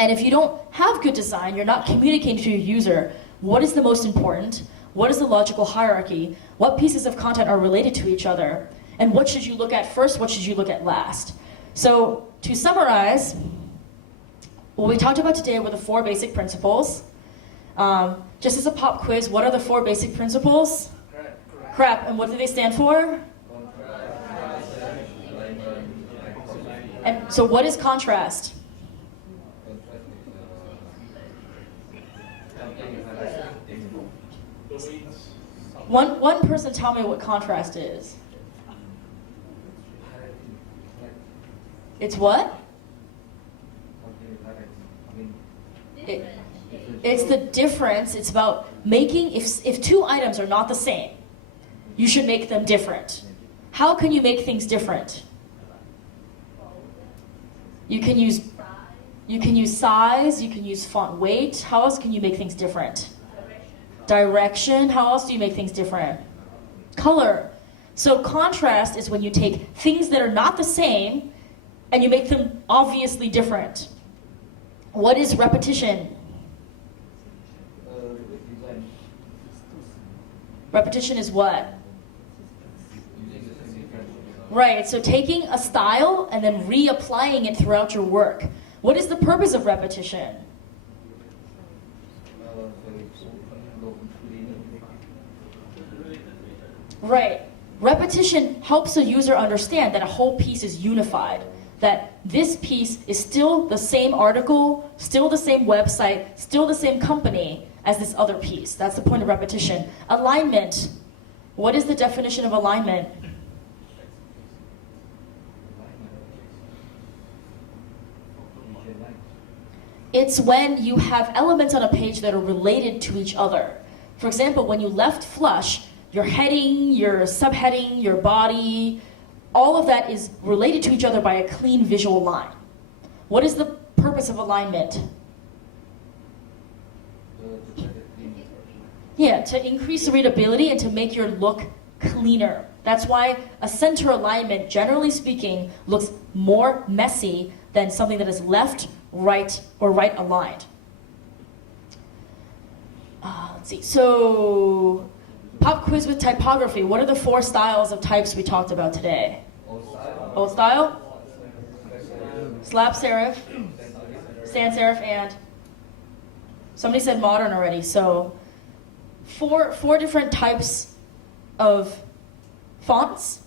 And if you don't have good design, you're not communicating to your user what is the most important, what is the logical hierarchy, what pieces of content are related to each other, and what should you look at first, what should you look at last. So to summarize, what we talked about today were the 4 basic principles. Just as a pop quiz, what are the 4 basic principles? Crap. And what do they stand for? And so what is contrast? One person tell me what contrast is. It's what? It's the difference. It's about making, if 2 items are not the same, you should make them different. How can you make things different? You can use size, you can use font weight. How else can you make things different? Direction. How else do you make things different? Color. So contrast is when you take things that are not the same and you make them obviously different. What is repetition? Repetition is what? Right, so taking a style and then reapplying it throughout your work. What is the purpose of repetition? Right. Repetition helps the user understand that a whole piece is unified, that this piece is still the same article, still the same website, still the same company as this other piece. That's the point of repetition. Alignment. What is the definition of alignment? It's when you have elements on a page that are related to each other. For example, when you left flush, your heading, your subheading, your body, all of that is related to each other by a clean visual line. What is the purpose of alignment? Yeah, to increase readability and to make your look cleaner. That's why a center alignment, generally speaking, looks more messy than something that is left, right, or right aligned. Let's see, so pop quiz with typography. What are the 4 styles of types we talked about today? Old style? Slab serif, sans serif, and somebody said modern already. So four different types of fonts,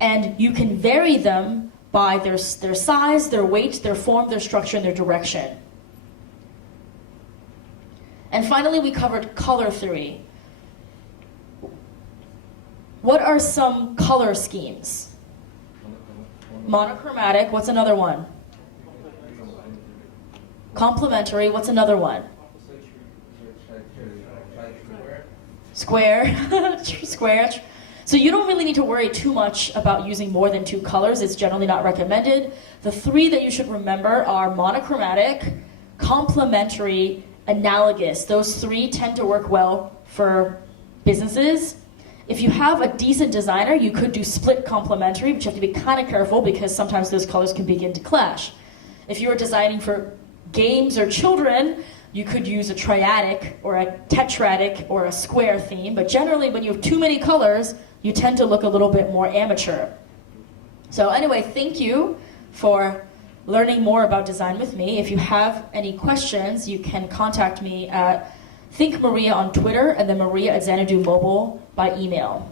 and you can vary them by their size, their weight, their form, their structure, and their direction. And finally, we covered color theory. What are some color schemes? Monochromatic, what's another one? Complementary, what's another one? Square, square. So you don't really need to worry too much about using more than 2 colors. It's generally not recommended. The 3 that you should remember are monochromatic, complementary, analogous. Those 3 tend to work well for businesses. If you have a decent designer, you could do split complementary, but you have to be kind of careful because sometimes those colors can begin to clash. If you are designing for games or children, you could use a triadic or a tetradic or a square theme, but generally when you have too many colors, you tend to look a little bit more amateur. So anyway, thank you for learning more about design with me. If you have any questions, you can contact me at Think Mariya on Twitter and then Mariya at Xanadu Mobile by email.